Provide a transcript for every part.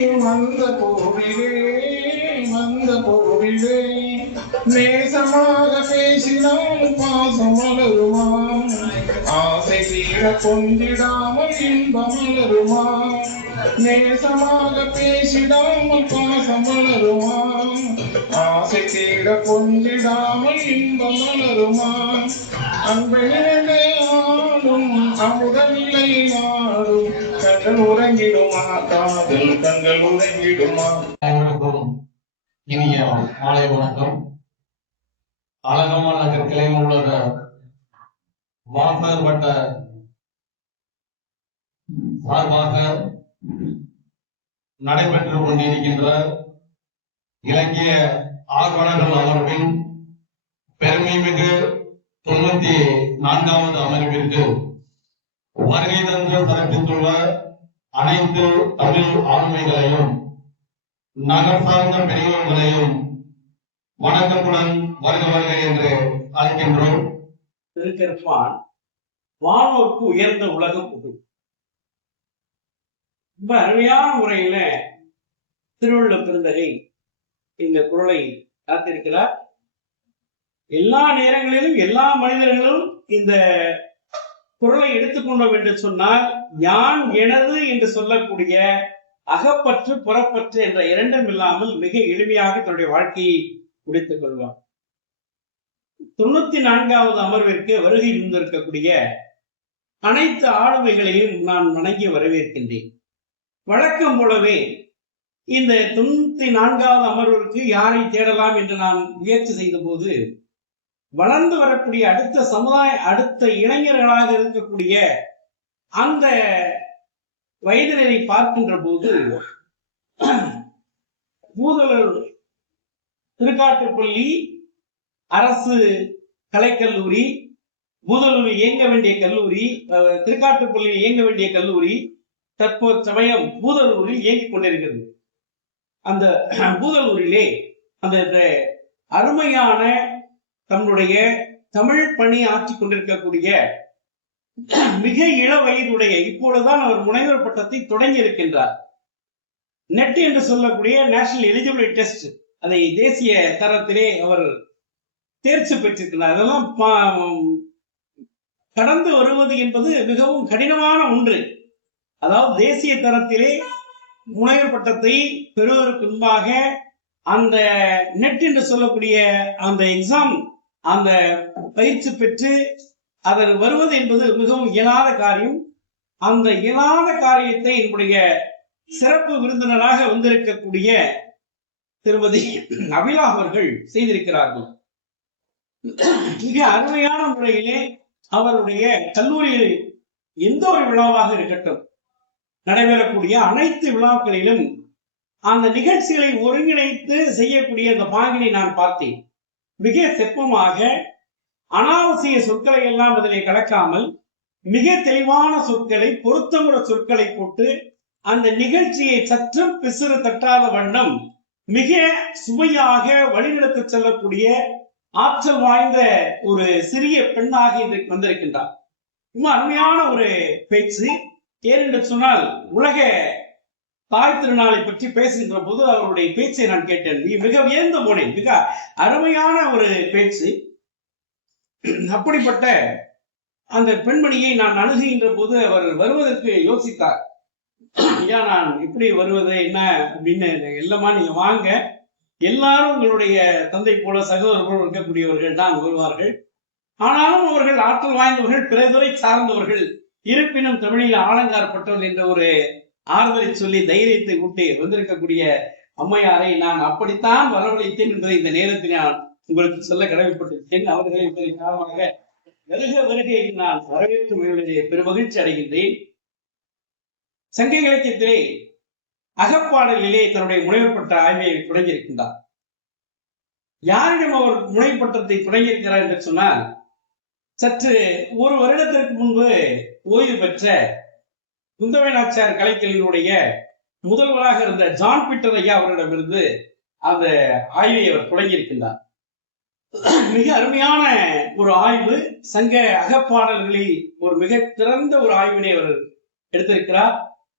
வந்த போவிலே நேசமாக பேசினால் பாசம் மலருமாம். ஆசை தீர கொஞ்சிடாமல் இன்பம் மலருமாம். நேசமாக பேசிடாமல் பாசம் மலருமாம். ஆசை தீர கொஞ்சிடாமல் இன்பம் மலருமாம். அன்பிலே ஆடும் அமுத நிலை நாடும் கண்கள் உறங்கிடுமா, காதல் கண்கள் உறங்கிடுமா. அனைவருக்கும் இனிய மாலை வணக்கம். அழகமான கற்களை உலக வாசகர் வட்ட சார்பாக நடைபெற்றுக் கொண்டிருக்கின்ற இலக்கிய ஆர்வலர்கள் அமர்வின் பெருமை மிகு 94வது அமர்விற்கு வருகை தந்து சிறப்பித்துள்ள அனைத்து தமிழ் ஆளுமைகளையும் நகர் சார்ந்த பெரியவர்களையும் வணக்கத்துடன் வருக என்று அழைக்கின்றோம். திருக்கற்பான் வானோர்க்கு உயர்ந்த உலக புகழ். ரொம்ப அருமையான முறையில திருவள்ளுவர் பெருந்தகை இந்த குறளை காத்திருக்கிறார். எல்லா நேரங்களிலும் எல்லா மனிதர்களும் இந்த குறளை எடுத்துக்கொண்டோம் என்று சொன்னால் யான் எனது என்று சொல்லக்கூடிய அகப்பற்று புறப்பற்று என்ற இரண்டும் இல்லாமல் மிக எளிமையாக தன்னுடைய வாழ்க்கையை முடித்துக் கொள்வார். 94வது அமர்விற்கு வருகை இருந்திருக்கக்கூடிய அனைத்து ஆளுமைகளையும் நான் வணங்கி வரவேற்கின்றேன். வழக்கம் போலவே இந்த 94வது அமர்விற்கு யாரை தேடலாம் என்று நான் முயற்சி செய்த போது வளர்ந்து வரக்கூடிய அடுத்த இளைஞர்களாக இருக்கக்கூடிய அந்த வயதினரை பார்க்கின்ற போது பூதலூர் திருக்காட்டுப்பள்ளி அரசு கலைக்கல்லூரி, பூதலூர் இயங்க வேண்டிய கல்லூரி, திருக்காட்டுப்பள்ளியில் இயங்க வேண்டிய கல்லூரி தற்போது சமயம் பூதலூரில் இயங்கிக் கொண்டிருக்கிறது. அந்த பூதலூரிலே அந்த அருமையான தன்னுடைய தமிழ் பணி ஆற்றிக் கொண்டிருக்கக்கூடிய மிக இள வயதுடைய இப்பொழுதுதான் அவர் முனைவர் பட்டத்தை தொடங்கி இருக்கின்றார். நெட் என்று சொல்லக்கூடிய நேஷனல் எலிஜிபிலிட்டி டெஸ்ட், அதை தேசிய தரத்திலே அவர் தேர்ச்சி பெற்றிருக்கிறார். அதெல்லாம் கடந்து வருவது என்பது மிகவும் கடினமான ஒன்று. அதாவது தேசிய தரத்திலே முனைவர் பட்டத்தை பெறுவதற்கு முன்பாக அந்த நெட் என்று சொல்லக்கூடிய அந்த எக்ஸாம், அந்த பயிற்சி பெற்று அதன் வருவது என்பது மிகவும் இயலாத காரியம். அந்த இயலாத காரியத்தை என்னுடைய சிறப்பு விருந்தினராக வந்திருக்கக்கூடிய திருமதி அபிலா அவர்கள் செய்திருக்கிறார்கள். மிக அருமையான முறையிலே அவருடைய கல்லூரியில் எந்த ஒரு விழாவாக இருக்கட்டும், நடைபெறக்கூடிய அனைத்து விழாக்களிலும் அந்த நிகழ்ச்சிகளை ஒருங்கிணைத்து செய்யக்கூடிய அந்த பாங்கினை நான் பார்த்தேன். மிக செப்பமாக அனாவசிய சொற்களை எல்லாம் அதிலே கலக்காமல் மிக தெளிவான சொற்களை, பொருத்தமுற சொற்களை போட்டு அந்த நிகழ்ச்சியை சற்றும் பிசுறு தட்டாத வண்ணம் மிக சுவையாக வழிநடத்த செல்லக்கூடிய ஆற்றல் வாய்ந்த ஒரு சிறிய பெண்ணாக இன்றைக்கு வந்திருக்கின்றார். ரொம்ப அருமையான ஒரு பேச்சு. ஏனென்று சொன்னால் உலக தாய் திருநாளை பற்றி பேசுகின்ற போது அவருடைய பேச்சை நான் கேட்டேன். மிக வியந்து போனேன். மிக அருமையான ஒரு பேச்சு. அப்படிப்பட்ட அந்த பெண்மணியை நான் அணுகுகின்ற போது அவர் வருவதற்கு யோசித்தார். ஐயா, நான் எப்படி வருவது என்ன அப்படின்னு. இல்லம்மா, நீங்க வாங்க, எல்லாரும் உங்களுடைய தந்தை போல சகோதரர் போல இருக்கக்கூடியவர்கள் தான் வருவார்கள். ஆனாலும் அவர்கள் ஆற்றல் வாய்ந்தவர்கள், பிறதுறை சார்ந்தவர்கள், இருப்பினும் தமிழில் ஆலங்காரப்பட்டவர்கள் என்ற ஒரு ஆறுதலை சொல்லி தைரியத்தை ஊட்டி வந்திருக்கக்கூடிய அம்மையாரை நான் அப்படித்தான் வரவழைத்தேன் என்பதை இந்த நேரத்தில் நான் உங்களுக்கு சொல்ல கடமைப்பட்டிருக்கேன். அவர்களை என்பதன் காரணமாக வருகை நான் வரவேற்று பெருமகிழ்ச்சி அடைகின்றேன். சங்க இலக்கியத்திலே அகப்பாடலிலே தன்னுடைய முனைவப்பட்ட ஆய்வை தொடங்கியிருக்கின்றார். யாரிடம் அவர் முனைப்பட்டத்தை தொடங்கியிருக்கிறார் என்று சொன்னால், சற்று ஒரு வருடத்திற்கு முன்பு ஓய்வு பெற்ற குந்தவை நாச்சியார் கலைக்கல்லூரியுடைய முதல்வராக இருந்த ஜான் பீட்டர் ஐயா அவரிடமிருந்து அந்த ஆய்வை அவர் தொடங்கியிருக்கின்றார். மிக அருமையான ஒரு ஆய்வு. சங்க அகப்பாடல்களில் ஒரு மிக திறந்த ஒரு ஆய்வினை அவர் எடுத்திருக்கிறார்.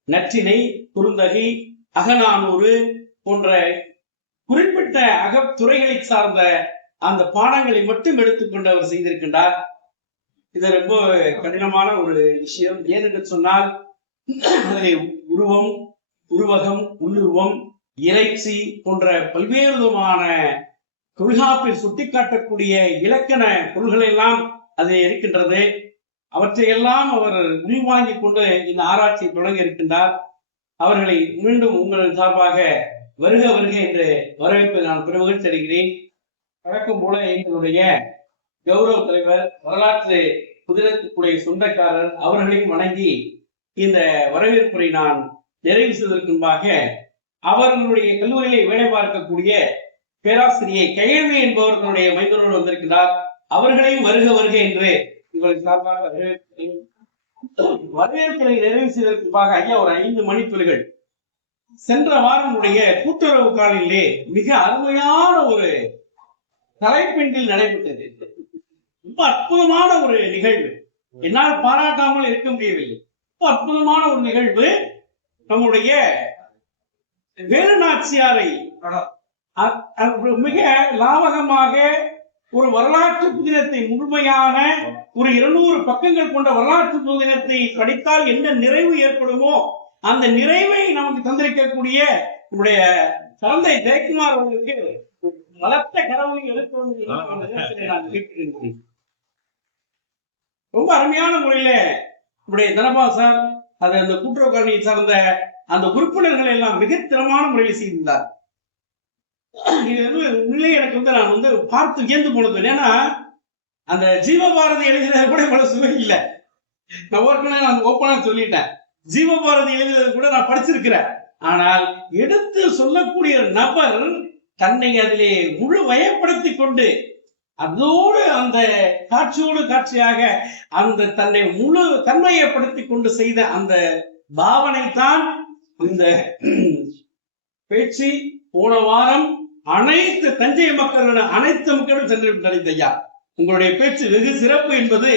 நற்றிணை, குறுந்தகை, அகநானூறு போன்ற குறிப்பிட்ட அகத்துறைகளை சார்ந்த அந்த பாடங்களை மட்டும் எடுத்துக்கொண்டு அவர் செய்திருக்கின்றார். இது ரொம்ப கடினமான ஒரு விஷயம். ஏனென்று சொன்னால் அதிலே உருவம், உருவகம், உள்ளுருவம், இறைச்சி போன்ற பல்வேறு விதமான தொல்காப்பில் சுட்டிக்காட்டக்கூடிய இலக்கண பொருள்கள் எல்லாம் அதில் இருக்கின்றது. அவற்றையெல்லாம் அவர் உள்வாங்கிக் கொண்டு இந்த ஆராய்ச்சியை தொடங்க இருக்கின்றார். அவர்களை மீண்டும் உங்கள் சார்பாக வருக வருக என்று வரவேற்பை நான் பெருமகிழ்ச்சி அடைகிறேன். வழக்கம் போல எங்களுடைய கௌரவ தலைவர், வரலாற்று புதினத்துக்குடைய சொந்தக்காரர் அவர்களையும் வணங்கி இந்த வரவேற்புரை நான் நிறைவு செய்வதற்கு முன்பாக அவர்களுடைய கல்லூரியிலே வேலை பார்க்கக்கூடிய பேராசிரியர் கையவி என்பவர்களுடைய மைந்தரோடு வந்திருக்கிறார். அவர்களையும் வருக வருக என்று இவர்கள் சார்பாக வரவேற்புரை நிறைவு செய்வதற்கு முன்பாக ஐயா ஒரு 5 மணித்துளிகள். சென்ற வாரமுடைய கூட்டுறவு காலிலே மிக அருமையான ஒரு தலைப்பின்றில் நடைபெற்றது. ரொம்ப அற்புதமான ஒரு நிகழ்வு. என்னால் பாராட்டாமல் இருக்க முடியவில்லை. ரொம்ப அற்புதமான ஒரு நிகழ்வு. நம்முடைய வேலுநாச்சியாரை மிக லாவகமாக ஒரு வரலாற்று புதினத்தை, முழுமையான ஒரு 200 பக்கங்கள் கொண்ட வரலாற்று புதினத்தை படித்தால் என்ன நிறைவு ஏற்படுமோ அந்த நிறைவை நமக்கு தந்திருக்கக்கூடிய நம்முடைய தந்தை ஜெயக்குமார் அவர்களுக்கு பலத்த கடவுளை எழுத்து ரொம்ப அருமையான முறையில நம்முடைய தனபா சார் அது அந்த கூட்டுறவு காலனியை சார்ந்த அந்த உறுப்பினர்கள் எல்லாம் மிக திறமான முறையில் செய்திருந்தார். இது உண்மையிலே எனக்கு நான் பார்த்து வியந்து போனது. ஏன்னா அந்த ஜீவபாரதி எழுதினது கூட இவ்வளவு சுவை இல்லை. நான் ஓப்பனா சொல்லிட்டேன். ஜீவபாரதி எழுதினது கூட நான் படிச்சிருக்கிறேன். ஆனால் எடுத்து சொல்லக்கூடிய நபர் தன்னை அதிலே முழு வயப்படுத்திக் கொண்டு அதோடு அந்த காட்சியோடு காட்சியாக அந்த தன்னை முழு தன்மையப்படுத்திக் கொண்டு செய்த அந்த பாவனை தான் இந்த பேச்சு. போன வாரம் அனைத்து தஞ்சை மக்களுடன் அனைத்து மக்களும் சென்று ஐயா உங்களுடைய பேச்சு வெகு சிறப்பு என்பது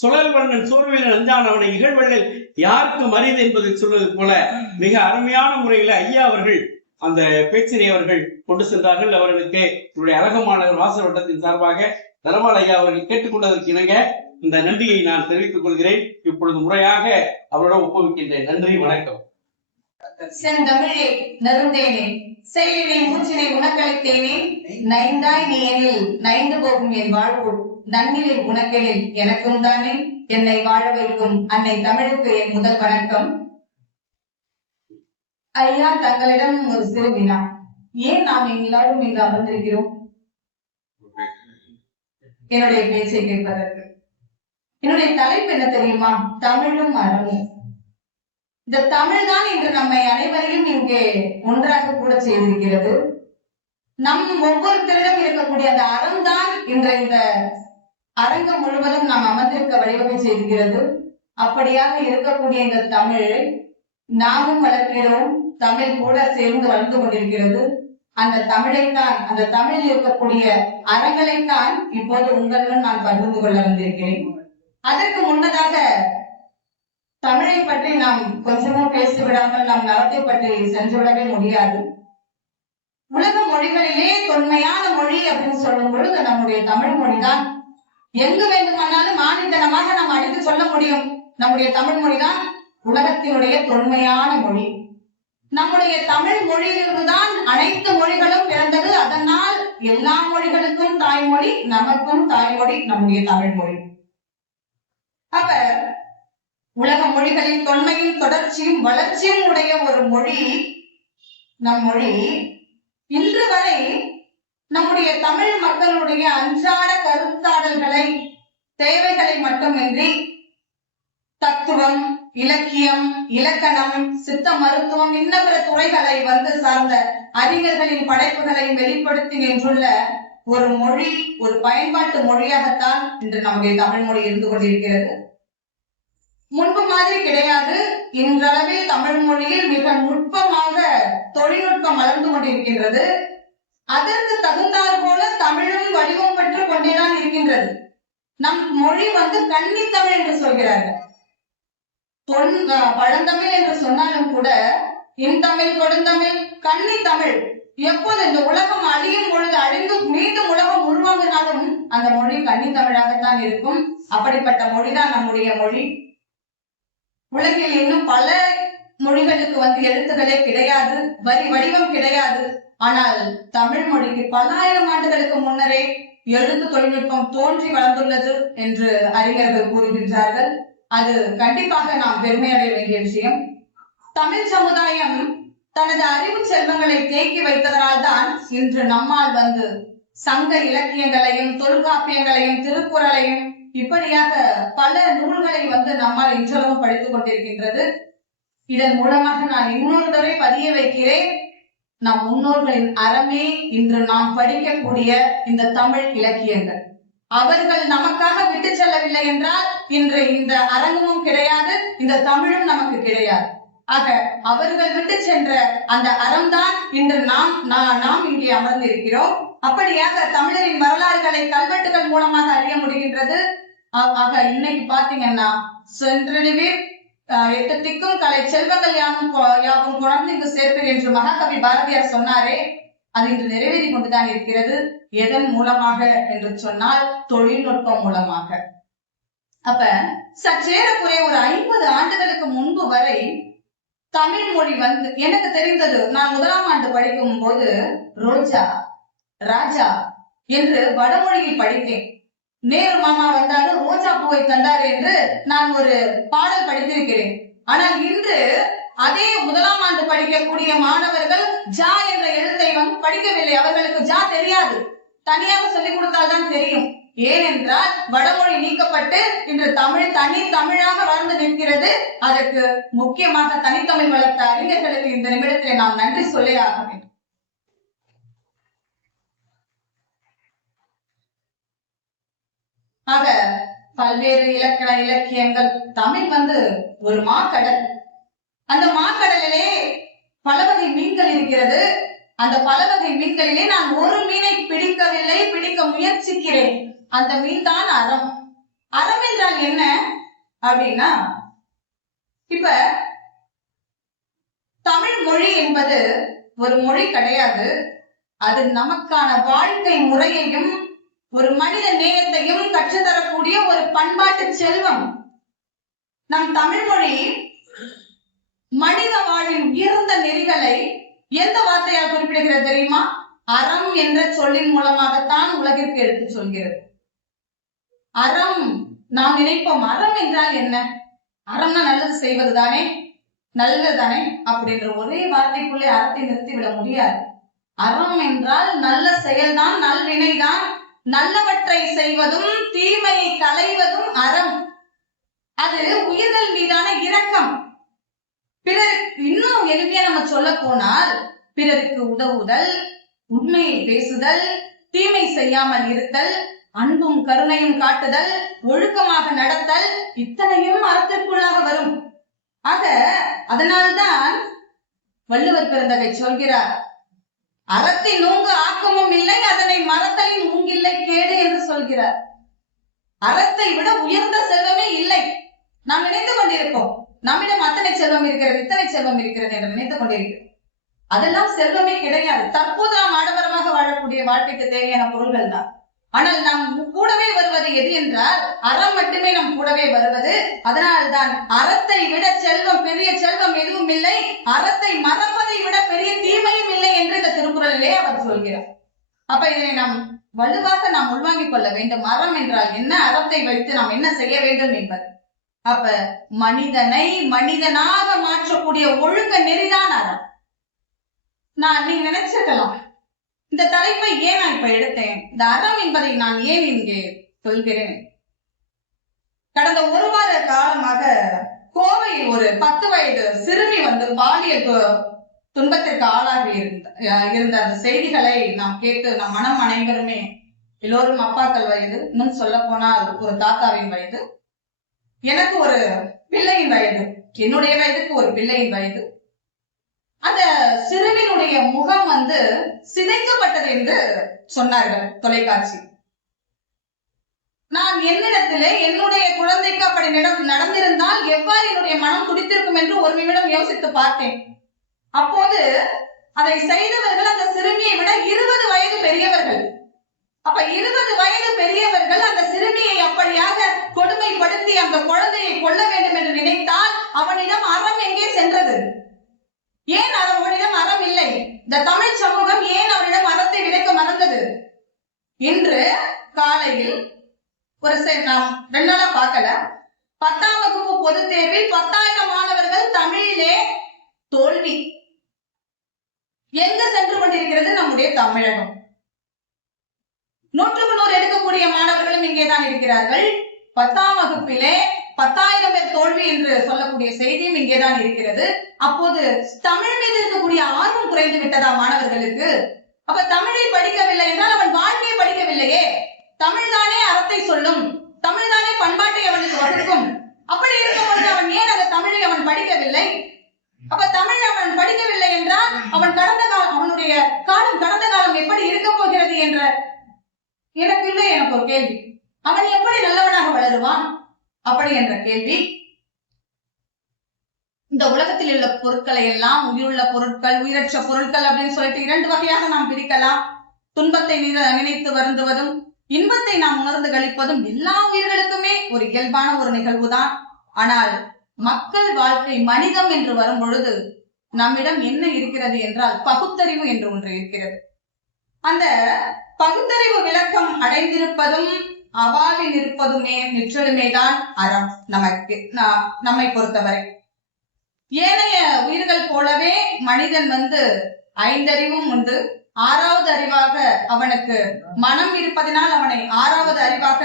சுழல் வண்ணன் சோர்வையில் அஞ்சானவனை இகழ்வெள்ளல் யாருக்கும் அரிது என்பதை சொல்வது போல மிக அருமையான முறையில் ஐயா அவர்கள் அந்த பேச்சினை அவர்கள் கொண்டு சென்றார்கள். அவர்களுக்கு உங்களுடைய அழகமானவர் வாசல் வட்டத்தின் சார்பாக தனபால் ஐயா அவர்கள் கேட்டுக்கொண்டதற்கு இணங்க இந்த நன்றியை நான் தெரிவித்துக் கொள்கிறேன். இப்பொழுது முறையாக அவரிடம் ஒப்புவிக்கின்றேன். நன்றி, வணக்கம். செந்தமிழே நறுந்தேனே செயலினை மூச்சினை உனக்களித்தேனே நைந்தாய் நீ எனில் நைந்து போகும் என் வாழ்வு நன்னிலில் உனக்கெனில் எனக்கும் தானே என்னை வாழ வைக்கும் அன்னை தமிழுக்கு என் முதல் வணக்கம். ஐயா, தங்களிடம் ஒரு சிறு வினா. ஏன் நாம் எல்லாரும் இங்கு அமர்ந்திருக்கிறோம்? என்னுடைய பேச்சை கேட்பதற்கு. என்னுடைய தலைப்பு என்ன தெரியுமா? தமிழும் அறமும். இந்த தமிழ் தான் இன்று நம்மை அனைவரையும் இங்கே ஒன்றாக கூட செய்திருக்கிறது. நம் ஒவ்வொருத்தரிடம் இருக்கக்கூடிய அந்த அறம் தான் இன்று இந்த அரங்கம் முழுவதும் நாம் அமர்ந்திருக்க வழிவகை செய்திருக்கிறது. அப்படியாக இருக்கக்கூடிய இந்த தமிழை நாமும் வளர்க்கிறோம். தமிழ் கூட சேர்ந்து வளர்ந்து கொண்டிருக்கிறது. அந்த தமிழைத்தான், அந்த தமிழில் இருக்கக்கூடிய அறங்களைத்தான் இப்போது உங்களுடன் நான் பகிர்ந்து கொள்ள வந்திருக்கிறேன். அதற்கு முன்னதாக தமிழை பற்றி நாம் கொஞ்சமும் பேசிவிடாமல் நம் நலத்தை பற்றி சென்றுவிடவே முடியாது. உலக மொழிகளிலே தொன்மையான மொழி அப்படின்னு சொல்லும் பொழுது நம்முடைய தமிழ் மொழிதான். எங்கு வேண்டுமானாலும் ஆணித்தனமாக நாம் அடித்து சொல்ல முடியும். நம்முடைய தமிழ் மொழிதான் உலகத்தினுடைய தொன்மையான மொழி. நம்முடைய தமிழ் மொழியிலிருந்துதான் அனைத்து மொழிகளும் பிறந்தது. அதனால் எல்லா மொழிகளுக்கும் தாய்மொழி, நமக்கும் தாய்மொழி நம்முடைய தமிழ் மொழி. அப்ப உலக மொழிகளின் தொன்மையும் தொடர்ச்சியும் வளர்ச்சியும் உடைய ஒரு மொழி நம் மொழி. இன்று வரை நம்முடைய தமிழ் மக்களுடைய அன்றாட கருத்தாடல்களை, தேவைகளை மட்டுமின்றி தத்துவம், இலக்கியம், இலக்கணம், சித்த மருத்துவம், இன்ன பிற துறைகளை சார்ந்த அறிஞர்களின் படைப்புகளை வெளிப்படுத்தி நின்றுள்ள ஒரு மொழி, ஒரு பயன்பாட்டு மொழியாகத்தான் இன்று நம்முடைய தமிழ் மொழி இருந்து கொண்டிருக்கிறது. முன்பு மாதிரி கிடையாது. இன்றளவில் தமிழ் மொழியில் மிக நுட்பமாக தொழில்நுட்பம் வளர்ந்து கொண்டிருக்கின்றது. அதற்கு தகுந்தாற் போல தமிழும் வடிவம் பெற்று கொண்டேதான் இருக்கின்றது. நம் மொழி கன்னித்தமிழ் என்று சொல்கிறார்கள். பழந்தமிழ் என்று சொன்னாலும் கூட இன்தமிழ் கொடுந்தமிழ் கன்னி தமிழ் எப்போது இந்த உலகம் அழியும் பொழுது அழிந்து மீண்டும் உலகம் உருவாங்கினாலும் அந்த மொழி கன்னி தமிழாகத்தான் இருக்கும். அப்படிப்பட்ட மொழிதான் நம்முடைய மொழி. உலகில் இன்னும் பல மொழிகளுக்கு எழுத்துக்களே கிடையாது, வடிவம் கிடையாது. ஆனால் தமிழ் மொழிக்கு பல்லாயிரம் ஆண்டுகளுக்கு முன்னரே எழுத்து தொழில்நுட்பம் தோன்றி வளர்ந்துள்ளது என்று அறிஞர்கள் கூறுகின்றார்கள். அது கண்டிப்பாக நாம் பெருமையடைய வேண்டிய விஷயம். தமிழ் சமுதாயம் தனது அறிவு செல்வங்களை தேக்கி வைத்ததனால் தான் இன்று நம்மால் சங்க இலக்கியங்களையும் தொல்காப்பியங்களையும் திருக்குறளையும் இப்படியாக பல நூல்களை நம்மால் இன்றளவும் படித்துக் கொண்டிருக்கின்றது. இதன் மூலமாக நான் இன்னொரு தடவை பதிய வைக்கிறேன், நம் முன்னோர்களின் அறமே இன்று நாம் படிக்கக்கூடிய இந்த தமிழ் இலக்கியங்கள். அவர்கள் நமக்காக விட்டு செல்லவில்லை என்றால் இன்று இந்த அரங்கமும் கிடையாது, இந்த தமிழும் நமக்கு கிடையாது. ஆக அவர்கள் விட்டு சென்ற அந்த அறம்தான் இன்று நாம் இங்கே அமர்ந்திருக்கிறோம். அப்படியாக தமிழரின் வரலாறுகளை கல்வெட்டுகள் மூலமாக அறிய முடிகின்றது. ஆக இன்னைக்கு பாத்தீங்கன்னா சென்றடிவீர் 8 திக்கும் கலை செல்வங்கள் யாவும் கொணர்ந்து இங்கு சேர்ப்பேன் என்று மகாகவி பாரதியார் சொன்னாரே, அது இன்று நிறைவேறி கொண்டுதான் இருக்கிறது. எதன் மூலமாக என்று சொன்னால் தொழில்நுட்பம் மூலமாக. அப்ப சற்றேறக்குறைய ஒரு 50 ஆண்டுகளுக்கு முன்பு வரை தமிழ் மொழி எனக்கு தெரிந்தது, நான் 1ஆம் ஆண்டு படிக்கும் போது ரோஜா ராஜா என்று வடமொழியில் படித்தேன். நேரு மாமா வந்தாலும் ரோஜா பூவை தந்தார் என்று நான் ஒரு பாடல் படித்திருக்கிறேன். ஆனால் இன்று அதே 1ஆம் ஆண்டு படிக்கக்கூடிய மாணவர்கள் ஜா என்ற எழுத்தை படிக்கவில்லை. அவர்களுக்கு ஜா தெரியாது, தனியாக சொல்லிக் கொடுத்தால்தான் தெரியும். ஏனென்றால் வடமொழி நீக்கப்பட்டு இன்று தமிழ் தனி தமிழாக வளர்ந்து நிற்கிறது. அதற்கு முக்கியமாக தனித்தமிழ் வளர்த்த அறிஞர்களுக்கு இந்த நிமிடத்திலே நாம் நன்றி சொல்லே ஆக வேண்டும். ஆக பல்வேறு இலக்கண இலக்கியங்கள் தமிழ் ஒரு மாக்கடல். அந்த மாக்கடலிலே பல வகை மீன்கள் இருக்கிறது. அந்த பல வகை மீன்களிலே நான் ஒரு மீனை பிடிக்கவில்லை, பிடிக்க முயற்சிக்கிறேன். அந்த மீன் தான் அறம். அறம் என்றால் என்ன அப்படின்னா, இப்ப தமிழ் மொழி என்பது ஒரு மொழி கிடையாது. அது நமக்கான வாழ்க்கை முறையையும் ஒரு மனித நேயத்தையும் கற்றுத்தரக்கூடிய ஒரு பண்பாட்டு செல்வம். நம் தமிழ் மொழி மனித வாழ்வின் உயர்ந்த நெறிகளை எந்த வார்த்தையால் குறிப்பிடுகிறது தெரியுமா? அறம் என்ற சொல்லின் மூலமாகத்தான் உலகிற்கு எடுத்து சொல்கிறது. அறம் நாம் நினைப்போம், அறம் என்றால் என்ன? அறம்னா நல்லது செய்வது தானே, நல்லது தானே அப்படின்ற ஒரே வார்த்தைக்குள்ளே அறத்தை நிறுத்திவிட முடியாது. அறம் என்றால் நல்ல செயல்தான், நல்வினைதான். நல்லவற்றை செய்வதும் தீமையை களைவதும் அறம். அது உயிர்கள் மீதான இரக்கம். பிறருக்கு இன்னும் எளிமையா நம்ம சொல்ல போனால், பிறருக்கு உதவுதல், உண்மையை பேசுதல், தீமை செய்யாமல் இருத்தல், அன்பும் கருணையும் காட்டுதல், ஒழுக்கமாக நடத்தல், இத்தனையும் அறத்திற்குள்ளாக வரும். ஆக அதனால்தான் வள்ளுவர் பெருந்தகை சொல்கிறார், அறத்தின் நூங்கு ஆக்கமும் இல்லை, அதனை மறத்தலின் மூங்கில்லை கேடு என்று சொல்கிறார். அறத்தை விட உயர்ந்த செல்வமே இல்லை. நாம் நினைத்து கொண்டிருப்போம், நம்மிடம் அத்தனை செல்வம் இருக்கிறது, இத்தனை செல்வம் இருக்கிறது என்று நினைத்துக் கொண்டிருக்கிறோம். அதெல்லாம் செல்வமே கிடையாது. தற்போது நாம் ஆடம்பரமாக வாழக்கூடிய வாழ்க்கைக்கு தேவையான பொருள்கள் தான். ஆனால் நாம் கூடவே வருவது எது என்றால் அறம் மட்டுமே நம் கூடவே வருவது. அதனால்தான் அறத்தை விட செல்வம், பெரிய செல்வம் எதுவும் இல்லை, அறத்தை மறப்பதை விட பெரிய தீமையும் இல்லை என்று இந்த திருக்குறளிலே அவர் சொல்கிறார். அப்ப இதை நாம் வலுவாக நாம் உள்வாங்கிக் கொள்ள வேண்டும். அறம் என்றால் என்ன, அறத்தை வைத்து நாம் என்ன செய்ய வேண்டும் என்பது. அப்ப மனிதனை மனிதனாக மாற்றக்கூடிய ஒழுக்க நெறிதான் அறம். நீங்க நினைச்சிருக்கலாம், இந்த தலைப்பை ஏன் நான் இப்ப எடுத்தேன், இந்த அறம் என்பதை நான் ஏன் இங்கே சொல்கிறேன். கடந்த ஒரு வார காலமாக கோவையில் ஒரு 10 வயது சிறுமி பாலியல் துன்பத்திற்கு ஆளாகி இருந்த அந்த செய்திகளை நாம் கேட்டு நம் மனம் அனைவருமே, எல்லோரும் அப்பாக்கள் வயது, இன்னும் சொல்ல போனால் ஒரு தாத்தாவின் வயது, எனக்கு ஒரு பிள்ளையின் வயது, என்னுடைய வயதுக்கு ஒரு பிள்ளையின் வயது. அந்த சிறுமியினுடைய முகம் சிதைக்கப்பட்டது என்று சொன்னார்கள் தொலைக்காட்சி. நான் என்னிடத்திலே என்னுடைய குழந்தைக்கு அப்படி நடந்திருந்தால் எவ்வாறு என்னுடைய மனம் துடித்திருக்கும் என்று ஒரு நிமிடம் யோசித்து பார்த்தேன். அப்போது அதை செய்தவர்கள் அந்த சிறுமியை விட 20 வயது பெரியவர்கள். அப்ப 20 வயது பெரியவர்கள் அந்த சிறுமியை அப்படியாக கொடுமைப்படுத்தி அந்த குழந்தையை கொல்ல வேண்டும் என்று நினைத்தால் அவனிடம் அறம் எங்கே சென்றது? ஏன் அவனிடம் அறம் இல்லை? இந்த தமிழ் சமூகம் ஏன் அவனிடம் அறத்தை விதைக்க மறந்தது? இன்று காலையில் நாம் 2 நாளா பார்க்கல, 10ஆம் வகுப்பு பொதுத் தேர்வில் 10,000 மாணவர்கள் தமிழிலே தோல்வி. எங்க சென்று கொண்டிருக்கிறது நம்முடைய தமிழகம்? 100க்கு 100 எடுக்கக்கூடிய மாணவர்களும் இங்கேதான் இருக்கிறார்கள். 10ஆம் வகுப்பிலே 10,000 பேர் தோல்வி என்று சொல்லக்கூடிய செய்தியும் இங்கேதான் இருக்கிறது. அப்போது தமிழ் மீது இருக்கக்கூடிய ஆர்வம் குறைந்து விட்டதா மாணவர்களுக்கு? அப்ப தமிழை படிக்கவில்லை என்றால் அவன் வாழ்க்கையை படிக்கவில்லையே. தமிழ் தானே அறத்தை சொல்லும், தமிழ் தானே பண்பாட்டை அவனுக்கு வகுக்கும். அப்படி இருக்கும்போது அவன் ஏன் அந்த தமிழை அவன் படிக்கவில்லை? அப்ப தமிழ் அவன் படிக்கவில்லை என்றால் அவனுடைய காலம் கடந்த காலம் எப்படி இருக்க போகிறது என்ற எனக்கு ஒரு கேள்வி. அவன் எப்படி நல்லவனாக வளருவான் அப்படி என்ற கேள்வி. இந்த உலகத்தில் உள்ள பொருட்களை எல்லாம் உயிருள்ள பொருட்கள், உயிரற்ற பொருட்கள் அப்படின்னு சொல்லிட்டு 2 வகையாக நாம் பிரிக்கலாம். துன்பத்தை நினைத்து வருந்துவதும் இன்பத்தை நாம் உணர்ந்து கழிப்பதும் எல்லா உயிர்களுக்குமே ஒரு இயல்பான ஒரு நிகழ்வுதான். ஆனால் மக்கள் வாழ்க்கை மனிதம் என்று வரும் பொழுது நம்மிடம் என்ன இருக்கிறது என்றால் பகுத்தறிவு என்று ஒன்று இருக்கிறது. அந்த பகுத்தறிவு விளக்கம் அடைந்திருப்பதும் அவாவில் இருப்பதுமே நிற்றலுமேதான் அறம். நம்மை பொறுத்தவரை ஏனைய உயிர்கள் போலவே மனிதன் 5 அறிவும் உண்டு. 6வது அறிவாக அவனுக்கு மனம் இருப்பதனால் அவனை 6வது அறிவாக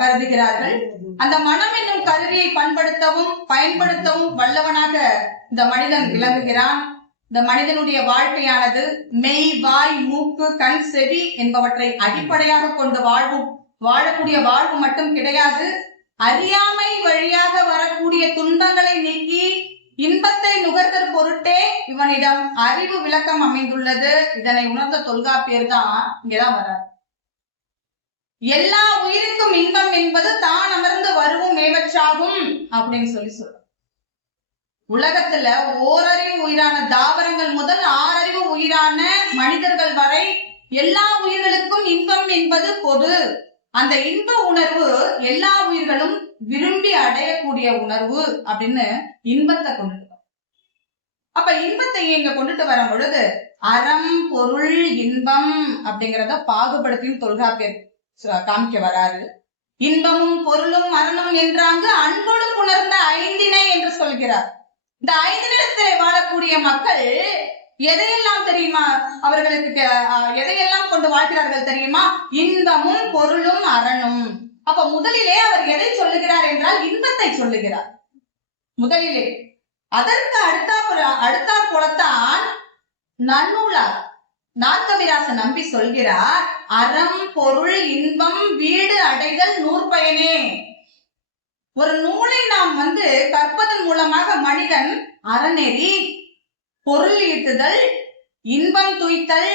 கருதுகிறார்கள். அந்த மனம் என்னும் கருவியை பயன்படுத்தவும் வல்லவனாக இந்த மனிதன் விளங்குகிறான். இந்த மனிதனுடைய வாழ்க்கையானது மெய், வாய், மூக்கு, கண், செவி என்பவற்றை அடிப்படையாக கொண்டு வாழக்கூடிய வாழ்வு மட்டும் கிடையாது. அறியாமை வழியாக வரக்கூடிய துன்பங்களை நீக்கி இன்பத்தை நுகர்தல் பொருட்டே இவனிடம் அறிவு விளக்கம் அமைந்துள்ளது. இதனை உணர்ந்த தொல்காப்பியர் தான் இங்கதான் வர்றார். எல்லா உயிருக்கும் இன்பம் என்பது தான் அமர்ந்து வருவும் மேவச்சாகும் அப்படின்னு சொல்ற. உலகத்துல ஓரறிவு உயிரான தாவரங்கள் முதல் 6 அறிவு உயிரான மனிதர்கள் வரை எல்லா உயிர்களுக்கும் இன்பம் என்பது பொது. அந்த இன்ப உணர்வு எல்லா உயிர்களும் விரும்பி அடையக்கூடிய உணர்வு அப்படின்னு இன்பத்தை கொண்டுட்டு வரும். அப்ப இன்பத்தை இங்க கொண்டுட்டு வரும் பொழுது அறம், பொருள், இன்பம் அப்படிங்கிறத பாகுபடுத்தியும் தொல்காப்பியர் காமிக்க வராரு. இன்பமும் பொருளும் அறனும் என்றாங்க அன்போடு உணர்ந்த 5 என்று சொல்கிறார். இந்த 5 நிலத்திலே வாழக்கூடிய மக்கள் எதையெல்லாம் தெரியுமா? அவர்களுக்கு எதையெல்லாம் கொண்டு வாழ்கிறார்கள் தெரியுமா? இன்பமும் பொருளும் அறனும். அப்ப முதலிலே அவர் எதை சொல்லுகிறார் என்றால் இன்பத்தை சொல்லுகிறார் முதலிலே. அதற்கு அடுத்தா போலத்தான் நன்னூலார் நாற்கவிராச நம்பி சொல்கிறார், அறம், பொருள், இன்பம், வீடு அடைதல் நூற்பயனே. ஒரு நூலை நாம் கற்பதன் மூலமாக மனிதன் அறநெறி, பொருள் ஈட்டுதல், இன்பம் துய்த்தல்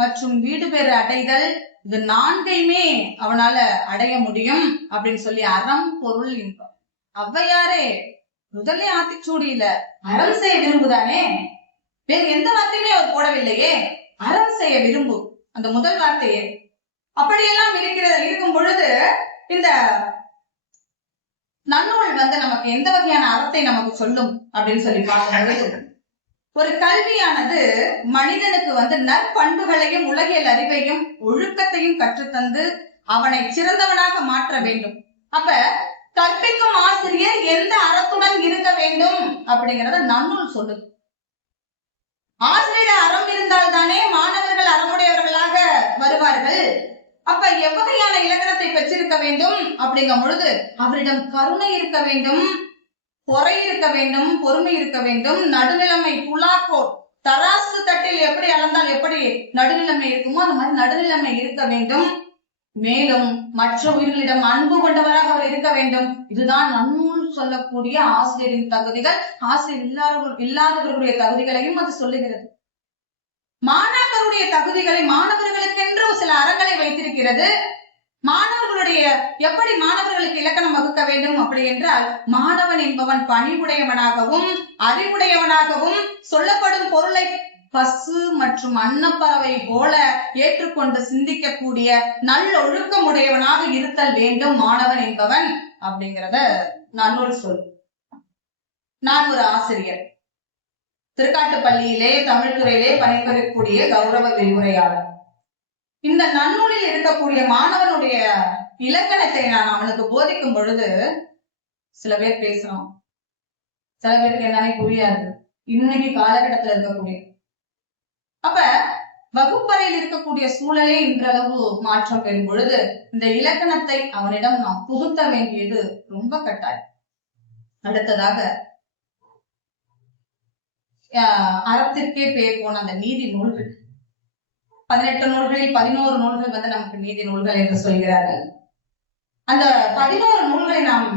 மற்றும் வீடு பேறு அடைதல், இது 4ஐயுமே அவனால அடைய முடியும் அப்படின்னு சொல்லி அறம், பொருள், இன்பம். ஔவையாரே முதலே ஆத்திச்சூடியில அறம் செய்ய விரும்புதானே, வேறு எந்த வார்த்தையுமே அவர் போடவில்லையே. அறம் செய்ய விரும்பு அந்த முதல் வார்த்தையே. அப்படியெல்லாம் இருக்கும் பொழுது இந்த நன்னூல் நமக்கு எந்த வகையான அறத்தை நமக்கு சொல்லும் அப்படின்னு சொல்லி பார்க்கும்போது, ஒரு கல்வியானது மனிதனுக்கு நற்பண்புகளையும் உலகியல் அறிவையும் ஒழுக்கத்தையும் கற்றுத்தந்து அவனை சிறந்தவனாக மாற்ற வேண்டும். அப்ப கற்பிக்கும் ஆசிரியர் எந்த அறத்துடன் இருக்க வேண்டும் அப்படிங்கறத நன்னூல் சொல்லுது. ஆசிரியர் அறம் இருந்தால் தானே மாணவர்கள் அறமுடையவர்களாக வருவார்கள். அப்ப எவ்வகையான இலக்கணத்தை பெற்றிருக்க வேண்டும் அப்படிங்கும் பொழுது அவரிடம் கருணை இருக்க வேண்டும், பொறை இருக்க வேண்டும், பொறுமை இருக்க வேண்டும், நடுநிலைமை, புலாக்கோ தராசு தட்டில் எப்படி அளந்தால் எப்படி நடுநிலைமை இருக்குமோ அந்த மாதிரி நடுநிலைமை இருக்க வேண்டும். மேலும் மற்ற உயிர்களிடம் அன்பு கொண்டவராக அவர் இருக்க வேண்டும். இதுதான் நன்னூல் சொல்லக்கூடிய ஆசிரியரின் தகுதிகள். ஆசிரியர் இல்லாதவர்களுடைய தகுதிகளையும் அது சொல்லுகிறது. மாணவர்களுடைய தகுதிகளை மாணவர்களுக்கென்று சில அறங்களை வைத்திருக்கிறது. மாணவர்களுடைய எப்படி மாணவர்களுக்கு இலக்கணம் வகுக்க வேண்டும் அப்படி என்றால், மாணவன் என்பவன் பணிவுடையவனாகவும் அறிவுடையவனாகவும் சொல்லப்படும் பொருளை பசு மற்றும் அன்னப்பறவை போல ஏற்றுக்கொண்டு சிந்திக்கக்கூடிய நல்லொழுக்கமுடையவனாக இருத்தல் வேண்டும் மாணவன் என்பவன் அப்படிங்கிறத நன்னூல் சொல். நான் ஒரு ஆசிரியர், திருக்காட்டுப்பள்ளியிலே தமிழ்துறையிலே பணிபுரியக்கூடிய கௌரவ விரிவுரையாளர். இந்த நன்னூலில் இருக்கக்கூடிய மாணவனுடைய இலக்கணத்தை நான் அவனுக்கு போதிக்கும் பொழுது சில பேர் பேசுறோம், சில பேருக்கு என்னன்னே புரியாது. இன்னைக்கு காலகட்டத்தில் இருக்கக்கூடிய அப்ப வகுப்பறையில் இருக்கக்கூடிய சூழலே இன்றளவு மாற்றம் பெறும் பொழுது இந்த இலக்கணத்தை அவனிடம் நாம் புகுத்த வேண்டியது ரொம்ப கட்டாயம். அடுத்ததாக அறத்திற்கே பேர் போன அந்த நீதி நூல்கள், 18 நூல்களில் 11 நூல்கள் நமக்கு நீதி நூல்கள் என்று சொல்கிறார்கள். அந்த 11 நூல்களை நாம்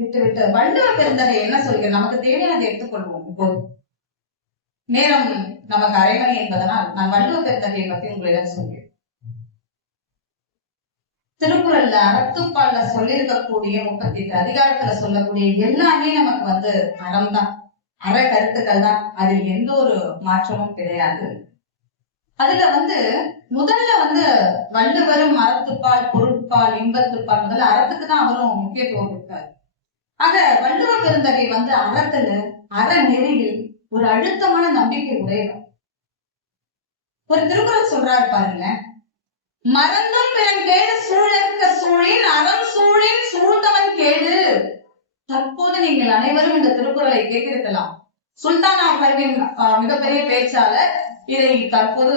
விட்டுவிட்டு வள்ளுவ பெருந்தகை என்ன சொல்கிறார், நமக்கு தேவையானதை எடுத்துக்கொள்வோம். இப்போது நேரம் நமக்கு அரைமணி என்பதனால் நான் வள்ளுவ பெருந்தகையை பற்றி உங்களிடம் சொல்கிறேன். திருக்குறள்ல அறத்துப்பால்ல சொல்லியிருக்கக்கூடிய 38 அதிகாரத்துல சொல்லக்கூடிய எல்லாமே நமக்கு அறம்தான், அற கருத்துக்கள் தான். அதில் எந்த ஒரு மாற்றமும் கிடையாது. அதுல முதல்ல வள்ளுவரும் அறத்துப்பால், பொருட்பால், இன்பத்துப்பால், முதல்ல அறத்துக்கு தான் அவரும் முக்கியத்துவம் கொடுத்தார். ஆக வள்ளுவ பெருந்தகை அறத்துல, அறநெறியில் ஒரு அழுத்தமான நம்பிக்கை உடையவர். ஒரு திருக்குறள் சொல்றாரு பாருங்க, மறந்தும் பிறன் கேடு சூழற்க சூழின் அறம் சூழின் சூழ்ந்தவன் கேடு. தற்போது நீங்கள் அனைவரும் இந்த திருக்குறளை கேட்டிருக்கலாம். சுல்தான் அவர்களின் மிகப்பெரிய பேச்சாளர் இதை தற்போது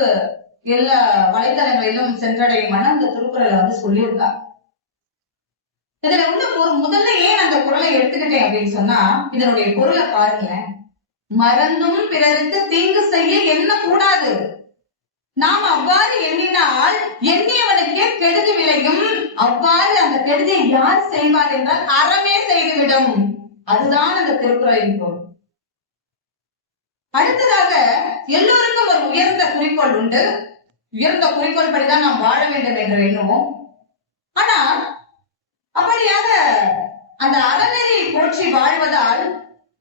எல்லா வலைதளங்களிலும் சென்றடையும் இந்த திருக்குறளை சொல்லியிருந்தார். இதுல உள்ள முதல்ல ஏன் அந்த குறளை எடுத்துக்கிட்டேன் அப்படின்னு சொன்னா, இதனுடைய பொருளை பாருங்களேன். மறந்தும் பிறருக்கு தீங்கு செய்ய எண்ண கூடாது. நாம் அவ்வாறு எண்ணினால் எண்ணியவனுக்கே கெடுதி விளையும். அவ்வாறு அந்த கெடுதியை யார் செய்வார் என்றால் அறமே செய்துவிடும். அதுதான் அந்த திருக்குறளின் பொருள். அடுத்ததாக எல்லோருக்கும் ஒரு உயர்ந்த குறிக்கோள் உண்டு. உயர்ந்த குறிக்கோள் படிதான் நாம் வாழ வேண்டும் என்று எண்ணுவோம். ஆனா அப்படியாக அந்த அறநெறியை போற்றி வாழ்வதால்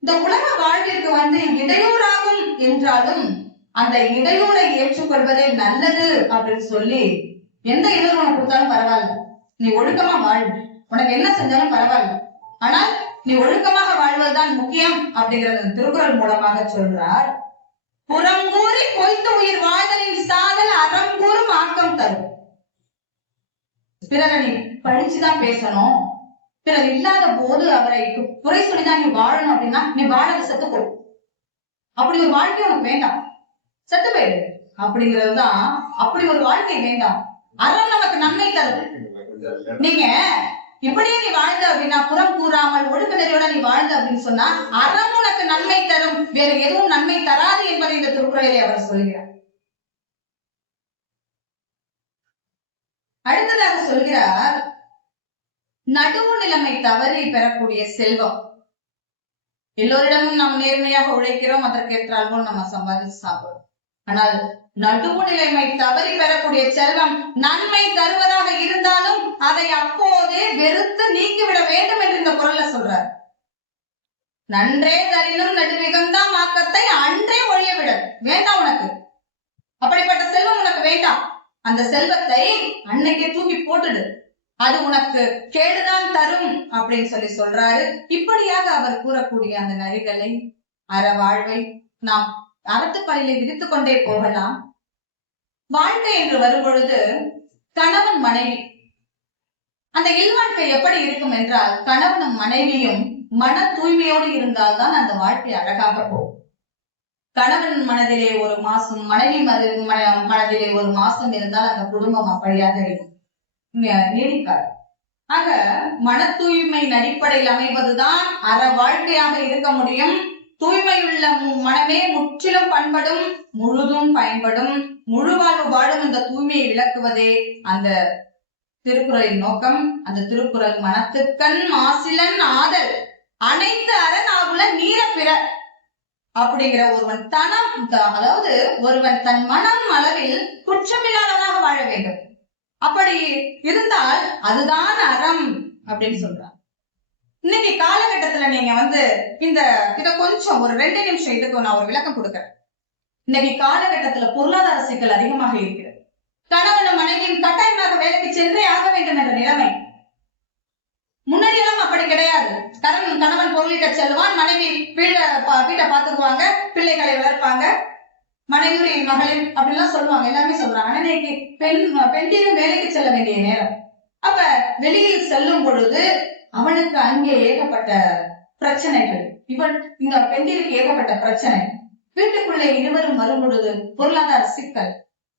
இந்த உலக வாழ்விற்கு இடையூறாகும் என்றாலும் அந்த இடையூரை ஏற்றுக்கொள்வதே நல்லது அப்படின்னு சொல்லி, எந்த இடையூறு உனக்கு கொடுத்தாலும் பரவாயில்ல, நீ ஒழுக்கமா வாழ், உனக்கு என்ன செஞ்சாலும் பரவாயில்ல, ஆனால் நீ ஒழுக்கமாக வாழ்வதுதான் முக்கியம் அப்படிங்கறது திருக்குறள் மூலமாக சொல்றார். புறங்கூறி பொய்த்து உயிர் வாழ்தலின் சாதல் அறம் கூறும் ஆக்கம் தரும். பிறரை நீ பழிச்சுதான் பேசணும், பிறர் இல்லாத போது அவரை குறை சொல்லிதான் நீ வாழணும் அப்படின்னா நீ வாழ செத்துப்போ. அப்படி ஒரு வாழ்க்கை உனக்கு வேண்டாம், செத்து போயிடு அப்படிங்கறதுதான். அப்படி ஒரு வாழ்க்கை வேண்டாம். அறம் நமக்கு நன்மை தரும். நீங்க இப்படியே நீ வாழ்ந்த அப்படின்னா, புறம் கூறாமல் ஒழுக்க நெறியோட நீ வாழ்ந்த அப்படின்னு சொன்னா அறம் உனக்கு நன்மை தரும், வேற எதுவும் நன்மை தராது என்பதை இந்த திருக்குறளிலே அவர் சொல்கிறார். அடுத்ததாக சொல்கிறார், நடுவு நிலைமை தவறி பெறக்கூடிய செல்வம். எல்லோரிடமும் நாம் நேர்மையாக உழைக்கிறோம், அதற்கேற்றால் போல் நம்ம சம்பாதிச்சு சாப்பிடுறோம். ஆனால் நடுவு நிலைமை தவறி பெறக்கூடிய செல்வம் நன்மை தருவதாக இருந்தாலும் அதை அப்போதே வெறுத்து நீக்கிவிட வேண்டும் என்று இந்த குறள்ல சொல்றார். நன்றே தரினும் நடுவிகந்தாம் ஆக்கத்தை அன்றே ஒழிய விட வேண்டாம். உனக்கு அப்படிப்பட்ட செல்வம் உனக்கு வேண்டாம். அந்த செல்வத்தை அன்னைக்கே தூக்கி போட்டுடு, அது உனக்கு கேடுதான் தரும் அப்படின்னு சொல்லி சொல்றாரு. இப்படியாக அவர் கூறக்கூடிய அந்த நெறிகளை, அற வாழ்வை நாம் அறத்துப்பள்ளியிலே விதித்துக் கொண்டே போகலாம். வாழ்க்கை என்று வரும் பொழுது கணவன் மனைவி, அந்த இல்வாழ்க்கை எப்படி இருக்கும் என்றால், கணவனும் மனைவியும் மன தூய்மையோடு இருந்தால்தான் அந்த வாழ்க்கை அழகாக போகும். கணவன் மனதிலே ஒரு மாசம், மனைவி மனதிலே ஒரு மாசம் இருந்தால் அந்த குடும்பம் அப்படியாக நீடிக்காது. ஆக மன தூய்மையின் அடிப்படையில் அமைவதுதான் அற வாழ்க்கையாக இருக்க முடியும். தூய்மையுள்ள மனமே முற்றிலும் பண்படும், முழுதும் பயன்படும், முழு வாழ்வு வாழும் இந்த தூய்மையை விளக்குவதே அந்த திருக்குறளின் நோக்கம். அந்த திருக்குறள் மனத்துக்கண் மாசிலன் ஆதல் அனைத்து அரணாகுல நீர பிற அப்படிங்கிற ஒருவன் தனம், அதாவது ஒருவன் தன் மனம் அளவில் குற்றமில்லாதவனாக வாழ வேண்டும். அப்படி இருந்தால் அதுதான் அறம் அப்படின்னு சொல்றான். இன்னைக்கு காலகட்டத்துல நீங்க இத கொஞ்சம் ஒரு 2 நிமிஷம் இதுக்கு நான் ஒரு விளக்கம் கொடுக்கிறேன். இன்னைக்கு காலகட்டத்துல பொருளாதார சிக்கல் அதிகமாக இருக்கிறது. கணவன் மனைவியும் கட்டாயமாக வேலைக்கு சென்றே ஆக வேண்டும் என்ற நிலைமை. முன்னாடியெல்லாம் அப்படி கிடையாது. கணவன் பொருளீட்ட செல்வான், மனைவி வீட்டை பாத்துக்குவாங்க, பிள்ளைகளை வளர்ப்பாங்க, மனைவி மகளிர் அப்படிலாம் சொல்லுவாங்க, எல்லாமே சொல்றாங்க. ஆனா இன்னைக்கு பெண்களும் வேலைக்கு செல்ல வேண்டிய நேரம். அப்ப வெளியில் செல்லும் பொழுது அவனுக்கு அங்கே ஏகப்பட்ட பிரச்சனைகள், இந்த பெண்களுக்கு ஏகப்பட்ட பிரச்சனை. வீட்டுக்குள்ளே இருவரும் வரும் பொழுது பொருளாதார சிக்கல்.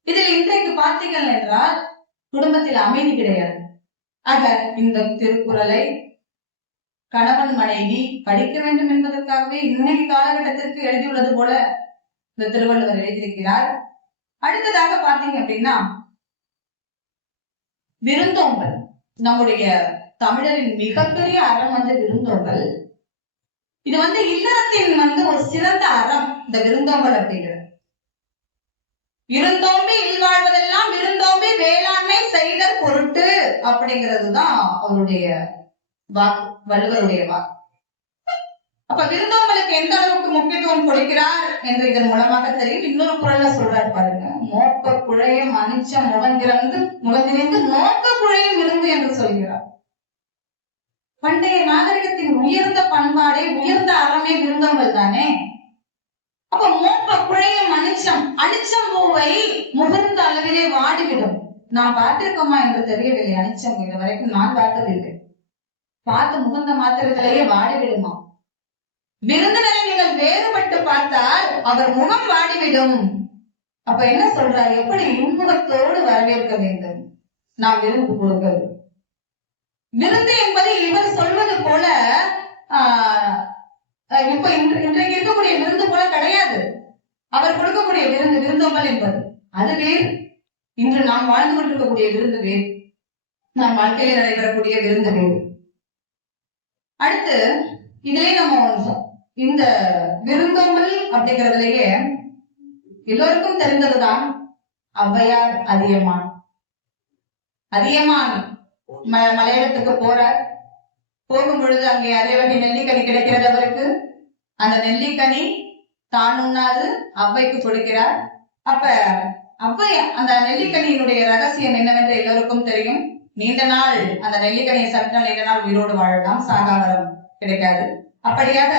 இதில் இன்றைக்கு பார்த்தீர்கள் என்றால் குடும்பத்தில் அமைதி கிடையாது. ஆக இந்த திருக்குறளை கணவன் மனைவி படிக்க வேண்டும் என்பதற்காகவே இன்னைக்கு காலகட்டத்திற்கு எழுதியுள்ளது போல இந்த திருவள்ளுவர் எழுதியிருக்கிறார். அடுத்ததாக பார்த்தீங்க அப்படின்னா விருந்தோம்பல். நம்முடைய தமிழரின் மிகப்பெரிய அறம் விருந்தோம்பல். இது இல்லறத்தின் ஒரு சிறந்த அறம் இந்த விருந்தோம்பல் அப்படிங்கிறது. இருந்தோம்பி இல்வாழ்வதெல்லாம் விருந்தோம்பி வேளாண்மை செய்தல் பொருட்டு அப்படிங்கிறதுதான் அவருடைய வாக்கு, வள்ளுவருடைய வாக்கு. அப்ப விருந்தோம்பலுக்கு எந்த அளவுக்கு முக்கியத்துவம் கொடுக்கிறார் என்று இதன் மூலமாக தெரியும். இன்னொரு குறள்ல சொல்றாரு பாருங்க, மோக்க குழையும் அனிச்ச முகந்திருந்து நோக்க குழையும் விருந்து என்று சொல்கிறார். பண்டைய நாகரிகத்தின் உயர்ந்த பண்பாடே உயர்ந்த அறமே விருந்தோம்பல் தானே. அப்ப மோப்ப குழையும் அனிச்சம் பூவை முகர்ந்த அளவிலே வாடிவிடும். நான் பார்த்திருக்கோமா என்று தெரியவில்லை. அனிச்சம் இது வரைக்கும் நான் பார்த்ததில்லை. பார்த்து முகந்த மாத்திரத்திலேயே வாடிவிடுமா? விருந்தினரை நீங்கள் வேறுபட்டு பார்த்தால் அவர் முகம் வாடிவிடும். அப்ப என்ன சொல்றார்? எப்படி இன்முகத்தோடு வரவேற்க வேண்டும், நாம் விருந்து கொடுக்கிறது. விருந்து என்பது இவர் சொல்வது போல இப்ப இன்றைக்கு இருக்கக்கூடிய விருந்து போல கிடையாது. அவர் கொடுக்கக்கூடிய விருந்தோம்பல் என்பது அது வேறு. இன்று நாம் வாழ்ந்து கொண்டிருக்கக்கூடிய விருந்து வேறு, நாம் வாழ்க்கையில நடைபெறக்கூடிய விருந்து வேறு. அடுத்து இதிலே நம்ம இந்த விருந்தோம்பல் அப்படிங்கிறதுலயே எல்லோருக்கும் தெரிந்ததுதான் ஔவையார் அதியமான் மலையாளத்துக்கு போகும் பொழுது அங்கே அதே வகை நெல்லிக்கனி கிடைக்கிறது அவருக்கு. அந்த நெல்லிக்கனி தான் உண்ணாது ஔவைக்கு கொடுக்கிறார். அப்ப ஔவை அந்த நெல்லிக்கனியினுடைய ரகசியம் என்னவென்று எல்லோருக்கும் தெரியும். நீண்ட நாள் அந்த நெல்லிக்கனியை சாப்பிட்டால் நீண்ட நாள் உயிரோடு வாழலாம், சாகாவரம் கிடைக்காது. அப்படியாக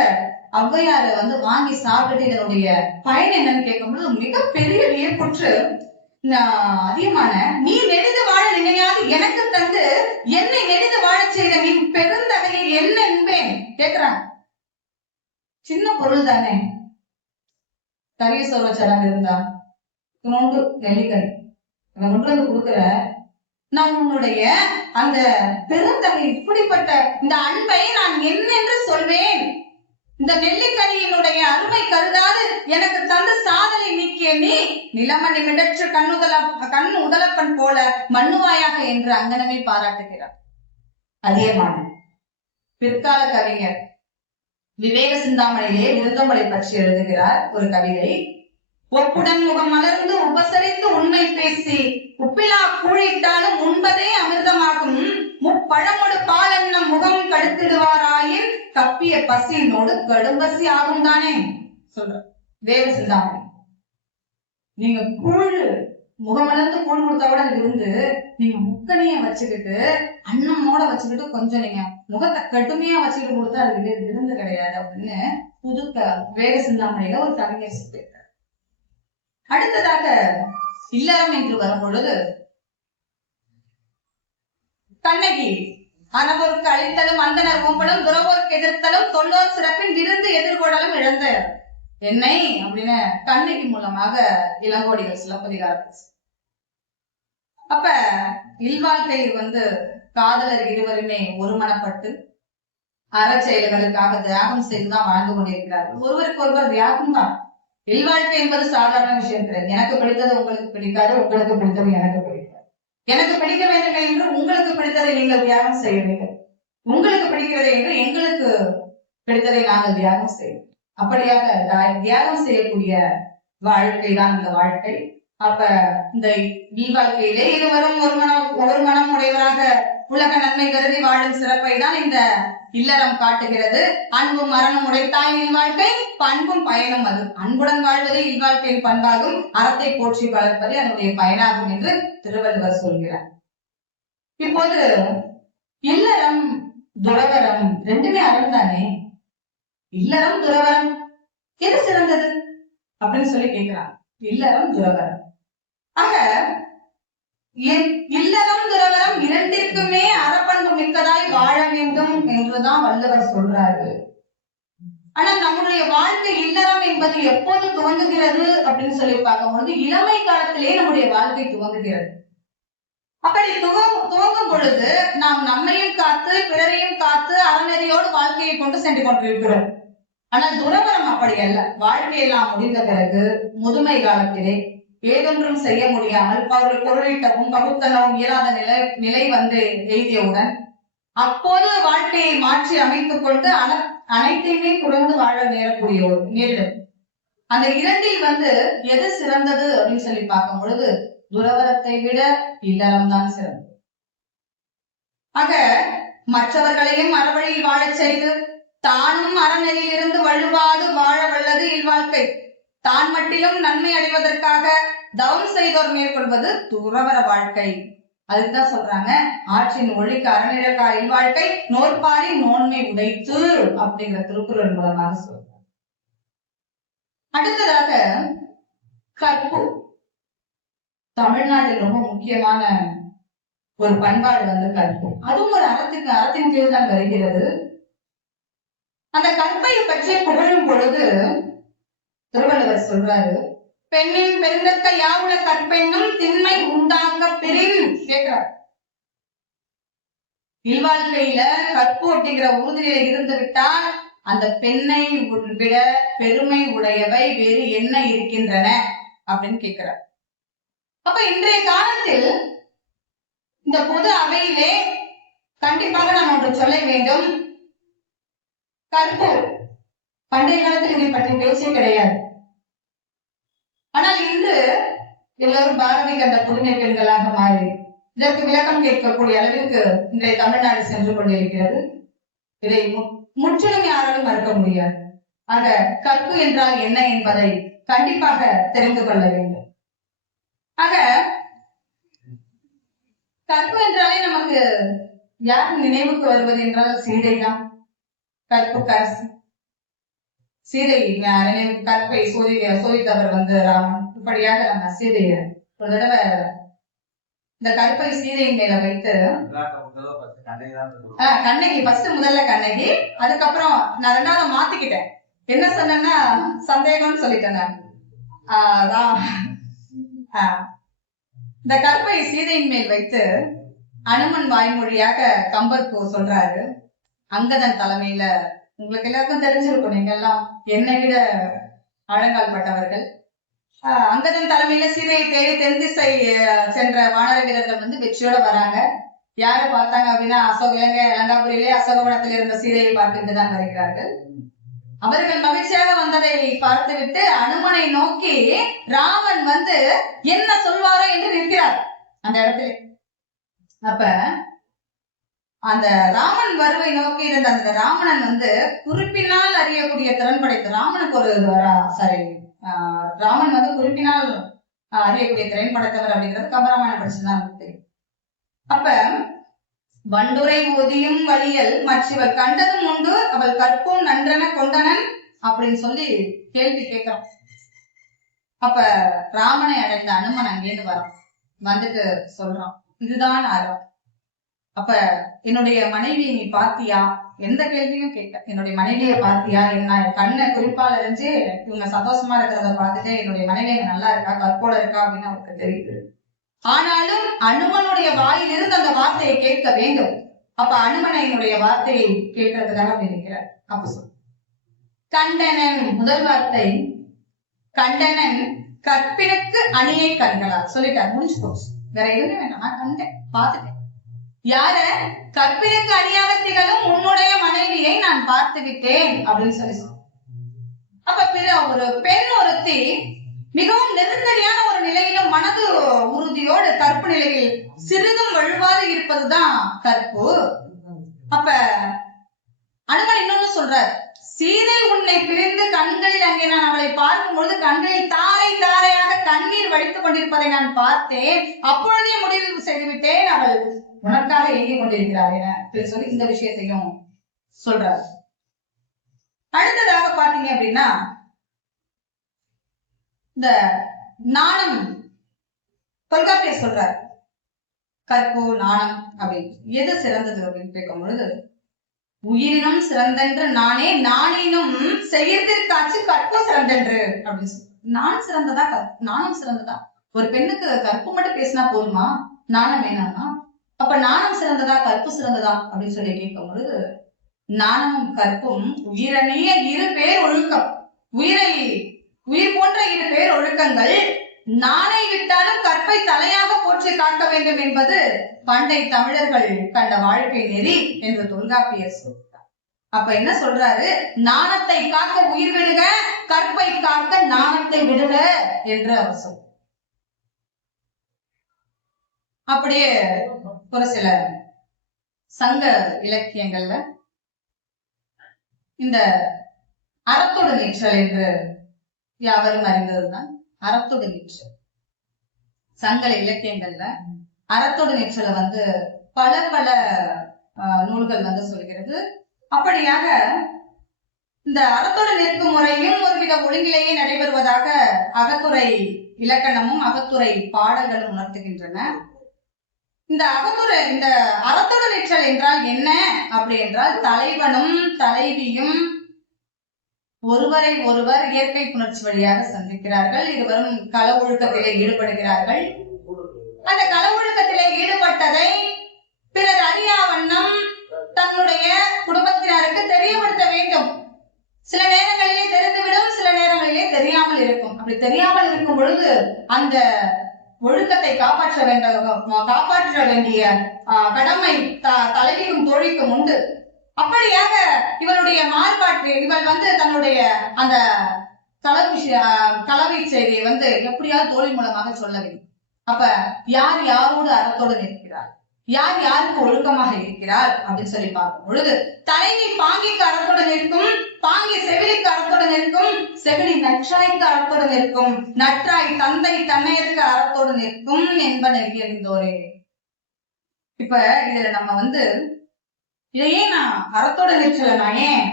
ஔவையார் வாங்கி சாப்பிட்டு இதனுடைய பயன் என்னன்னு கேட்கும்போது மிகப்பெரிய வியப்புற்று, அதிகமான நீ நெடிது வாழ நினையாது எனக்கு தந்து என்னை நெடிது வாழ செய்த நீ பெருந்தகையை என்ன என்பேன் கேக்குறான். சின்ன பொருள் தானே. கரிய சோழச்சரம் இருந்தா நோண்டு நெல்லிக்கனி கொண்டு வந்து கொடுக்குற, நான் உன்னுடைய அந்த பெருந்தகை இப்படிப்பட்ட இந்த அன்பை நான் என்னென்று சொல்வேன். இந்த நெல்லிக்கனியினுடைய அருமை கருதாது எனக்கு தந்து சாதனை நீக்கிய நீ நிலமணி மிடற்று கண் உதலப்பன் போல மண்ணுவாயாக என்று அங்கனமே பாராட்டுகிறார். அதியமான பிற்கால கவிஞர் விவேக சிந்தாமணியிலே விருந்தோம்பலை பற்றி எழுதுகிறார் ஒரு கவிதை. ஒப்புடன் முகம் மலர்ந்து உபசரித்து உண்மை பேசி உப்பிலா கூழிட்டாலும் உண்பதே அமிர்தமாகும். முப்பழமோடு பாலென்னும் முகம் கடுத்திடுவாராயின் கப்பிய பசியினோடு கடும்பசி ஆகும் தானே சொல்ற வேக சிந்தாமணி. நீங்க முகமலர்ந்து கூழ் கொடுத்தா கூட இருந்து நீங்க முக்கனிய வச்சுக்கிட்டு அன்னமோட வச்சுக்கிட்டு கொஞ்சம் நீங்க முகத்தை கடுமையா வச்சுக்கிட்டு கொடுத்தா அது விருந்து கிடையாது அப்படின்னு வேக சிந்தாமணியில ஒரு கவிஞர் சொல்லியிருக்கார். அடுத்ததாக இல்லறம் என்று வரும் பொழுது கண்ணகி அனவோருக்கு அளித்தலும் அந்தனர் ஓம்பலும் துறவோருக்கு எதிர்த்தலும் தொல்லோர் சிறப்பின் விருந்து எதிர்கொடலும் இழந்த என்னை அப்படின்னு கண்ணகி மூலமாக இளங்கோடிகள் சிலப்பதிகாரம். அப்ப இல்வாழ்க்கை காதலர் இருவருமே ஒருமனப்பட்டு அற செயல்களுக்காக தியாகம் செய்துதான் வாழ்ந்து கொண்டிருக்கிறார்கள். ஒருவருக்கு ஒருவர் தியாகம் தான். இல்வாழ்க்கை என்பது சாதாரண விஷயம் கிடையாது. எனக்கு பிடித்தது உங்களுக்கு பிடிக்காது, உங்களுக்கு பிடித்தது எனக்கு பிடிக்காது. எனக்கு பிடிக்க வேண்டும் என்று உங்களுக்கு பிடித்ததை நீங்கள் தியாகம் செய்ய வேண்டும், உங்களுக்கு பிடிக்கிறது என்று எங்களுக்கு பிடித்ததை நாங்கள் தியாகம் செய்வோம். அப்படியாக தியாகம் செய்யக்கூடிய வாழ்க்கை தான் இந்த வாழ்க்கை. அப்ப இந்த வாழ்க்கையிலே இருவரும் ஒரு மனம் உடையவராக உலக நன்மை கருதி வாழும் சிறப்பை தான் இந்த இல்லறம் காட்டுகிறது. அன்பும் மரணம் உடைத்தாயின் வாழ்க்கை பண்பும் பயனும் அது. அன்புடன் வாழ்வதே இல்வாழ்க்கையின் பண்பாகும், அறத்தை போற்றி வளர்ப்பதே அதனுடைய பயனாகும் என்று திருவள்ளுவர் சொல்கிறார். இப்போது இல்லறம் துறவரம் ரெண்டுமே அறம் தானே. இல்லறம் துறவரம் எது சிறந்தது அப்படின்னு சொல்லி கேட்கிறான். இல்லறம் துறவரம். ஆக இல்லறம் துறவரம் இரண்டிற்குமே அறப்பண்பு மிக்கதாய் வாழ வேண்டும் என்றுதான் வள்ளுவர் சொல்றாரு. ஆனா நம்முடைய வாழ்க்கை இல்லறம் என்பது எப்போது துவங்குகிறது அப்படின்னு சொல்லி பார்க்கும்போது இளமை காலத்திலே நம்முடைய வாழ்க்கை துவங்குகிறது. அப்படி துவங்கும் பொழுது நாம் நம்மையும் காத்து பிறரையும் காத்து அறநெறியோடு வாழ்க்கையை கொண்டு சென்று கொண்டிருக்கிறோம். ஆனால் துறவரம் அப்படி அல்ல. வாழ்க்கையெல்லாம் முடிந்த பிறகு முதுமை காலத்திலே ஏதொன்றும் செய்ய முடியாமல் பொருளீட்டவும் பகுத்தனவும் இயலாத நிலை வந்து எய்தியவுடன் அப்போது வாழ்க்கையை மாற்றி அமைத்துக் கொண்டு அனைத்தையுமே துறந்து வாழ நேரிடும். அந்த இரண்டில் வந்து எது சிறந்தது அப்படின்னு சொல்லி பார்க்கும் பொழுது துறவரத்தை விட இல்லறம் தான் சிறந்தது. ஆக மற்றவர்களையும் அறவழியில் வாழச் செய்து தானும் அறநெறியில் இருந்து வழுவாது வாழ வல்லது இல்வாழ்க்கை. தான் மட்டிலும் நன்மை அடைவதற்காக தவம் செய்தோர் மேற்கொள்வது துறவர வாழ்க்கை. அதுக்குதான் சொல்றாங்க, ஆற்றின் ஒளிக்கு அறநிழற்கா இல்வாழ்க்கை நோற்பாரின் நோன்மை உடைத்து அப்படிங்கிற திருக்குறள் மூலமாக சொல்றாங்க. அடுத்ததாக கற்பு. தமிழ்நாட்டில் ரொம்ப முக்கியமான ஒரு பண்பாடு வந்து கற்பு. அதுவும் ஒரு அறத்தின் கீழ் தான் வருகிறது. அந்த கற்பை பற்றி புகழும் பொழுது திருவள்ளுவர் சொல்றாரு, பெண்ணின் பெருந்தக்க யாவுல கற்பெண்ணும் திண்மை உண்டாங்க பிரிவு கேட்கிறார். இல்வாழ்க்கையில கற்பு அப்படிங்கிற உறுதியில இருந்து விட்டால் அந்த பெண்ணை விட பெருமை உடையவை வேறு என்ன இருக்கின்றன அப்படின்னு கேட்கிறார். அப்ப இன்றைய காலத்தில் இந்த பொது அவையிலே கண்டிப்பாக நான் ஒன்று சொல்ல வேண்டும். கற்பு பண்டைய காலத்தில் இதை பற்றி பேச்சே கிடையாது. ஆனால் இன்று எல்லோரும் பாரதி கண்ட புதுமை பெண்களாக மாறி இதற்கு விளக்கம் கேட்கக்கூடிய அளவிற்கு இன்றைய தமிழ்நாடு சென்று கொண்டிருக்கிறது. இதை முற்றிலும் யாராலும் மறுக்க முடியாது. ஆக கற்பு என்றால் என்ன என்பதை கண்டிப்பாக தெரிந்து கொள்ள வேண்டும். ஆக கற்பு என்றாலே நமக்கு யார் நினைவுக்கு வருவது என்றால் சீதை தான். கற்பு கரசு சீதை கற்பை சோதித்தவர் வந்து ராமன். இப்படியாக நம்ம சீதைய ஒரு தடவை இந்த கற்பை சீதையின் மேல வைத்து கண்ணகி ஃபர்ஸ்ட் முதல்ல கண்ணகி, அதுக்கப்புறம் நான் ரெண்டாவது மாத்திக்கிட்டேன். என்ன சொன்னேன்னா சந்தேகம்னு சொல்லிட்டேன். இந்த கற்பை சீதையின் மேல் வைத்து அனுமன் வாய்மொழியாக கம்பர் சொல்றாரு, அங்கதன் தலைமையில உங்களுக்கு எல்லாருக்கும் தெரிஞ்சிருக்கும், நீங்க எல்லாம் என்னை விட ஆழங்கால் பட்டவர்கள். அங்கதன் தலைமையில சீதையை தேடி தென் திசை சென்ற வானர வீரர்கள் வந்து வெற்றியோட வராங்க. யாரு பார்த்தாங்க அப்படின்னா லங்காபுரியிலே அசோகவனத்தில் இருந்த சீதையை பார்த்துட்டு தான் வருகிறார்கள். அவர்கள் மகிழ்ச்சியாக வந்ததை பார்த்துவிட்டு அனுமனை நோக்கி ராமன் வந்து என்ன சொல்வாரோ என்று நிற்கிறார் அந்த இடத்துல. அப்ப அந்த ராமன் வருவை நோக்கி இருந்த அந்த ராவணன் வந்து குறிப்பினால் அறியக்கூடிய திறன் படைத்த ராமன் வந்து குறிப்பினால் அறியக்கூடிய திறன் படைத்தவர் அப்படிங்கிறது கம்பராமாயணம் படிச்சுதான் தெரியும். அப்ப வண்டுரை ஓதியும் வழியல் மற்றவள் கண்டதும் உண்டு அவள் கற்பும் நன்றன கொண்டனன் அப்படின்னு சொல்லி கேள்வி கேட்கிறான். அப்ப ராமனை அடைந்த அனுமன் அங்கேருந்து வரான். வந்துட்டு சொல்றான், இதுதான் அறம். அப்ப என்னுடைய மனைவி நீ பாத்தியா? எந்த கேள்வியும் கேட்க, என்னுடைய மனைவியை பாத்தியா? என்ன கண்ணை குறிப்பால் அறிஞ்சு இவங்க சந்தோஷமா இருக்கிறத பார்த்துட்டு என்னுடைய மனைவி நல்லா இருக்கா, கற்போட இருக்கா அப்படின்னு அவருக்கு தெரியுது. ஆனாலும் அனுமனுடைய வாயில் இருந்து அந்த வார்த்தையை கேட்க வேண்டும். அப்ப அனுமனையினுடைய வார்த்தையை கேட்கறதுக்காக அப்படி இருக்கிறார். அப்ப சொல் கண்டனன், முதல் வார்த்தை கண்டனன் கற்பினுக்கு அணியை கண்களால் சொல்லிட்டார், முடிஞ்சு போச்சு. வேற எதுவுமே வேண்டாம், நான் கண்டேன், பார்த்துட்டேன். யார? கற்பினுக்கு அணியாக திகழும் உன்னுடைய மனைவியை நான் பார்த்து விட்டேன் அப்படின்னு சொல்லி. அப்ப ஒரு பெண் ஒருத்தி மிகவும் நெருக்கடியான ஒரு நிலையிலும் மனது உறுதியோடு கற்பு நிலையில் சிறிதும் வலுவாது இருக்க இருப்பதுதான் கற்பு. அப்ப அனுமன் இன்னொன்னு சொல்றார், சீதை உன்னை பிரிந்து கண்களில் அங்கே நான் அவளை பார்க்கும் பொழுது கண்களில் தாரை தாரையாக கண்ணீர் வடித்துக் கொண்டிருப்பதை நான் பார்த்தேன். அப்பொழுதே முடிவு செய்துவிட்டேன், அவள் உனக்காக ஏங்கிக் கொண்டிருக்கிறாள் என சொல்லி இந்த விஷயத்தையும் சொல்றார். அடுத்ததாக பாத்தீங்க அப்படின்னா இந்த நாணம் தொல்காப்பியர் சொல்றார், கற்பு நாணம் அப்படின்னு எது சிறந்தது அப்படின்னு கேட்கும் பொழுது, உயிரினும் சிறந்தென்று நானே நாணினும் செய்யறதற்காச்சு கற்பு சிறந்தென்று அப்படின்னு சொல்லி. நான் சிறந்ததா நாணம் சிறந்ததா? ஒரு பெண்ணுக்கு கற்பு மட்டும் பேசினா போதுமா, நாணம் வேணாமா? அப்ப நாணம் சிறந்ததா கற்பு சிறந்ததா அப்படின்னு சொல்லி கேட்கும் பொழுது, நாணமும் கற்பும் உயிரணிய இரு பேர் ஒழுக்கம், உயிர் போன்ற இரு பேர் ஒழுக்கங்கள். நாணை விட்டாலும் கற்பை தலையாக போற்றி காக்க வேண்டும் என்பது பண்டை தமிழர்கள் கண்ட வாழ்க்கை நெறி என்று தொல்காப்பியர் சொல்றார். அப்ப என்ன சொல்றாரு, நாணத்தை காக்க உயிர் விடுக, கற்பை காக்க நாணத்தை விடுக என்று அவர் சொல்றார். அப்படியே ஒரு சில சங்க இலக்கியங்கள்ல இந்த அறத்தோடு நீற்றல் என்று யாவரும் அறிந்ததுதான். அறத்தோடு நீற்றல் சங்க இலக்கியங்கள்ல அறத்தோடு நீற்றலை பல பல நூல்கள் சொல்கிறது. அப்படியாக இந்த அறத்தோடு நிற்கும் முறையும் ஒருவித ஒழுங்கிலேயே நடைபெறுவதாக அகத்துறை இலக்கணமும் அகத்துறை பாடல்களும் உணர்த்துகின்றன. இந்த அறத்தோடு நிற்றல் என்றால் என்ன அப்படி என்றால், தலைவனும் தலைவியும் ஒருவரை ஒருவர் இயற்கை புணர்ச்சி வழியாக சந்திக்கிறார்கள். இருவரும் கள ஒழுக்கத்திலே ஈடுபடுகிறார்கள். அந்த கள ஒழுக்கத்திலே ஈடுபட்டதை பிறர் அறியா வண்ணம் தன்னுடைய குடும்பத்தினருக்கு தெரியப்படுத்த வேண்டும். சில நேரங்களிலே தெரிந்துவிடும், சில நேரங்களிலே தெரியாமல் இருக்கும். அப்படி தெரியாமல் இருக்கும் பொழுது அந்த ஒழுக்கத்தை காப்பாற்ற வேண்டிய கடமை தலைவிக்கும் தோழிக்கும் உண்டு. அப்படியாக இவருடைய மாறுபாட்டு இவள் தன்னுடைய அந்த கலவை செய்தியை எப்படியாவது தோழி மூலமாக சொல்ல வேண்டும். அப்ப யார் யாரோடு அறத்தோடு நிற்கிறார், யார் யாருக்கு ஒழுக்கமாக இருக்கிறார் அப்படின்னு சொல்லி பார்க்கும் பொழுது, தலைவி பாங்கிக்கு அறத்தோடு நிற்கும், பாங்கி செவிலிக்கு அறத்தோடு நிற்கும், செவிலி நற்றாய்க்கு அறத்தோடு நிற்கும், நற்றாய் தந்தை தன்னையருக்கு அறத்தோடு நிற்கும் என்பன அறிந்தோரே. இப்ப இதுல நம்ம இதையே நான் அறத்தோட நிற்றல நான் ஏன்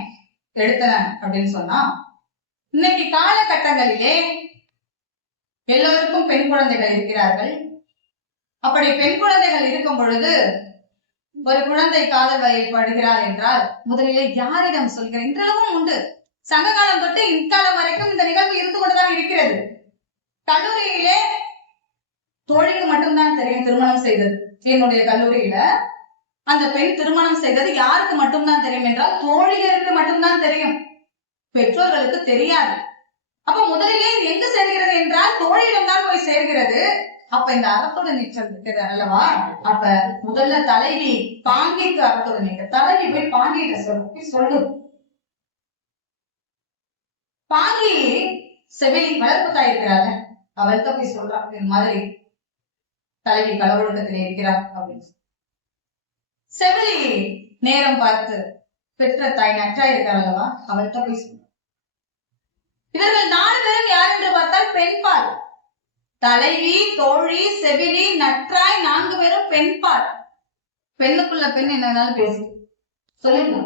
எடுத்தேன் அப்படின்னு சொன்னா, இன்னைக்கு காலகட்டங்களிலே எல்லோருக்கும் பெண் குழந்தைகள் இருக்கிறார்கள். அப்படி பெண் குழந்தைகள் இருக்கும் பொழுது ஒரு குழந்தை காதல் வயல் படுகிறாள் என்றால் முதலிலே யாரிடம் சொல்கிறேன்? இன்றளவும் உண்டு. சங்க காலம் தொட்டு இக்காலம் வரைக்கும் இந்த நிகழ்வு இருந்து கொண்டுதான் இருக்கிறது. கல்லூரியிலே தோழிக்கு மட்டும்தான் தெரியும் திருமணம் செய்தது. என்னுடைய கல்லூரியில அந்த பெண் திருமணம் செய்தது யாருக்கு மட்டும்தான் தெரியும் என்றால் தோழிகளுக்கு மட்டும்தான் தெரியும், பெற்றோர்களுக்கு தெரியாது. அப்ப முதலிலே எங்கு சேர்கிறது என்றால் தோழியிடம் தான் போய் சேர்கிறது. அப்ப இந்த அறத்தோடு நீச்சல் இருக்கிறது அல்லவா? அப்ப முதல்ல தலைவி பாங்கிக்கு அறத்தோடு நீச்சல். தலைவி போய் பாங்கிட்ட சொல்லு. பாங்கி செவிலி வளர்ப்பு தாய் இருக்கிறாங்க, அவள்கிட்ட போய் சொல்றான், இந்த மாதிரி தலைவி களவொழுக்கத்தில் இருக்கிறார் அப்படின்னு. செவிலி நேரம் பார்த்து பெற்ற தாய் நற்றா இருக்கார் அல்லவா, அவள்கிட்ட போய் சொல்ற. இவர்கள் 4 பேரும் யார் என்று பார்த்தால் பெண்பால். தலைவி, தோழி, செவிலி, நற்றாய் 4 பேரும் பெண்பால். பெண்ணுக்குள்ள பெண் என்னன்னாலும் பேசு சொல்லுங்க.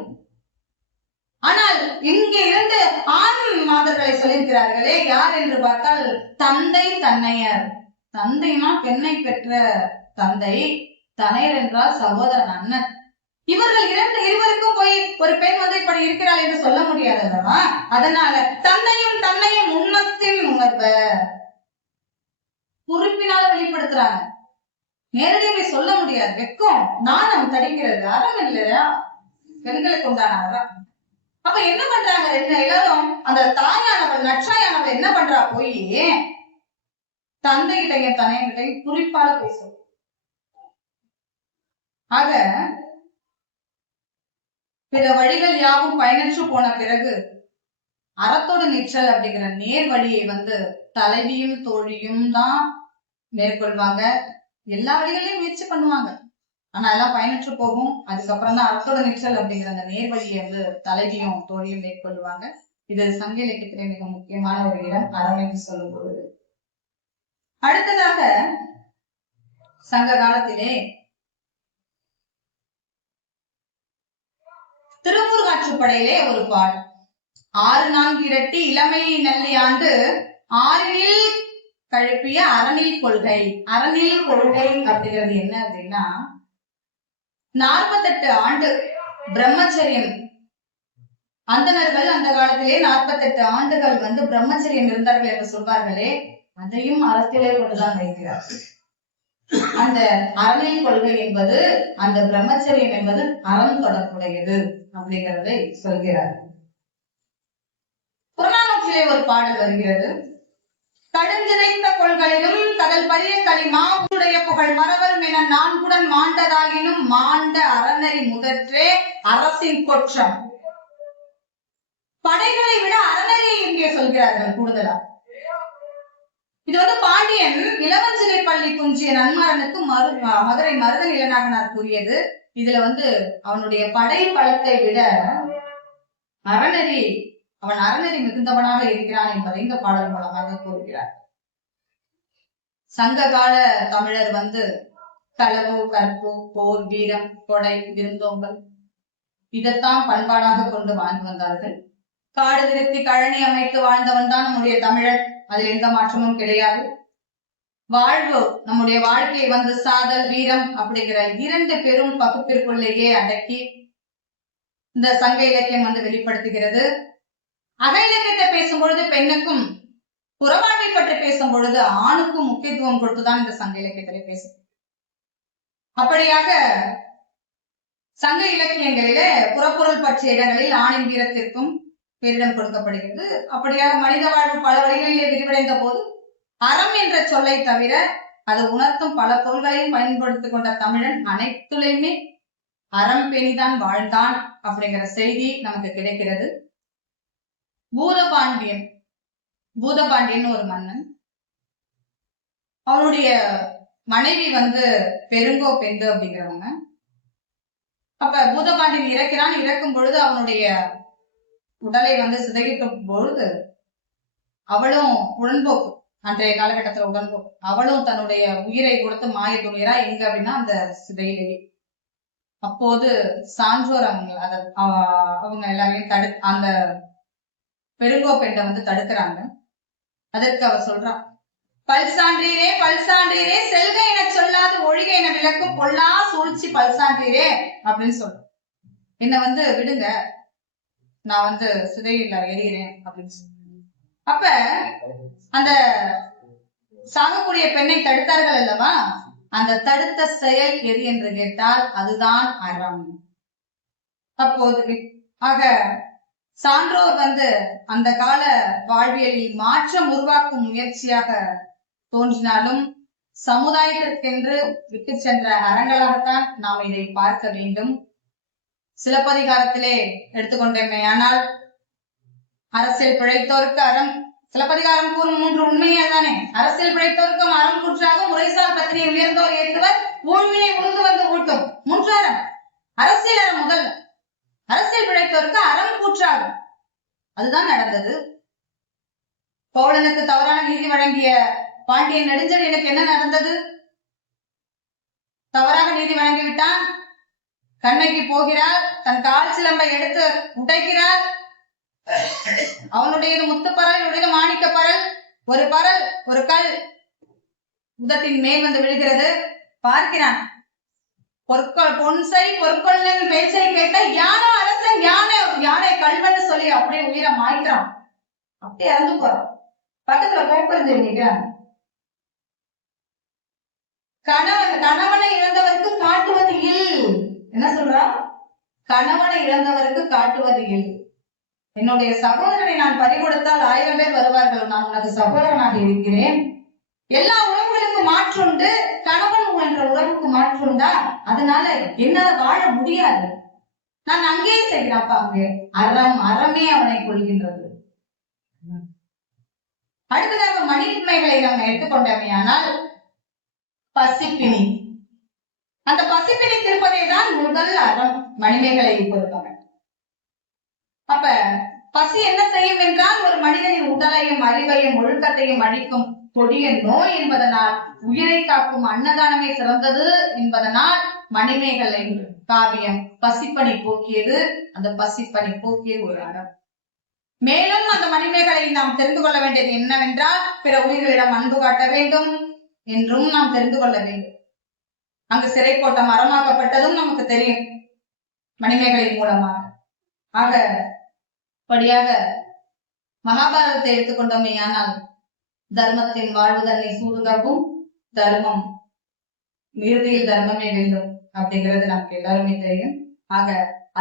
ஆனால் இங்கே 2 ஆண் மாதர்களை சொல்லியிருக்கிறார்களே, யார் என்று பார்த்தால் தந்தை தன்னையர். தந்தைனா பெண்ணை பெற்ற தந்தை, தனையர் என்றால் சகோதரன், அண்ணன். இவர்கள் இருவருக்கும் போய் ஒரு பெண் இப்படி இருக்கிறாள் என்று சொல்ல முடியாதல்லவா? அதனால தந்தையும் தன்னையும் உண்மத்தின் உணர்வ குறிப்பினால வெளிப்படுத்துறாங்க. நேரடியாக போய் சொல்ல முடியாது, வெக்கம் நாணம் தடுக்கிறது. அறம் இல்லையா பெண்களுக்கு உண்டான அறம். அப்ப என்ன பண்றாங்க எல்லாரும்? அந்த தாயானவள் நற்றாயானவள் என்ன பண்றா? போய் தந்தைகிட்டையும் தனையகிட்டையும் குறிப்பால பேசும். ஆக பிற வழிகள் யாவும் பயனற்று போன பிறகு அறத்தோடு நிற்றல் அப்படிங்கிற நேர் வழியை தலைவியும் தோழியும் தான் மேற்கொள்வாங்க. எல்லா வழிகளையும் முயற்சி பண்ணுவாங்க. ஆனா எல்லாம் பயனற்று போகும். அதுக்கப்புறம் தான் அர்த்தோட நிற்றல் அப்படிங்கிற அந்த நேர்வழியை வந்து தலைவியும் தோழியும் மேற்கொள்ளுவாங்க. இது சங்க இலக்கியத்திலே மிக முக்கியமான ஒரு இடம் அறம் என்று சொல்லும் பொழுது. அடுத்ததாக சங்க காலத்திலே திருமுருகாற்றுப்படையிலே ஒரு பாடல், 6 4 இளமை நல்லி ஆண்டு ஆறில் கழுப்பிய அறநில் கொள்கை. அறநில் கொள்கை அப்படிங்கிறது என்ன அப்படின்னா, 48 ஆண்டு பிரம்மச்சரியம். அந்தணர்கள் அந்த காலத்திலே 48 ஆண்டுகள் வந்து பிரம்மச்சரியம் இருந்தார்கள் என்று சொல்வார்களே, அதையும் அறத்திலே கொண்டுதான் வைக்கிறார். அந்த அறநில் கொள்கை என்பது, அந்த பிரம்மச்சரியம் என்பது அறம் தொடர்புடையது அப்படிங்கிறதை சொல்கிறார். புறநானூற்றிலே ஒரு பாடல் வருகிறது, கடுஞ்சிறைத்த கொள்கையிலும் கடல் பரிய களி மாவுடைய புகழ் மறவரும் என நான்குடன் மாண்டதாகினும் மாண்ட அறநெறி முதற்றே அரசின் கொற்றம். படைகளை விட அறநெறியை இங்கே சொல்கிறார்கள் கூடுதலா. இது வந்து பாண்டியன் இளவஞ்சிறை பள்ளி குஞ்சிய நன்மாறனுக்கு மதுரை மருத நிலநாகனார் கூறியது. இதுல வந்து அவனுடைய படை பலத்தை விட அவன் அறநெறி மிகுந்தவனாக இருக்கிறான் என்பதை இந்த பாடல் மூலமாக கூறுகிறார். சங்ககால தமிழர் வந்து களவு, கற்பு, போர், வீரம், கொடை, விருந்தோம்பல் இதைத்தான் பண்பாடாக கொண்டு வாழ்ந்து வந்தார்கள். காடு திருத்தி கழனி அமைத்து வாழ்ந்தவன் தான் நம்முடைய தமிழன். அதில் எந்த மாற்றமும் கிடையாது. வாழ்வு, நம்முடைய வாழ்க்கை வந்து சாதல், வீரம் அப்படிங்கிற 2 பெரும் பகுப்பிற்குள்ளேயே அடக்கி இந்த சங்க இலக்கியம் வந்து வெளிப்படுத்துகிறது. அக இலக்கியத்தை பேசும் பொழுது பெண்ணுக்கும், புறவாழ்வை பற்றி பேசும் பொழுது ஆணுக்கும் முக்கியத்துவம் கொடுத்துதான் இந்த சங்க இலக்கியத்திலே பேசும். அப்படியாக சங்க இலக்கியங்களிலே புறப்பொருள் பற்றிய இடங்களில் ஆணின் வீரத்திற்கும் பேரிடம் கொடுக்கப்படுகிறது. அப்படியாக மனித வாழ்வு பல வழிகளிலே விரிவடைந்த போது அறம் என்ற சொல்லை தவிர அது உணர்த்தும் பல பொருள்களையும் பயன்படுத்திக் கொண்ட தமிழன் அனைத்துலையுமே அறம் பேணிதான் வாழ்ந்தான் அப்படிங்கிற செய்தி நமக்கு கிடைக்கிறது. பூதபாண்டியன் ஒரு மன்னன், அவனுடைய மனைவி வந்து பெருங்கோ பெண்டு அப்படிங்கிறவங்க. அப்ப பூதபாண்டியன் இறக்கிறான். இறக்கும் பொழுது அவனுடைய உடலை வந்து சிதைக்கும் பொழுது அவளும் உடன்போக்கு, அன்றைய காலகட்டத்துல உடன்போக்கு, அவளும் தன்னுடைய உயிரை கொடுத்து மாய துணியரா எங்க அப்படின்னா அந்த சிதையிலேயே. அப்போது சான்றோர் அவங்க எல்லாரையும் அந்த பெருங்கோ பெண்ணை வந்து தடுக்கிறாங்க. அதற்கு அவர் சொல்றான், பல்சான்றீரே பல்சான்றீரே செல்க என சொல்லாது ஒழிக என விளக்கும் பொல்லா சூழ்ச்சி பல்சான்றீரே அப்படின்னு சொல்றேன். என்ன வந்து விடுங்க, நான் வந்து சிதையில எறிகிறேன் அப்படின்னு சொல்லி. அப்ப அந்த சாகக்கூடிய பெண்ணை தடுத்தார்கள் அல்லவா, அந்த தடுத்த செயல் எது என்று கேட்டால் அதுதான் அறம். அப்போது ஆக சான்றோர் வந்து அந்த கால வாழ்வியலில் மாற்றம் உருவாக்கும் முயற்சியாக தோன்றினாலும் சமுதாயத்திற்கென்று விட்டு சென்ற அறங்களாகத்தான் நாம் இதை பார்க்க வேண்டும். சிலப்பதிகாரத்திலே எடுத்துக்கொண்டேமே ஆனால் அரசியல் பிழைத்தோருக்கு அறம், சிலப்பதிகாரம் கூறும் 3 உண்மையே தானே. அரசியல் பிழைத்தோருக்கும் அறம் குற்றாக முறைசால் பத்திரிகை உயர்ந்தோர் ஏற்றுவர் ஊழ்வினை உழுந்து வந்து ஊட்டும் 3 அறம். அரசியல் அறம் முதல், அரசியல் பிழைத்தோருக்கு அறம் கூற்றாகும். அதுதான் நடந்தது. கோவலனுக்கு தவறான நீதி வழங்கிய பாண்டியன் நெடுஞ்செழியனுக்கு என்ன நடந்தது? தவறாக நீதி வழங்கிவிட்டான். கண்ணைக்கு போகிறார், தன் கால் சிலம்பை எடுத்து உடைக்கிறார். அவனுடையது முத்துப்பரல், உடையது மாணிக்க பரல். ஒரு பரல், ஒரு கல் உதட்டின் மேல் வந்து விழுகிறது. பார்க்கிறான், பொன்சை பொற்கொள்ளன் பேச்சை கேட்ட யானோ அரசன், யானை கல்வன்னு சொல்லி அப்படியே உயிரை மாய்க்கிறான். அப்படியே இறந்து போறான். பக்கத்துல கோப்பறிஞ்சு நிற்கிறான். கணவனை இழந்தவருக்கு காட்டுவது இல். என்ன சொல்றா? கணவனை இழந்தவருக்கு காட்டுவது இல். என்னுடைய சகோதரனை நான் பறிகொடுத்தால் 1000 பேர் வருவார்கள். நான் உனது சகோதரனாக இருக்கிறேன். எல்லா உறவுகளுக்கும் மாற்றுண்டு, கணவன் என்ற உறவுக்கு மாற்றுண்டா, அதனால என்னால வாழ முடியாது. நான் அங்கேயே செய்கிறப்பா. அங்கே அறமே அவனை கொள்கின்றது. அடுத்ததாக மணிமைகளை நம்ம எடுத்துக்கொண்டோமே ஆனால் பசிப்பினி. அந்த பசிப்பினை தீர்ப்பதே தான் முதல் அறம் மணிமேகலை பொறுத்தவரை. அப்ப பசி என்ன செய்யும் என்றால் ஒரு மனிதனின் உடலையும் அறிவையும் ஒழுக்கத்தையும் அழிக்கும் கொடிய நோய் என்பதனால் உயிரை காக்கும் அன்னதானமே சிறந்தது என்பதனால் மணிமேகலை காவியம் பசிப்பனை போக்கியது. அந்த பசிப்பனை போக்கிய ஒரு அறம். மேலும் அந்த மணிமேகலை நாம் தெரிந்து கொள்ள வேண்டியது என்னவென்றால் பிற உயிர்களிடம் அன்பு காட்ட வேண்டும் என்றும் நாம் தெரிந்து கொள்ள வேண்டும். அங்கு சிறை கோட்டம் அறமாக்கப்பட்டதும் நமக்கு தெரியும் மணிமேகலை மூலமாக. ஆக படியாக மகாபாரதத்தை எடுத்துக்கொண்டோமே ஆனால் தர்மத்தின் வாழ்வு தன்னை சூதுகவும் தர்மம் இறுதியில் தர்மமே வெல்லும் அப்படிங்கிறது நமக்கு எல்லாருமே தெரியும். ஆக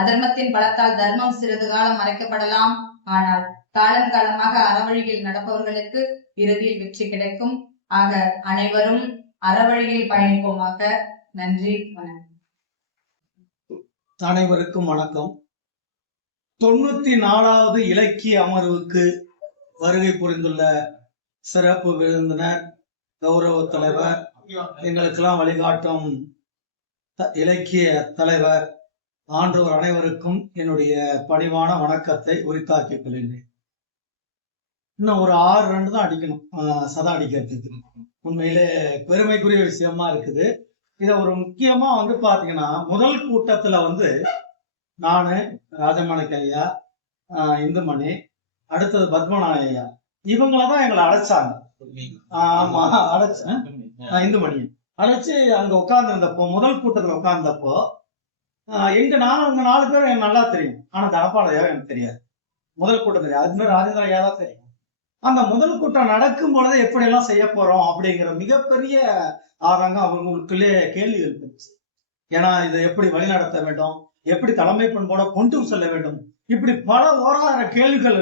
அதர்மத்தின் பலத்தால் தர்மம் சிறிது காலம் மறைக்கப்படலாம், ஆனால் காலம் காலமாக அறவழியில் நடப்பவர்களுக்கு இறுதியில் வெற்றி கிடைக்கும். ஆக அனைவரும் அறவழியில் பயணிப்போமாக. நன்றி, வணக்கம். அனைவருக்கும் வணக்கம். 94வது இலக்கிய அமர்வுக்கு வருகை புரிந்துள்ள சிறப்பு விருந்தினர், கௌரவ தலைவர், எங்களுக்கெல்லாம் வழிகாட்டும் இலக்கிய தலைவர் ஆண்டோர் அனைவருக்கும் என்னுடைய பணிவான வணக்கத்தை உரித்தாக்கிக் கொள்கிறேன். இன்னும் ஒரு 6 ரன் தான் அடிக்கணும் சதா அடிக்கிறதுக்கு. உண்மையிலே பெருமைக்குரிய விஷயமா இருக்குது. இத ஒரு முக்கியமா பாத்தீங்கன்னா, முதல் கூட்டத்துல நானு, ராஜமாணிக்க ஐயா, இந்துமணி, அடுத்தது பத்மநாய ஐயா, இவங்களதான் எங்களை அழைச்சாங்க. ஆமா, இந்துமணி அழைச்சு அங்க உட்கார்ந்து இருந்தப்போ, முதல் கூட்டத்துல உட்கார்ந்தப்போ நானும் உங்க 4 பேரும் எனக்கு நல்லா தெரியும். ஆனா தனபாளையா எனக்கு தெரியாது. முதல் கூட்டம் தெரியாது. அதுமாதிரி ராஜேந்திர ஐயா தான் தெரியும். அந்த முதல் கூட்டம் நடக்கும் பொழுது எப்படி எல்லாம் செய்ய போறோம் அப்படிங்கிற மிகப்பெரிய ஆதங்கம் அவங்களுக்குள்ளே கேள்விகள் இருந்துச்சு. ஏன்னா இதை எப்படி வழிநடத்த வேண்டும், எப்படி தலைமை பண்போட கொண்டு செல்ல வேண்டும், இப்படி பல ஓராயிர கேள்விகள்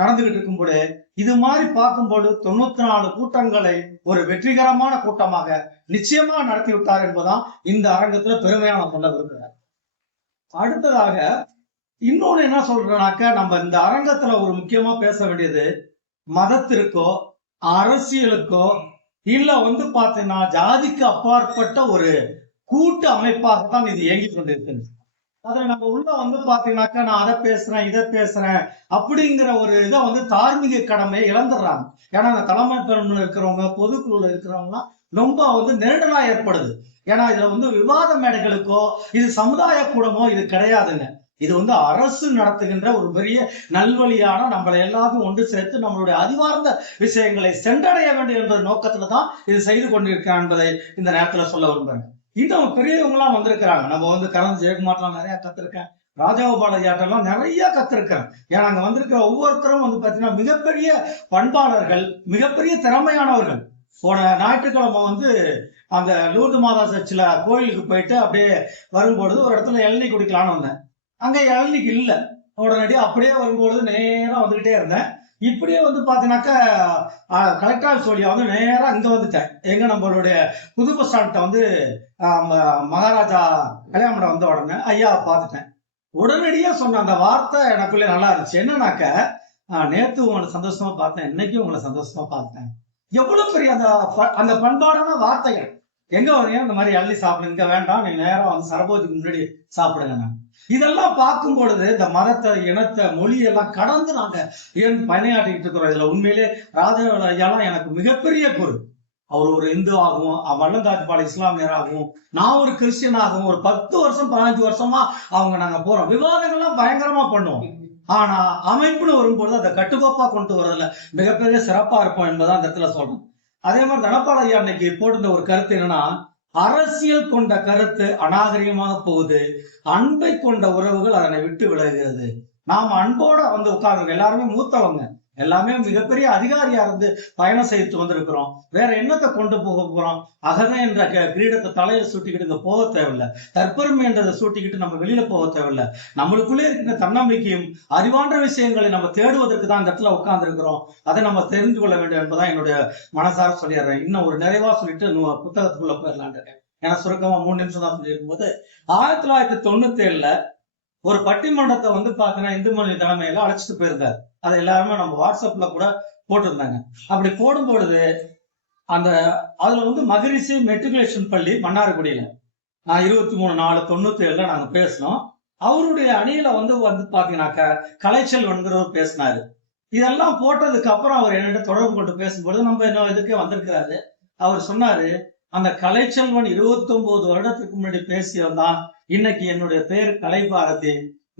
நடந்துகிட்டு இருக்கும்போது இது மாதிரி பார்க்கும்போது 94 கூட்டங்களை ஒரு வெற்றிகரமான கூட்டமாக நிச்சயமா நடத்தி விட்டார் என்பதுதான் இந்த அரங்கத்துல பெருமையான சொல்ல விரும்புகிறார். அடுத்ததாக இன்னொன்னு என்ன சொல்றேன்னாக்க, நம்ம இந்த அரங்கத்துல ஒரு முக்கியமா பேச வேண்டியது மதத்திற்கோ அரசியலுக்கோ இல்ல பாத்தீங்கன்னா ஜாதிக்கு அப்பாற்பட்ட ஒரு கூட்டு அமைப்பாகத்தான் இது இயங்கி கொண்டிருக்கிறது. அதை நம்ம உள்ள பாத்தீங்கன்னாக்கா, நான் அதை பேசுறேன் இதை பேசுறேன் அப்படிங்கிற ஒரு இதை தார்மீக கடமையை இழந்துடுறாங்க. ஏன்னா அந்த தலைமை பெருமையில இருக்கிறவங்க, பொதுக்குழுல இருக்கிறவங்க ரொம்ப நெருடலா ஏற்படுது. ஏன்னா இதுல விவாத மேடைகளுக்கோ இது சமுதாய கூடமோ இது கிடையாதுங்க. இது அரசு நடத்துகின்ற ஒரு பெரிய நல்வழியான நம்மளை எல்லாத்தையும் ஒன்று சேர்த்து நம்மளுடைய அறிவார்ந்த விஷயங்களை சென்றடைய வேண்டும் என்ற நோக்கத்துலதான் இது செய்து கொண்டிருக்கிறான் என்பதை இந்த நேரத்துல சொல்ல விரும்புறேன். இன்னும் பெரியவங்க எல்லாம் வந்திருக்கிறாங்க. நம்ம கரந்த் ஜெயக்குமார்லாம் நிறைய கத்திருக்கேன், ராஜகோபால் ஐயாட்டெல்லாம் நிறைய கத்திருக்கிறேன். ஏன்னா அங்க வந்திருக்கிற ஒவ்வொருத்தரும் பாத்தீங்கன்னா மிகப்பெரிய பண்பாளர்கள், மிகப்பெரிய திறமையானவர்கள். போன ஞாயிற்றுக்கிழமை அந்த லூர்து மாதா சர்ச்சில் கோயிலுக்கு போயிட்டு அப்படியே வரும்பொழுது ஒரு இடத்துல இளநீ குடிக்கலான்னு வந்தேன். அங்க இளநீக்கு இல்லை. உடனடி அப்படியே வரும்பொழுது நேரா வந்துகிட்டே இருந்தேன். இப்படியே பாத்தீங்கன்னாக்கா கலெக்டர் ஆஃபீஸ் வழியா நேரா இங்க வந்துட்டேன். எங்க நம்மளுடைய புது பஸ் ஸ்டாண்ட மகாராஜா கல்யாணம் வந்த உடனே ஐயாவை பார்த்துட்டேன். உடனடியா சொன்ன அந்த வார்த்தை எனக்குள்ளே நல்லா இருந்துச்சு. என்னன்னாக்க, நேத்து உங்களை சந்தோஷமா பார்த்தேன், இன்னைக்கு உங்களை சந்தோஷமா பார்த்தேன். எவ்வளவு பெரிய அந்த பண்பாடான வார்த்தைகள். எங்க வரீங்க, இந்த மாதிரி அள்ளி சாப்பிடுங்க, இங்க வேண்டாம், நீங்க நேரம் சரபோஜுக்கு முன்னாடி சாப்பிடுங்க. இதெல்லாம் பார்க்கும் பொழுது இந்த மதத்தை, இனத்தை, மொழியெல்லாம் கடந்து நாங்க பணியாற்றிக்கிட்டு இருக்கிறோம். இதுல உண்மையிலே ராஜகோபால் ஐயாலாம் எனக்கு மிகப்பெரிய குரு. அவர் ஒரு இந்து ஆகவும், வல்லந்தாஜ்பால் இஸ்லாமியராகவும், நான் ஒரு கிறிஸ்டியனாகவும் ஒரு 10 வருஷம் 15 வருஷமா நாங்க போறோம். விவாதங்கள்லாம் பயங்கரமா பண்ணுவோம். ஆனா அமைப்புன்னு வரும்போது அதை கட்டுக்கோப்பா கொண்டு வரதுல மிகப்பெரிய சிறப்பா இருப்போம் என்பதான் இந்த இடத்துல சொல்றோம். அதே மாதிரி தனபால் ஐயா இன்னைக்கு போட்டிருந்த ஒரு கருத்து என்னன்னா, அரசியல் கொண்ட கருத்து அநாகரிகமாக போகுது, அன்பை கொண்ட உறவுகள் அதனை விட்டு விலகுகிறது. நாம் அன்போட உட்கார்ந்து எல்லாருமே மூத்தவங்க, எல்லாமே மிகப்பெரிய அதிகாரியா இருந்து பயணம் செய்து வந்திருக்கிறோம். வேற என்னத்தை கொண்டு போக போறோம்? அகதை என்ற கிரீடத்தை தலையில சூட்டிக்கிட்டு இங்க போக தேவையில்லை, தற்பெருமை என்றதை சூட்டிக்கிட்டு நம்ம வெளியில போக தேவையில்லை. நம்மளுக்குள்ளே இருக்கிற தன்னம்பிக்கையும் அறிவான்ற விஷயங்களை நம்ம தேடுவதற்கு தான் இந்த இடத்துல உட்கார்ந்து இருக்கிறோம். அதை நம்ம தெரிந்து கொள்ள வேண்டும் என்பதான் என்னுடைய மனசார சொல்லிடுறேன். இன்னும் ஒரு நிறைவா சொல்லிட்டு புத்தகத்துக்குள்ள போயிடலான் இருக்கேன். ஏன்னா சுருக்கமா 3 நிமிஷம் தான் சொல்லியிருக்கும் போது, 1997 ஒரு பட்டிமன்றத்தை பாத்தீங்கன்னா இந்துமணி தலைமையில அழைச்சிட்டு போயிருந்தார். அதை எல்லாருமே நம்ம வாட்ஸ்அப்ல கூட போட்டிருந்தாங்க. அப்படி போடும் பொழுது அதுல மகரிஷி மெட்ரிகுலேஷன் பள்ளி மன்னார்குடியில 23/4/97 நாங்க பேசினோம். அவருடைய அணியில வந்து பாத்தீங்கன்னாக்க கலைச்செல்வன்கிறவர் பேசினாரு. இதெல்லாம் போட்டதுக்கு அப்புறம் அவர் என்கிட்ட தொடர்பு கொண்டு பேசும்பொழுது நம்ம என்ன இதுக்கே வந்திருக்கிறாரு. அவர் சொன்னாரு, அந்த கலைச்செல்வன் 29 வருடத்துக்கு முன்னாடி பேசியவன் இன்னைக்கு என்னுடைய பேர் கலைபாரதி.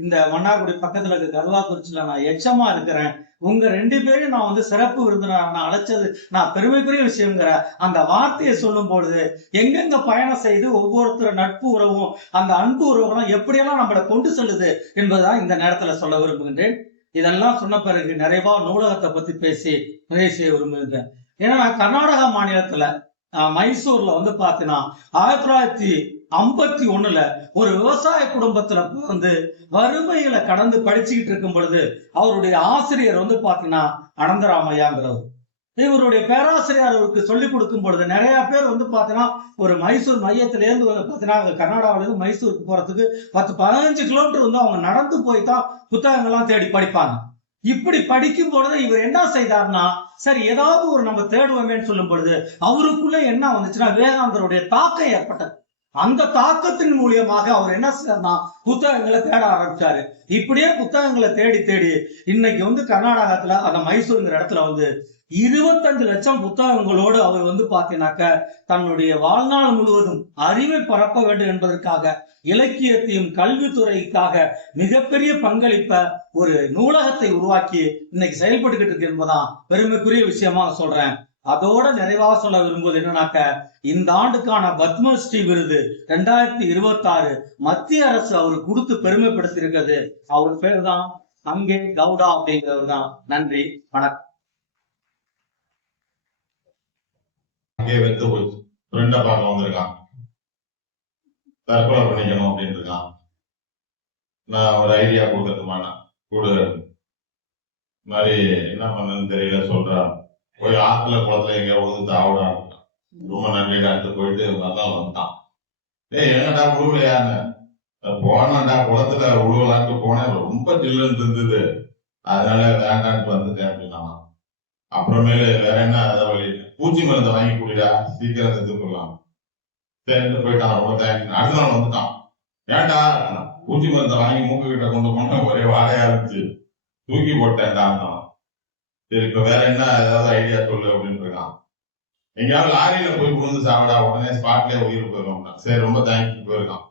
இந்த மன்னார்குடி பக்கத்துல இருக்க கருவாக்குறிச்சியில நான் எச்சமா இருக்கிறேன். உங்க 2 பேரையும் நான் வந்து சிறப்பு விருந்தினர் நான் அழைச்சது நான் பெருமைக்குரிய விஷயங்கிற அந்த வார்த்தையை சொல்லும் பொழுது எங்கெங்க பயணம் செய்து ஒவ்வொருத்தர் நட்பு உறவும் அந்த அன்பு உறவுகளும் எப்படியெல்லாம் நம்மளை கொண்டு செல்லுது என்பதுதான் இந்த நேரத்துல சொல்ல விரும்புகின்றேன். இதெல்லாம் சொன்ன பிறகு நிறைவா நூலகத்தை பத்தி பேசி நிறைவு செய்ய விரும்புகின்றேன். ஏன்னா கர்நாடகா மாநிலத்துல மைசூர்ல வந்து பாத்தீங்கன்னா 1951 ஒரு விவசாய குடும்பத்துல வந்து வறுமையில கடந்து படிச்சுக்கிட்டு இருக்கும் பொழுது அவருடைய ஆசிரியர் வந்து பாத்தீங்கன்னா அனந்தராமையாங்கிறவர். இவருடைய பேராசிரியர் அவருக்கு சொல்லிக் கொடுக்கும் பொழுது நிறைய பேர் வந்து பாத்தீங்கன்னா ஒரு மைசூர் மையத்திலேருந்து பாத்தீங்கன்னா கர்நாடகாவில இருந்து மைசூருக்கு போறதுக்கு 10-15 கிலோமீட்டர் வந்து அவங்க நடந்து போய் தான் புத்தகங்கள்லாம் தேடி படிப்பாங்க. இப்படி படிக்கும் பொழுது இவர் என்ன செய்தார்னா, சரி ஏதாவது ஒரு நம்ம தேடுவோமேன்னு சொல்லும் பொழுது அவருக்குள்ள என்ன வந்துச்சுன்னா விவேகானந்தருடைய தாக்கம் ஏற்பட்டது. அந்த தாக்கத்தின் மூலியமாக அவர் என்ன செய்யறா புத்தகங்களை தேட ஆரம்பிச்சாரு. இப்படியே புத்தகங்களை தேடி தேடி இன்னைக்கு வந்து கர்நாடகத்துல அந்த மைசூருங்கிற இடத்துல வந்து 25 லட்சம் புத்தகங்களோடு அவர் வந்து பாத்தீங்கன்னாக்க தன்னுடைய வாழ்நாள் முழுவதும் அறிவை பரப்ப வேண்டும் என்பதற்காக இலக்கியத்தையும் கல்வித்துறைக்காக மிகப்பெரிய பங்களிப்ப ஒரு நூலகத்தை உருவாக்கி இன்னைக்கு செயல்பட்டுக்கிட்டு இருக்கு என்பதான் பெருமைக்குரிய விஷயமா சொல்றேன். அதோட நிறைவாக சொல்ல விரும்புவது என்னன்னாக்க, இந்த ஆண்டுக்கான பத்மஸ்ரீ விருது 2026 மத்திய அரசு அவரு கொடுத்து பெருமைப்படுத்தி இருக்கிறது. அவர் பேர் தான் அங்கே கவுடா அப்படிங்கிறவர் தான். நன்றி, வணக்கம். அங்கே வெத்து போச்சு, ஃப்ரெண்டை பார்க்க வந்திருக்கான், தற்கொலை பண்ணிக்கணும் அப்படின்னு இருக்கான். நான் ஒரு ஐடியா கொடுக்கறதுமான கொடு மாதிரி என்ன பண்ணணும்னு தெரியல சொல்றான். போய் ஆத்துல குளத்துல எங்க உழுது தாவிடா, ரொம்ப நன்றிடான்ட்டு போயிட்டு வந்தான் வந்துட்டான். என்னடா உழுவலையான்னு, போனான்டா குளத்துல உழுவலான்ட்டு போனேன், ரொம்ப ஜில்லுன்னு இருந்தது, அதனால வேண்டான்ட்டு வந்துட்டேன் அப்படின்னா. அப்புறமேலு வேற என்ன அதை வழி, பூச்சி மருந்தை வாங்கி குடிடா சீக்கிரம் செத்து போடலாம், சரின்னு போயிட்டான். ரொம்ப தேங்க்ஸ். அடுத்த நாள் வந்துட்டான், ஏன்டா பூச்சி மருந்தை வாங்கி மூக்கு கிட்ட கொண்டு போனா ஒரே வாழையா இருந்துச்சு, தூக்கி போட்டேன்டான். சரி இப்ப வேற என்ன ஏதாவது ஐடியா சொல்லு அப்படின்னு இருக்கான். எங்கேயாவது லாரியில போய் விழுந்து சாவிடா, உடனே ஸ்பாட்லயே உயிர் போயிடும். சரி ரொம்ப தேங்க்ஸ் போயிருக்கான்.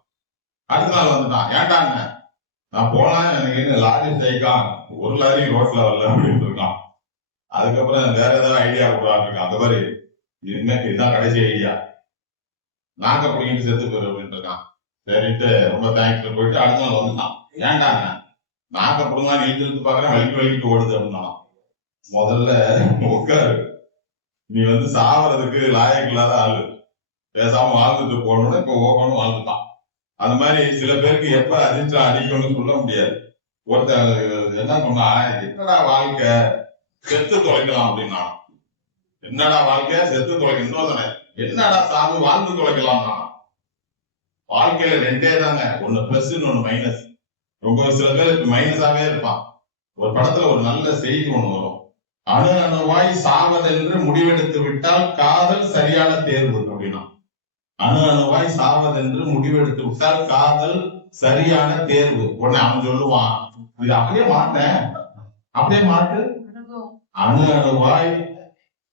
அடுத்த நாள் வந்துட்டான், ஏன்டாங்க நான் போனா எனக்கு லாரி ஸ்ட்ரைக்கான், ஒரு லாரி ரோட்ல வரல அப்படின்னு இருக்கான். அதுக்கப்புறம் வேற ஏதாவது ஐடியா கொடுறான்னு இருக்கான். அந்த மாதிரி இதுதான் கடைசி ஐடியா, நாக்க பிடிக்கிட்டு செத்து போயிரு அப்படின்னு இருக்கான். சரிட்டு ரொம்ப தேங்க்ஸ் போயிட்டு அடுத்த நாள் வந்துட்டான், ஏன்டாங்க நாக்க பிடுங்கலாம் நீட்டு பாக்குறேன் வலிக்கிட்டு ஓடுது அப்படின்னா. முதல்ல உட்காரு, நீ வந்து சாவறதுக்கு லாயக்கு இல்லாத ஆளு, பேசாம வாழ்ந்துட்டு போகணும்னு இப்ப ஓகணும் வாழ்ந்துட்டான். அந்த மாதிரி சில பேருக்கு எப்ப அதிர்ஷ்டம் அடிக்கணும்னு சொல்ல முடியாது. ஒருத்தர் என்ன சொன்னா, என்னடா வாழ்க்கை செத்து தொலைக்கலாம் அப்படின்னா, என்னடா வாழ்க்கையா செத்து தொலைக்கணும் தானே, என்னடா சாவு வாழ்ந்து தொலைக்கலாம்னா. வாழ்க்கையில 2 தாங்க, ஒண்ணு பிளஸ் ஒண்ணு மைனஸ். ரொம்ப சில பேர் மைனஸாவே இருப்பான். ஒரு படத்துல ஒரு நல்ல செய்தி ஒண்ணு வரும், அணு அணுவாய் சாவதென்று முடிவெடுத்து விட்டால் காதல் சரியான தேர்வு அப்படின்னா. அணு அணுவாய் சாவதென்று முடிவெடுத்து விட்டால் காதல் சரியான தேர்வு. உடனே அவன் சொல்லுவான், இது அப்படியே மாட்டேன், அப்படியே மாட்டு, அணு அணுவாய்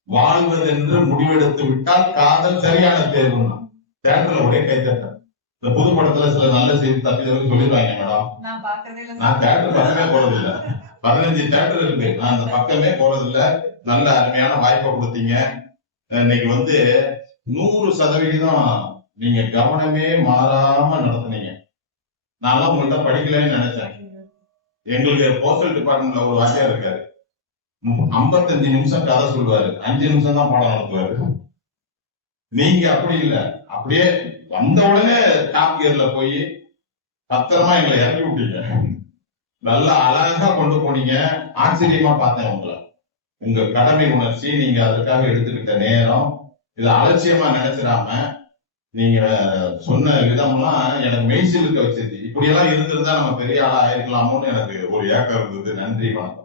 வாழ்வதென்று முடிவெடுத்து விட்டால் காதல் சரியான தேர்வுன்னா. தேட்டர்ல ஒரே கைத்தட்ட. இந்த புது படத்துல சில நல்ல செய்தி தப்பி சொல்லிடுவாங்க மேடம், நான் தேட்டர் பக்கமே போறதில்லை, 15 தேட்டர் இருக்கு, நான் அந்த பக்கமே போறதில்லை. நல்ல அருமையான வாய்ப்பை கொடுத்தீங்க. இன்னைக்கு வந்து 100% நீங்க கவனமே மாறாம நடத்துனீங்க. நான் உங்கள்கிட்ட படிக்கலன்னு நினைச்சேன். எங்களுக்கு போஸ்டல் டிபார்ட்மெண்ட்ல ஒரு வாத்தியார் இருக்காரு, 55 நிமிஷம் கதை சொல்லுவாரு, 5 நிமிஷம் தான் பாடம் நடத்துவாரு. நீங்க அப்படி இல்லை, அப்படியே வந்த உடனே டாப் கியர்ல போய் பத்திரமா எங்களை இறக்கி விட்டீங்க, நல்லா அழகா கொண்டு போனீங்க. ஆச்சரியமா பார்த்தேன் உங்களை, உங்க கடமை உணர்ச்சி, நீங்க அதற்காக எடுத்துக்கிட்ட நேரம், இதை அலட்சியமா நினைச்சிடாம நீங்க சொன்ன விதம்லாம் எனக்கு மெய்சிலுக்க வச்சிருச்சு. இப்படி எல்லாம் இருந்திருந்தா நம்ம பெரிய ஆளா ஆயிருக்கலாமோன்னு எனக்கு ஒரு ஏக்கம் இருந்தது. நன்றி, வணக்கம்.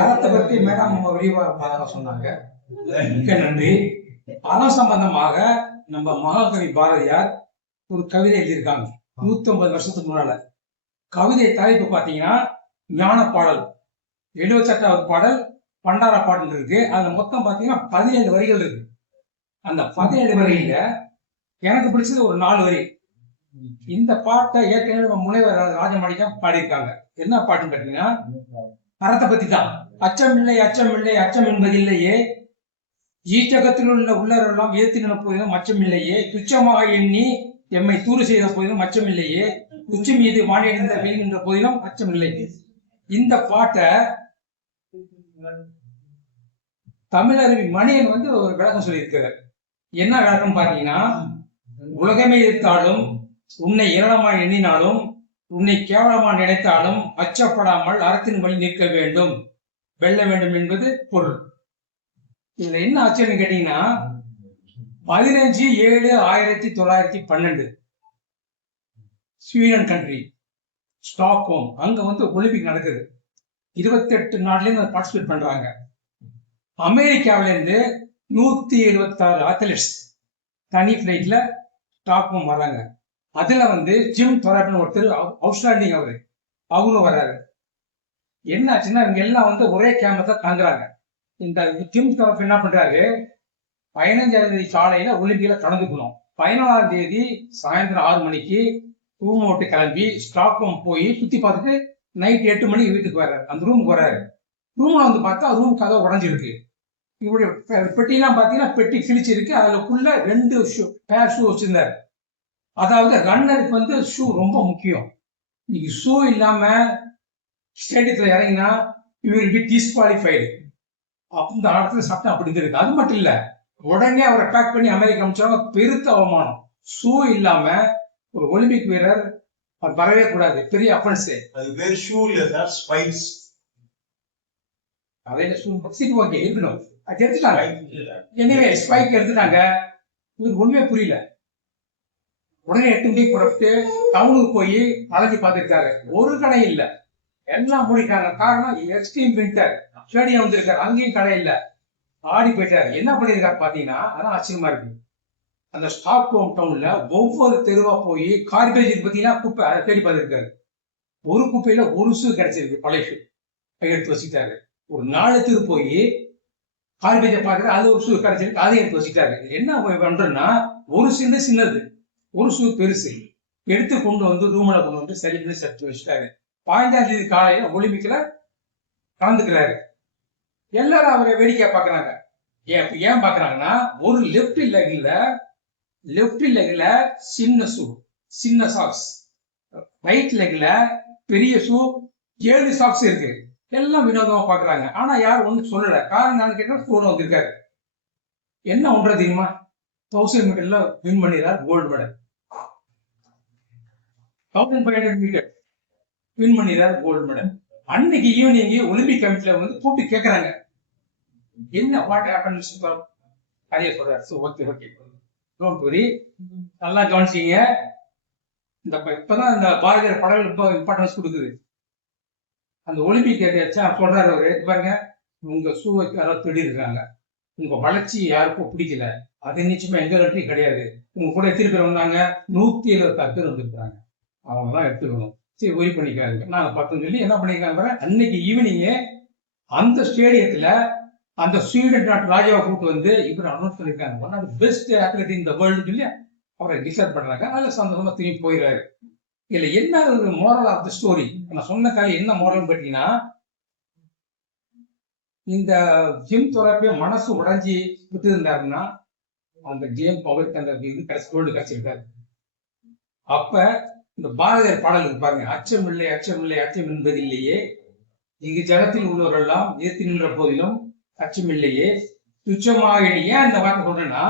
அறத்தை பத்தி மேடம் ரொம்ப விரிவாக சொன்னாங்க, மிக்க நன்றி. அறம் சம்பந்தமாக நம்ம மகாகவி பாரதியார் ஒரு கவிதை எழுதியிருக்காங்க 150 வருஷத்துக்கு முன்னால. கவிதை தலைப்பு பாத்தீங்கன்னா ஞான பாடல். 78வது பாடல் பண்டார பாடல் இருக்கு. அதுல மொத்தம் பாத்தீங்கன்னா 17 வரிகள் இருக்கு. அந்த 17 வரியில எனக்கு பிடிச்சது ஒரு 4 வரி. இந்த பாட்டை ஏற்கனவே நம்ம முனைவர் ராஜமாணிக்கம் பாடியிருக்காங்க. என்ன பாட்டுன்னு பாத்தீங்கன்னா அறத்தை பத்தி தான். அச்சமில்லை அச்சமில்லை அச்சம் என்பதில்லையே, ஈச்சகத்தில் உள்ள உள்ளரெல்லாம் ஏத்தி நின போதிலும் அச்சமில்லையே, துச்சமாக எண்ணி எம்மை தூறு செய்த போதிலும் அச்சமில்லையே, உச்சி மீது மாநில வெளிகின்ற போதிலும் அச்சமில்லை. இந்த பாட்டை தமிழருவி மணியன் ஒரு விளக்கம் சொல்லியிருக்கிறார். என்ன விளக்கம் பாத்தீங்கன்னா, உலகமே எதிர்த்தாலும், உன்னை ஏளனமாக எண்ணினாலும், உன்னை கேவலமாக நினைத்தாலும் அச்சப்படாமல் அறத்தின் வழி நிற்க வேண்டும், வெல்ல வேண்டும் என்பது பொருள். இதுல என்ன ஆச்சரியம் கேட்டீங்கன்னா, 15/7/1912 ஸ்வீடன் கண்ட்ரி ஸ்டாக்ஹோம், அங்க ஒலிம்பிக் நடக்குது. 28 நாடுல இருந்து பார்ட்டிசிபேட் பண்றாங்க. அமெரிக்காவில இருந்து 176 அத்லெட்ஸ் தனி பிளைட்ல ஸ்டாக்ஹோம் வர்றாங்க. அதுல ஜிம் தொராப்னு ஒருத்தர் அவுட்ஸ்டாண்டிங் அவரும் வர்றாரு. என்ன ஆச்சுன்னா இவங்க எல்லாம் ஒரே கேமரா தான் தாங்குறாங்க. இந்த ஜிம் தொராப் என்ன பண்றாரு, 15ஆம் தேதி காலையில ஒலிம்பிக்ல கலந்துக்கணும். 14ஆம் தேதி சாயந்தரம் 6 மணிக்கு ரூம் விட்டு கிளம்பி ஸ்டாக்ஹோம் போய் சுத்தி பார்த்துட்டு நைட் 8 மணிக்கு வீட்டுக்கு வர்றாரு. அந்த ரூமுக்கு வர்றாரு. ரூம்ல பார்த்தா ரூம் கதவு உடஞ்சிருக்கு. இவருடைய பெட்டிலாம் பாத்தீங்கன்னா பெட்டி கிழிச்சிருக்கு. அதுக்குள்ள 2 பேர் ஷூ வச்சிருந்தாரு. அதாவது ரன்னருக்கு ஷூ ரொம்ப முக்கியம். நீங்க ஷூ இல்லாம ஸ்டேடியத்துல இறங்கினா யூ வில் பி டிஸ்குவாலிஃபைடு. அந்த இடத்துல சட்டம் அப்படி இருக்கு. அது மட்டும் இல்ல, உடனே அவரை பேக் பண்ணி அமெரிக்கா அனுப்பிச்சாங்க. பெருத்த அவமானம். ஷூ இல்லாம ஒரு ஒலிம்பிக் வீரர் வரவே கூடாது. பெரிய அஃபென்ஸ். அது பேர் ஷூ இல்ல சார், ஸ்பைக்ஸ். அதே ஷூ ஓகே இருக்கணும். அது எடுத்துட்டாங்க. எனிவே ஸ்பைக் எடுத்துட்டாங்க. இவருக்கு ஒண்ணுமே புரியல. உடனே 8 மணிக்கு புறப்பட்டு டவுனுக்கு போய் அலைஞ்சி பார்த்துருக்காரு. ஒரு கடை இல்ல, எல்லாம் மூடிட்டாங்க. காரணம் எக்ஸ்ட்ரீம் வின்டர். ஸ்டேடியம் வந்திருக்காரு, அங்கேயும் கடை இல்ல. ஆடி போயிட்டாரு. என்ன பண்ணிருக்காரு பாத்தீங்கன்னா, அதான் ஆச்சரியமா இருக்கு. அந்த ஸ்டாக்ஹோம் டவுன்ல ஒவ்வொரு தெருவா போய் கார்பேஜ் பாத்தீங்கன்னா குப்பை அதை தேடி பார்த்துருக்காரு. ஒரு குப்பையில ஒரு ஷூ கிடைச்சிருக்கு, பழைய ஷூ எடுத்து வச்சுட்டாரு. ஒரு 4 தெரு போய் கார்பேஜை பாக்குற அது ஒரு ஷூ கிடைச்சிருக்கு, அதையும் எடுத்து வச்சுட்டாரு. என்ன பண்றேன்னா, ஒரு சின்னது, ஒரு ஷூ பெருசு எடுத்து கொண்டு ரூம்ல கொண்டு சரி பண்ணி செட்டு வச்சுட்டாரு. 15ஆம் தேதி காலையில ஒலிம்பிக்ல கலந்துக்கிறாரு. எல்லாரும் அவரை வேடிக்கை பாக்குறாங்க. ஏன் பாக்குறாங்கன்னா, ஒரு லெப்ட் லெக்ல சின்ன ஷூ, சின்ன சாக்ஸ், ரைட் லெக்ல பெரிய ஷூ, 7 சாக்ஸ் இருக்கு. எல்லாம் வினோதமா பாக்குறாங்க. ஆனா யாரும் ஒண்ணு சொல்லல. காரணம் நான் கேட்டா போன வந்திருக்காரு. என்ன ஒன்றது தெரியுமா, 1000 மீட்டர்ல வின் பண்ணிடுறார் கோல்டு மெடல். 1500 மீட்டர் வின் பண்ணிடுறார் கோல்டு மெடல். அன்னைக்கு ஈவினிங் ஒலிம்பிக் கமிட்டில கூப்பிட்டு கேட்கறாங்க, என்ன வாட் ஹேப்பன்ஸ் அதே சொல்றாரு. ஓகே டோன்ட் வரி, நல்லா கவனிச்சீங்க. இப்பதான் இந்த பாரதியார் படம் ரொம்ப இம்பார்ட்டன்ஸ் கொடுக்குது. அந்த ஒலிம்பிக் சொல்றாரு அவரு, பாருங்க உங்க ஷூவை யாராவது திருடி இருக்காங்க, உங்க வளர்ச்சி யாருக்கும் பிடிக்கல, அது நிச்சயமா எங்க கண்ட்ரி கிடையாது. உங்க கூட எத்தனை பேர் வந்தாங்க, 176 பேர் வந்திருக்காங்க, அவங்க தான் எடுத்துக்கணும், சரி ஒரி பண்ணிக்காங்க, நாங்க 10 சொல்லி என்ன பண்ணிருக்காங்க. அன்னைக்கு ஈவினிங் அந்த ஸ்டேடியத்துல அந்த ஸ்வீடன் நாட்டு ராஜாவை கூப்பிட்டு இவர் அனௌன்ஸ் பண்ணிருக்காங்க, one of the best athlete in the world சொல்லி அவரை டிசைட் பண்றாங்க. நல்ல சந்தோஷமா திரும்பி போயிடுறாரு. இதுல என்ன ஒரு மோரல் ஆஃப் தி ஸ்டோரி, நான் சொன்ன கதை என்ன மோரல் கேட்டீங்கன்னா, இந்த ஜிம் தொராப்பிய மனசு உடைஞ்சி விட்டு இருந்தாருன்னா அந்த கேம் அவருக்கு அந்த இது கோல்டு கிடைச்சிருக்காரு. அப்ப இந்த பாரதியார் பாடலுக்கு பாருங்க, அச்சமில்லை அச்சமில்லை அச்சம் என்பதில்லையே, இங்கு ஜகத்தில் உள்ளவரெல்லாம் ஏற்றி நின்ற போதிலும் அச்சமில்லையே, துச்சமாக. ஏன் இந்த வார்த்தை சொல்றேன்னா,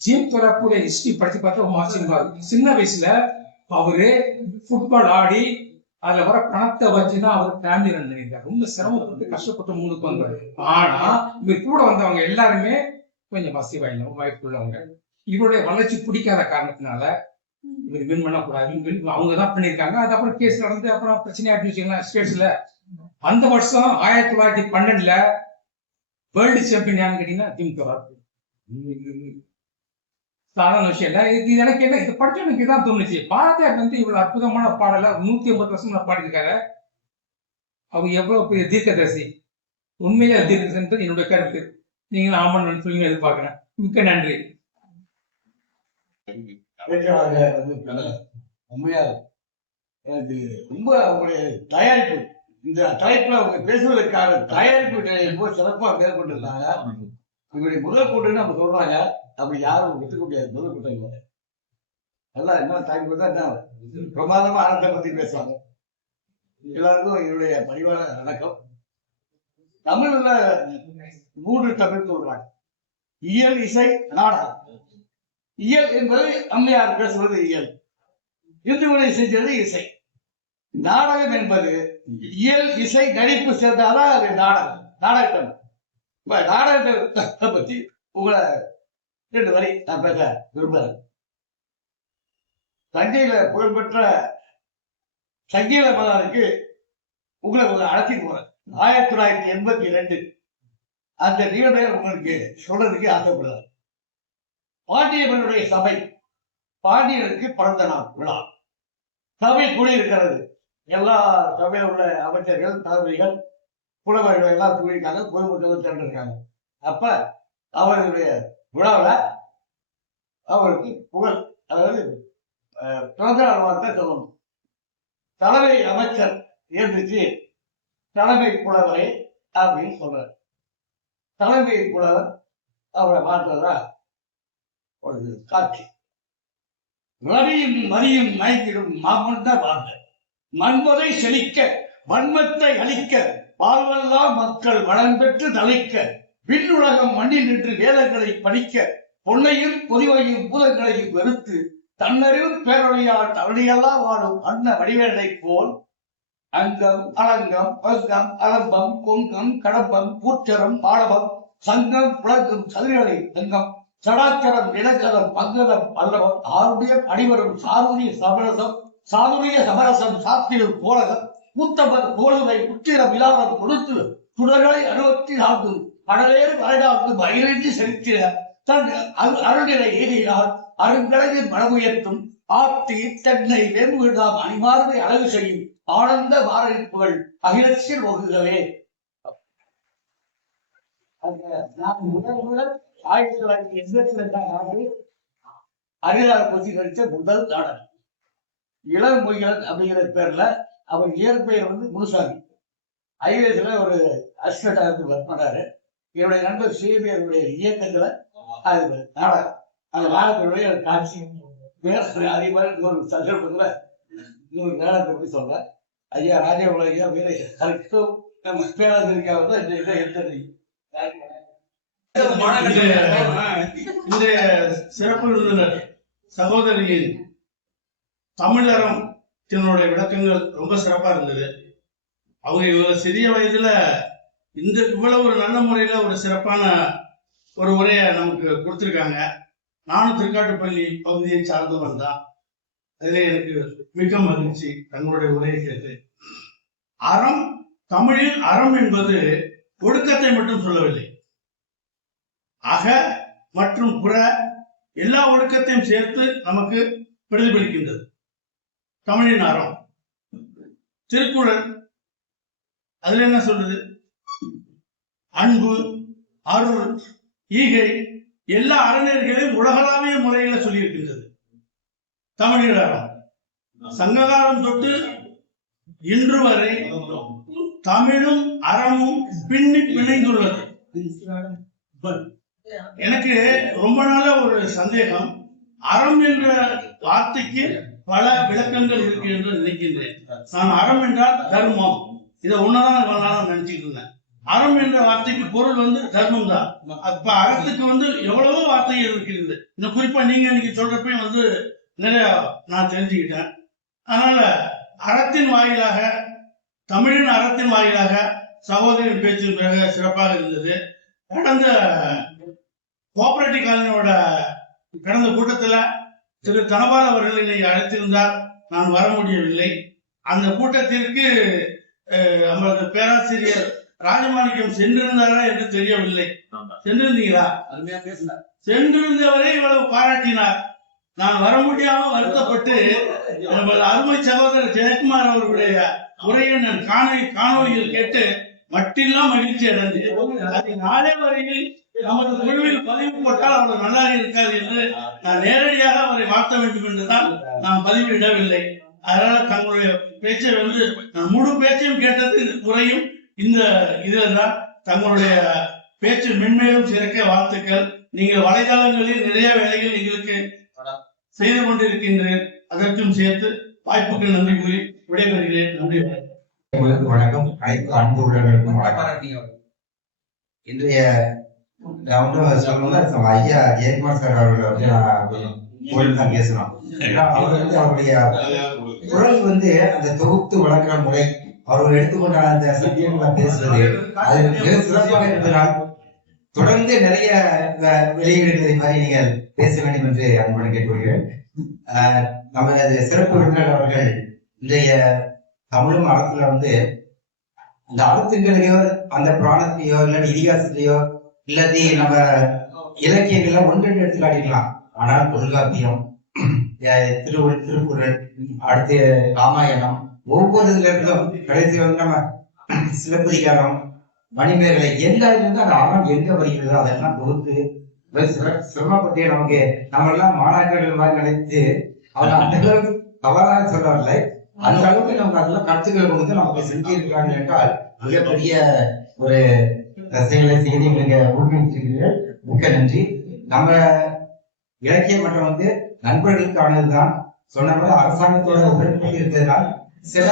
ஜிம் தொராப்புடைய ஹிஸ்டரி படிச்சு பார்த்தா ஆச்சரியமா இருக்கு. சின்ன வயசுல அவரு ஃபுட்பால் ஆடி அதுல வர பணத்தை வச்சுதான் அவர் ஃபேமிலி ரன் பண்ணிருக்காரு. ரொம்ப சிரமப்பட்டு கஷ்டப்பட்டு முன்னுக்கு வந்தாரு. ஆனா இவர் கூட வந்தவங்க எல்லாருமே கொஞ்சம் வசதி வாய்ப்பு உள்ளவங்க. இவருடைய வளர்ச்சி பிடிக்காத காரணத்தினால இவர் வின் பண்ணக்கூடாது அவங்கதான் பண்ணிருக்காங்க. அது அப்புறம் கேஸ் நடந்து அப்புறம் பிரச்சனையாட்டி வச்சுக்கலாம் ஸ்டேட்ஸ்ல. அந்த வருஷம் 1912 வேர்ல்டு சாம்பியன் யாருன்னு கேட்டீங்கன்னா ஜிம் தொராப். சாதாரண விஷயம் இல்லை. இது எனக்கு என்ன, இது படிச்ச எனக்கு இதான் தோணுச்சு. பாரதியார் வந்து இவ்வளவு அற்புதமான பாடல 150 வருஷம் பாடியிருக்காரு. அவங்க எவ்வளவு பெரிய தீர்க்கதரிசி, உண்மையிலே தீர்க்கதரிசி என்னுடைய கருத்து. நீங்களும் ஆமான்னு சொல்லி எதிர்பார்க்கிறேன். மிக்க நன்றி. உண்மையாக எனக்கு ரொம்ப அவங்களுடைய தயாரிப்பு, இந்த தலைப்புல அவங்க பேசுவதற்கான தயாரிப்பு ரொம்ப சிறப்பாக மேற்கொண்டிருந்தாங்க. இவருடைய முதல் கூட்டம்னு நம்ம சொல்றாங்க, அப்படி யாரும் ஒத்துக்க முடியாது. முதல் கூட்டம் இல்லை, எல்லாம் என்ன தாக்கி தான் என்ன பிரமாதமா அறத்தை பத்தி பேசுவாங்க. எல்லாருக்கும் என்னுடைய பரிவார வணக்கம். தமிழ்ல 3 தமிழ் சொல்றாங்க: இயல், இசை, நாடகம். இயல் என்பது அம்மையார் பேசுவது இயல், இந்துமலை செஞ்சது இசை. நாடகம் என்பது இயல், இசை, நடிப்பு சேர்ந்தாதான் அது நாடகம். நாடகம் நாடகத்தை பத்தி உங்களை 2 வரி நான் பேச விரும்புகிறேன். தஞ்சையில புகழ்பெற்ற சங்கீத மகானுக்கு உங்களை அழைச்சி போறேன். 1982 அந்த நிகழ்வை உங்களுக்கு சொல்றதுக்கு ஆசைப்படுறார். பாண்டியவனுடைய சபை, பாண்டியனுக்கு பிறந்த நாள் விழா. சபை கூடியிருக்கிறது. எல்லா சபையில் உள்ள அமைச்சர்கள், தளபதிகள், புலவர்கள் எல்லாம் கூடியிருக்காங்க. பொதுமக்கள் திரண்டிருக்காங்க. அப்ப அவர்களுடைய விழாவில் அவருக்கு புகழ், அதாவது பிறந்த நாள் வார்த்தை சொல்லணும். தலைமை அமைச்சர் எழுந்துச்சு தலைமை புலவரை அப்படின்னு சொல்றார். தலைமை புலவர் அவரை மாற்றதா ஒரு காட்சி. ரவியும் மரியும் மயங்கிடும் மாமண்ட வாழ்ந்த மண்மதை செழிக்க, வன்மத்தை அழிக்க, வாழ்வெல்லாம் மக்கள் வளம் பெற்று தலைக்க, விண்ணுலகம் மண்ணில் நின்று வேதங்களை படிக்க, பொன்னையும் பொதிவையும் பூதங்களையும் வெறுத்து தன்னறிவு பேரொழியால் தவணையெல்லாம் வாழும் அன்ன வடிவேலை போல் அங்கம், அலங்கம், பங்கம், அலம்பம், கொங்கம், கடம்பம், பூச்சரம், பாடவம், சங்கம், புலங்கம், சதுரலை தங்கம், சடாச்சரம், நிலக்கரம், பங்கதம், பல்லவம், ஆருடைய அடிவரும் சாருடைய சமரசம், சாதுரிய சமரசம், சாத்திரம், போலகம், முத்தவர், போலுவை, உத்திரம், விலாரம் கொடுத்து சுடர்களை 64 கடலேறு வரைடாக்கு மயிலின்றி செலுத்திட தன் அருள்நிலை எய்தினார். அருங்கடலில் மனமுயர்த்தும் ஆத்தி தென்னை வேம்புவிடாம் அணிமார்வை அழகு செய்யும் ஆனந்த வாரணிப்புகள் அகிலத்தில் ஒகுகவே. நான் முதல் 1982 ஆண்டு அரிதார் பற்றி நடித்த முதல் நாடகம் இளம் மொழிகள் அப்படிங்கிற பேர்ல. அவர் இயற்பெயர் வந்து முனுசாமி. ஐஏஎஸ்ல ஒரு அசிஸ்டண்டா இருந்து ஒர்க் பண்ணாரு. என்னுடைய நண்பர் சிபிஐடைய இயக்கங்களை அது நாடகம், அந்த நாடகத்தினுடைய காட்சி அதே மாதிரி ஒரு சந்தர்ப்பத்துல இன்னொரு நாடகத்தை பற்றி சொல்றேன். ஐயா ராஜா உலகியா வேற கரெக்டும் நம்ம பேராசிரியர் தான் இந்த இதை எடுத்து இந்த சிறப்பு விருந்தினர் சகோதரியின் தமிழறம் தன்னுடைய விளக்கங்கள் ரொம்ப சிறப்பா இருந்தது. அவங்க இவ்வளவு சிறிய வயதுல இந்த இவ்வளவு ஒரு நல்ல முறையில ஒரு சிறப்பான ஒரு உரையை நமக்கு கொடுத்திருக்காங்க. நானும் திருக்காட்டுப்பள்ளி பகுதியை சார்ந்தவன் தான். அதிலே எனக்கு மிக மகிழ்ச்சி தங்களுடைய உரையை கேட்டு. அறம், தமிழில் அறம் என்பது ஒழுக்கத்தை மட்டும் சொல்லவில்லை, அக மற்றும் புற எல்லா ஒழுக்கத்தையும் சேர்த்து நமக்கு பிரதிபலிக்கின்றது தமிழின் அறம். திருக்குறள் அதுல என்ன சொல்றது? அன்பு, அருள், ஈகை எல்லா அறநெறிகளையும் உலகளாவிய முறையில சொல்லியிருக்கின்றது தமிழின் அறம். சங்ககாலம் தொட்டு இன்று வரை தமிழும் அறமும் பின்னி பிணைந்துள்ளது. எனக்கு ரொம்ப நாள ஒரு சந்தேகம், அறம் என்ற வார்த்தைக்கு பல விளக்கங்கள் இருக்கு என்று நினைக்கின்றேன். நான் அறம் என்றால் தர்மம், இதை ஒன்னதான் நான் நினைச்சிட்டு இருந்தேன். அறம் என்ற வார்த்தைக்கு பொருள் வந்து தர்மம் தான். அப்ப அறத்துக்கு வந்து எவ்வளவோ வார்த்தைகள் இருக்கிறது. இந்த குறிப்பா நீங்க இன்னைக்கு சொல்றப்ப வந்து நிறைய நான் தெரிஞ்சுக்கிட்டேன். அதனால அறத்தின் வாயிலாக, தமிழின் அறத்தின் வாயிலாக சகோதரின் பேச்சு மிக சிறப்பாக இருந்தது. கடந்த கோஆபரேட்டிவ் காலனியோட கடந்த கூட்டத்துல திரு தனபால் அவர்கள் என்னை அழைத்திருந்தார், நான் வர முடியவில்லை. அந்த கூட்டத்திற்கு நமது பேராசிரியர் ராஜமாணிக்கம் சென்றிருந்தாரா என்று தெரியவில்லை. சென்றிருந்தீங்களா? அருமையா பேசினார். சென்றிருந்தவரை இவ்வளவு பாராட்டினார். நான் வர முடியாம வருத்தப்பட்டு நமது அருமை சகோதரர் ஜெயக்குமார் அவர்களுடைய உரையை நான் காணொலியில் கேட்டு மட்டில்லாம் மகிழ்ச்சி அடைந்தேன். அதை நாளே வரையில் நமது குழுவில் பதிவு போட்டால் அவ்வளவு நல்லா இருக்காது என்று நான் நேரடியாக அவரை வாழ்த்த வேண்டும் என்றுதான் நான் பதிவிடவில்லை. அதனால தங்களுடைய பேச்சை நான் முழு பேச்சையும் கேட்டது உரையும் இந்த இதுதான். தங்களுடைய பேச்சு மென்மேலும் சிறக்க வாழ்த்துக்கள். நீங்கள் வலைதளங்களில் நிறைய வேலைகள் எங்களுக்கு செய்து கொண்டிருக்கின்றேன். அதற்கும் சேர்த்து வாய்ப்புக்கு நன்றி கூறி விடைபெறுகிறேன். நன்றி. வணக்கம். அனைத்து அன்பு உள்ளவர்களுக்கும் வணக்கம். இன்றைய ஐயா ஜெயக்குமார் சார் அவர்கள் தான் பேசணும். அவர் அவருடைய குரல் அந்த தொகுத்து வழங்குற முறை, அவர்கள் எடுத்துக்கொண்ட அந்த சத்தியங்களை பேசுவது அது மிக சிறப்பாக இருப்பதால் தொடர்ந்து நிறைய வெளியீடுகளை மாதிரி நீங்கள் பேச வேண்டும் என்று அன்புடன் கேட்டுக்கொள்கிறேன். நமது சிறப்பு விருந்தினர் அவர்கள் இன்றைய தமிழும் அறத்துல அந்த அறத்துக்களையோ அந்த புராணத்திலேயோ இல்லாட்டி இதிகாசத்திலேயோ இல்லாட்டி நம்ம இலக்கியங்கள்ல ஒன்றெண்டு எடுத்து காட்டிக்கலாம். ஆனால் தொல்காப்பியம், திருக்குறள், அடுத்து ராமாயணம், ஒவ்வொரு இதுல இருந்தும் கடைசி நம்ம சிலப்பதிகாரம், மணிமேகலை எல்லா இதுல அந்த அறம் எங்க வருகிறதோ அதெல்லாம் தொகுத்து சிரமப்பட்டு நமக்கு நம்ம எல்லாம் மாணாக்கர்கள் மாதிரி நினைத்து அவங்க அந்த அளவுக்கு தவறாக சொல்லவில்லை. அந்த அளவுக்கு நமக்கு அதெல்லாம் கருத்துக்களை கொடுத்து நமக்கு செஞ்சிருக்காங்க என்றால் மிகப்பெரிய ஒரு செயலை செய்து எங்களுக்கு ஊக்குவிச்சிருக்கிறீர்கள். மிக்க நன்றி. நம்ம இலக்கிய மன்றம் நண்பர்களுக்கானதுதான். சொன்ன மாதிரி அரசாங்கத்தோட உடன்பட்டு இருக்கிறதுனால் சில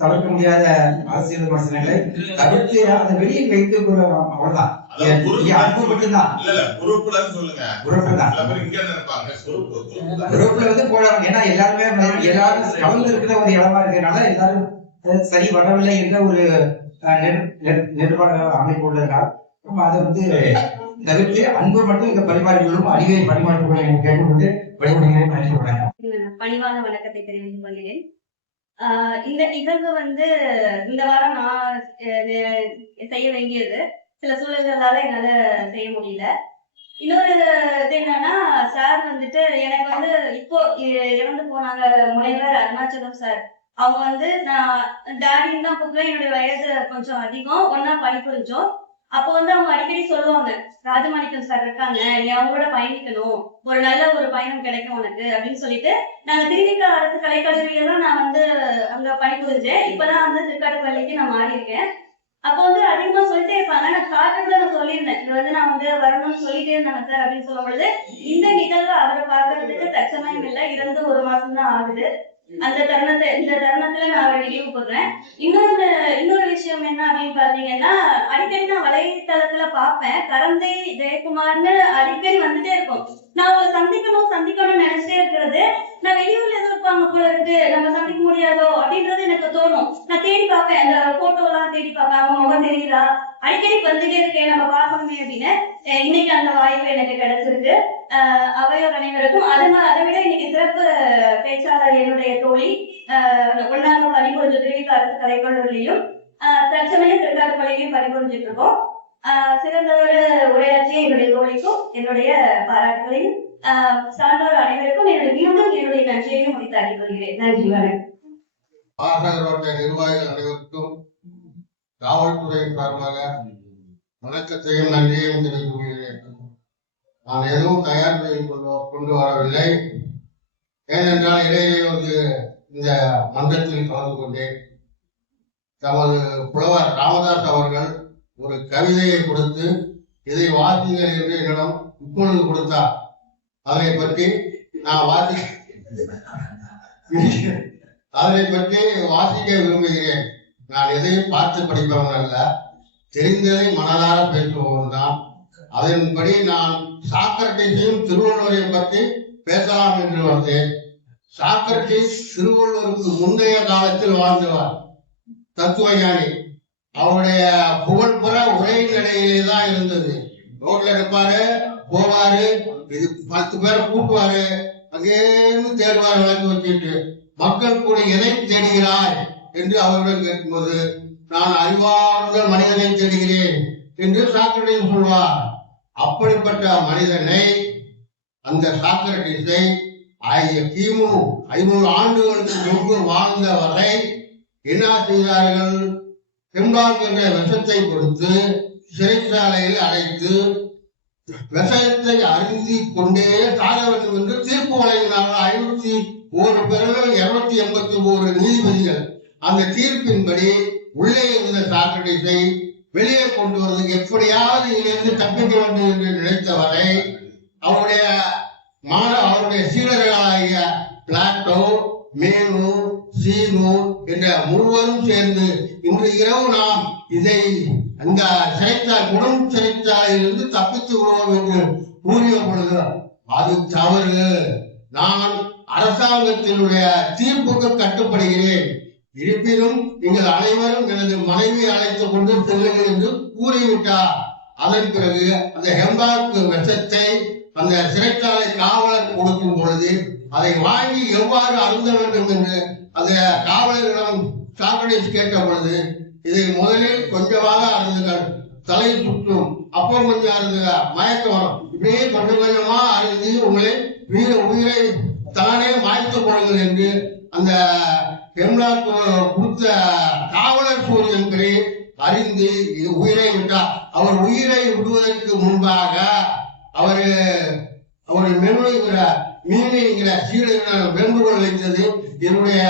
தவிர்க்க முடியாத அரசியல் விமர்சனங்களை தவிர்த்து அதை வெளியே வைத்துக் கொள்ளலாம். அவ்வளவுதான். அன்பு மட்டும்தான். குரூப்ல போடலாம். ஏன்னா எல்லாரும் கலந்து இருக்கிற ஒரு இடமா இருக்கிறதுனால எல்லாரும் சரி வரவில்லை என்ற ஒரு நிர்வாக அமைப்பு உள்ளதால் அதை தவிர்த்து அன்பு மட்டும் இந்த பரிமாறிகளும் அறிவை பரிமாறிக்கொள்ள கேட்டுக்கொண்டு வழிபடுகிறேன். நன்றி. வணக்கம். பணிவான வணக்கத்தை தெரிவித்துக் கொள்கிறேன். இந்த நிகழ்வு இந்த வாரம் நான் செய்ய வேண்டியது சில சூழல்களால என்னால செய்ய முடியல. இன்னொரு இது என்னன்னா, சார் எனக்கு இப்போ இறந்து போனாங்க முனைவர் அருணாச்சலம் சார். அவங்க நான் டாடின்னு தான் கூப்பிடுவேன். என்னுடைய வயது கொஞ்சம் அதிகம், ஒன்னா பணிபுரிஞ்சோம். அப்போ அவங்க அடிக்கடி சொல்லுவாங்க, ராஜமாணிக்கம் சார் இருக்காங்க, நீ அவங்களோட பயணிக்கணும், ஒரு நல்ல ஒரு பயணம் கிடைக்கும் உனக்கு அப்படின்னு சொல்லிட்டு நாங்க திருவிக்கா அரசு கலைக்கல்லூரியெல்லாம் நான் அங்க பணிபுரிஞ்சேன். இப்பதான் திருக்காட்டுப்பள்ளிக்கு நான் மாறி இருக்கேன். அப்போ அதிகமா சொல்லிட்டே இருப்பாங்க. நான் காட்டுறதுல நான் சொல்லியிருந்தேன், இது நான் வரணும்னு சொல்லிட்டே இருந்தாங்க சார் அப்படின்னு சொல்லும் பொழுது, இந்த நிகழ்வு அவரை பார்க்கறதுக்கு தற்சமயம் இல்லை, இறந்து 1 மாசம் தான் ஆகுது. இந்த தருணத்துல நான் அவரை நினைவு போடுறேன். இன்னொரு விஷயம் என்ன அப்படின்னு பாத்தீங்கன்னா, அடிக்கடி நான் வலைத்தளத்துல பாப்பேன், கரந்தை ஜெயக்குமார்னு அடிக்கடி வந்துட்டே இருக்கும். நான் அவங்களை சந்திக்கணும்னு நினைச்சிட்டே இருக்கிறது. நான் வெளியூர்ல எதுவும் இருப்பாங்க போல இருக்கு, நம்ம சந்திக்க முடியாதோ அப்படின்றது எனக்கு தோணும். நான் தேடி பார்ப்பேன், அந்த போட்டோ எல்லாம் தேடி பார்ப்பேன், அவங்க முகம் தெரியுதா, அடிக்கடி வந்துட்டே இருக்கேன், நம்ம பார்க்கணுமே அப்படின்னு. இன்னைக்கு அந்த வாய்ப்பு எனக்கு கிடைச்சிருக்கு. அவையோர் அனைவருக்கும் அதை விட இன்னைக்கு சிறப்பு பேச்சாளர் என்னுடைய தோழி, ஒன்னாக பணிபுரிஞ்ச திருவிக்கா அரசு கலைக்கல்லூரிலையும் தற்சமயம் திருக்காட்டுப்பள்ளியிலையும் பணிபுரிஞ்சிட்டு இருக்கோம். சிறந்ததோடு உரையாற்றிய என்னுடைய தோழிக்கும் என்னுடைய பாராட்டுகளையும், சான்றோர் அனைவருக்கும் என்னுடைய நன்றியையும் முடித்தாடி கொள்கிறேன். நன்றி. வணக்கம். நிர்வாகிகள் அனைவருக்கும் காவல்துறையின் சார்பாக வணக்கத்தையும் நன்றியையும் தெரிவித்துக் கொள்கிறேன். நான் எதுவும் தயார் கொண்டு வரவில்லை. ஏனென்றால் இடையிலே இந்த மன்றத்தில் கலந்து கொண்டேன். தமது புலவர் ராமதாஸ் அவர்கள் ஒரு கவிதையை கொடுத்து இதை வாசிங்கள் என்று என்னிடம் இப்பொழுது கொடுத்தார். அதை பற்றி நான் வாசிக்க விரும்புகிறேன். நான் எதையும் பார்த்து படிப்பவன் அல்ல, தெரிந்ததை மனதார பேசுபவன் தான். அதன்படி நான் சாக்ரட்டிஸையும் திருவள்ளுவரையும் பற்றி பேசலாம் என்று வந்தேன். சாக்ரட்டிஸ் திருவள்ளுவருக்கு முந்தைய காலத்தில் வாழ்ந்தவர், தத்துவஞானி. அவருடைய புகழ்புற உரையின் இடையிலே தான் இருந்தது. ரோட்ல இருப்பாரு, போவாரு, 10 பேரை கூட்டுவாரு, அங்கேருந்து தேடுவார் விளக்கு வச்சுட்டு. மக்கள் கூட எதை தேடுகிறாய் என்று அவருடன் கேட்கும்போது நான் அறிவார்ந்த மனிதனை தேடுகிறேன் என்று சாக்ரடீஸ் சொல்வார். அப்படிப்பட்ட மனிதனை, அந்த சாக்ரடீஸை கிமு 500 ஆண்டுகளுக்கு முன்பு வாழ்ந்த வரை என்ன செய்தார்கள்? ஹெம்லாக் என்ற விஷத்தை கொடுத்து சிறைச்சாலையில் அடைத்து விஷயத்தை அருந்தி கொண்டே சாக வேண்டும் என்று தீர்ப்பு வழங்கினார்கள். 501 பேர்கள் 281 நீதிபதிகள். அந்த தீர்ப்பின்படி உள்ளே இருந்த சாக்ரடீஸை வெளியே கொண்டு வருவதற்கு எப்படியாவது இதிலிருந்து தப்பிக்க வேண்டும் என்று நினைத்தவரை அவருடைய சீடர்களாகிய பிளாட்டோ, மேனு, சீனு என்ற மூவரும் சேர்ந்து இன்று இரவு நாம் இதை அந்த குடும் சிறைச்சாலையிலிருந்து தப்பித்து விடுவோம் என்று கூறிய பொழுது அது தவறு, நான் அரசாங்கத்தினுடைய தீர்ப்புக்கு கட்டுப்படுகிறேன், இருப்பினும் நீங்கள் அனைவரும் எனது மனைவியை அழைத்துக் கொண்டு செல்லுங்கள் என்று கூறிவிட்டார். அதன் பிறகு அந்த ஹெம்லாக் விஷத்தை அந்த சிறைச்சாலை காவலர் கொடுக்கும் பொழுது அதை வாங்கி எவ்வாறு அருந்த வேண்டும் என்று அந்த காவலர்களிடம் சாக்ரடீஸ் கேட்ட பொழுது, இதை முதலில் கொஞ்சமாக அருந்துங்கள், தலை சுற்றும், அப்புறம் கொஞ்சம் அருந்துக, மயக்கம் வரும், இப்படியே கொஞ்சம் கொஞ்சமா அருந்தி உங்களை உயிரை தானே மாய்த்துக் கொள்ளுங்கள் என்று அந்த ஹெம்லாக் கொடுத்த காவலர் சூரியன்படி அறிந்து உயிரை விட்டார். அவர் உயிரை விடுவதற்கு முன்பாக அவர் மீனிங்கிற சீடர்கள் வேண்டுகோள் வைத்தது, என்னுடைய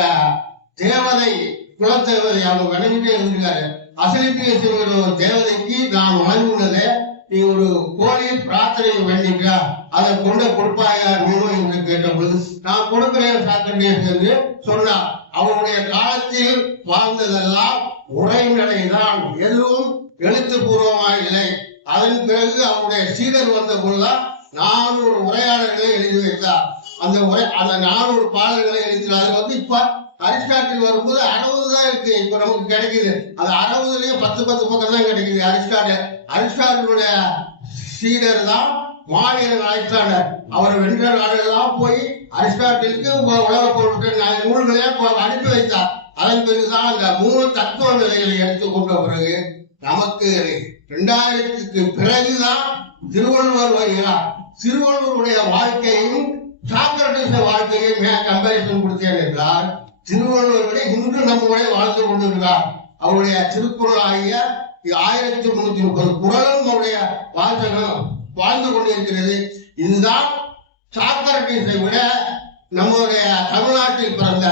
தேவதை குலத்தேவதை அவங்க வணங்கிட்டே இருந்திருக்காரு, அசலிட்டு செய்கிற ஒரு தேவதைக்கு நான் வணங்குனதை நீ ஒரு கோழி பிரார்த்தனை வேண்டிட்டா அதை கொண்டு கொடுப்பாயா மீனோ என்று கேட்ட பொழுது நான் கொடுக்கிறேன் சாக்ரடீஸ் என்று சொன்னார். அவருடைய காலத்தில் வாழ்ந்ததெல்லாம் உரைநடைதான், எதுவும் எழுத்துப்பூர்வமாக இல்லை. அதன் பிறகு அவருடைய சீடர் வந்த பொழுதுதான் 400 உரையாடல்களை எழுதி வைத்தார். அந்த 400 பாடல்களை எழுதினார். அது இப்ப அரிஸ்டாட்டில் வரும்போது 60 தான் இருக்கு, இப்ப நமக்கு கிடைக்குது. அது 60லயும் 10 பக்கம் தான் கிடைக்குது. அரிஸ்டாட்டிலுடைய சீடர் தான் மாநில அலெக்சாண்டர். அவர் வென்ற நாடுகள்லாம் போய் அரிஸ்டாட்டிலுக்கு உலக பொருட்கள் நூல்களே அனுப்பி வைத்தார். அதன் பிறகுதான் அந்த 3 தத்துவ நிலைகளை எடுத்துக்கொண்ட பிறகு நமக்கு 2000க்கு பிறகுதான் திருவள்ளுவர் வருகிறார். திருவள்ளுவருடைய வாழ்க்கையும் சாக்ரடீஸ் வாழ்க்கையும் கம்பேரிசன் கொடுத்தேன் என்றால், திருவள்ளுவருடைய இன்று நம்முடைய வாழ்ந்து கொண்டிருக்கிறார். அவருடைய திருக்குறள் ஆகிய 1330 குறளும் அவருடைய வாசகம் வாழ்ந்து கொண்டிருக்கிறது. இதுதான் சாக்ரடீஸை விட நம்முடைய தமிழ்நாட்டில் பிறந்த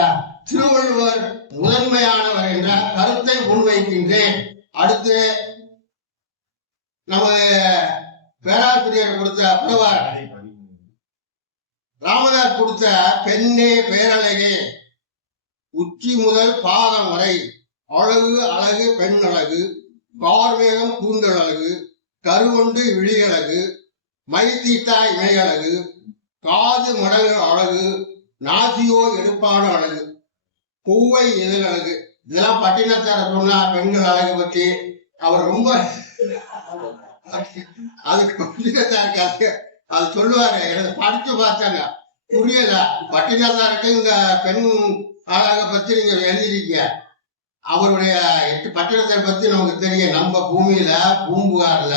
திருவள்ளுவர் முதன்மையானவர் என்ற கருத்தை முன்வைக்கின்றேன். அடுத்து நமது பேராசிரியர் கொடுத்த புலவர் ராமதாஸ் கொடுத்த பெண்ணே பேரழகே, உச்சி முதல் பாதம் வரை அழகு அழகு பெண் அழகு, கார்மேகம் கூந்தழகு, கருவொண்டு விழியழகு, மைத்தீட்டாய் இமையழகு, காது மடகு அழகு, நாசியோ எடுப்பான அழகு, பூவை எதிர் அழகு. இதெல்லாம் பட்டினத்தார சொன்னா பெண்கள் அழகு பற்றி அவர் ரொம்ப அதுக்கு பட்டினத்தாருக்காக அது சொல்லுவாரு. எனக்கு படிச்சு பார்த்தாங்க, புரியல. பட்டினத்தாருக்கு இந்த பெண் அழகை பத்தி நீங்க எழுதிருக்கீங்க. அவருடைய 8 பட்டினத்தை பத்தி நமக்கு தெரியும். நம்ம பூமியில பூம்புகார்ல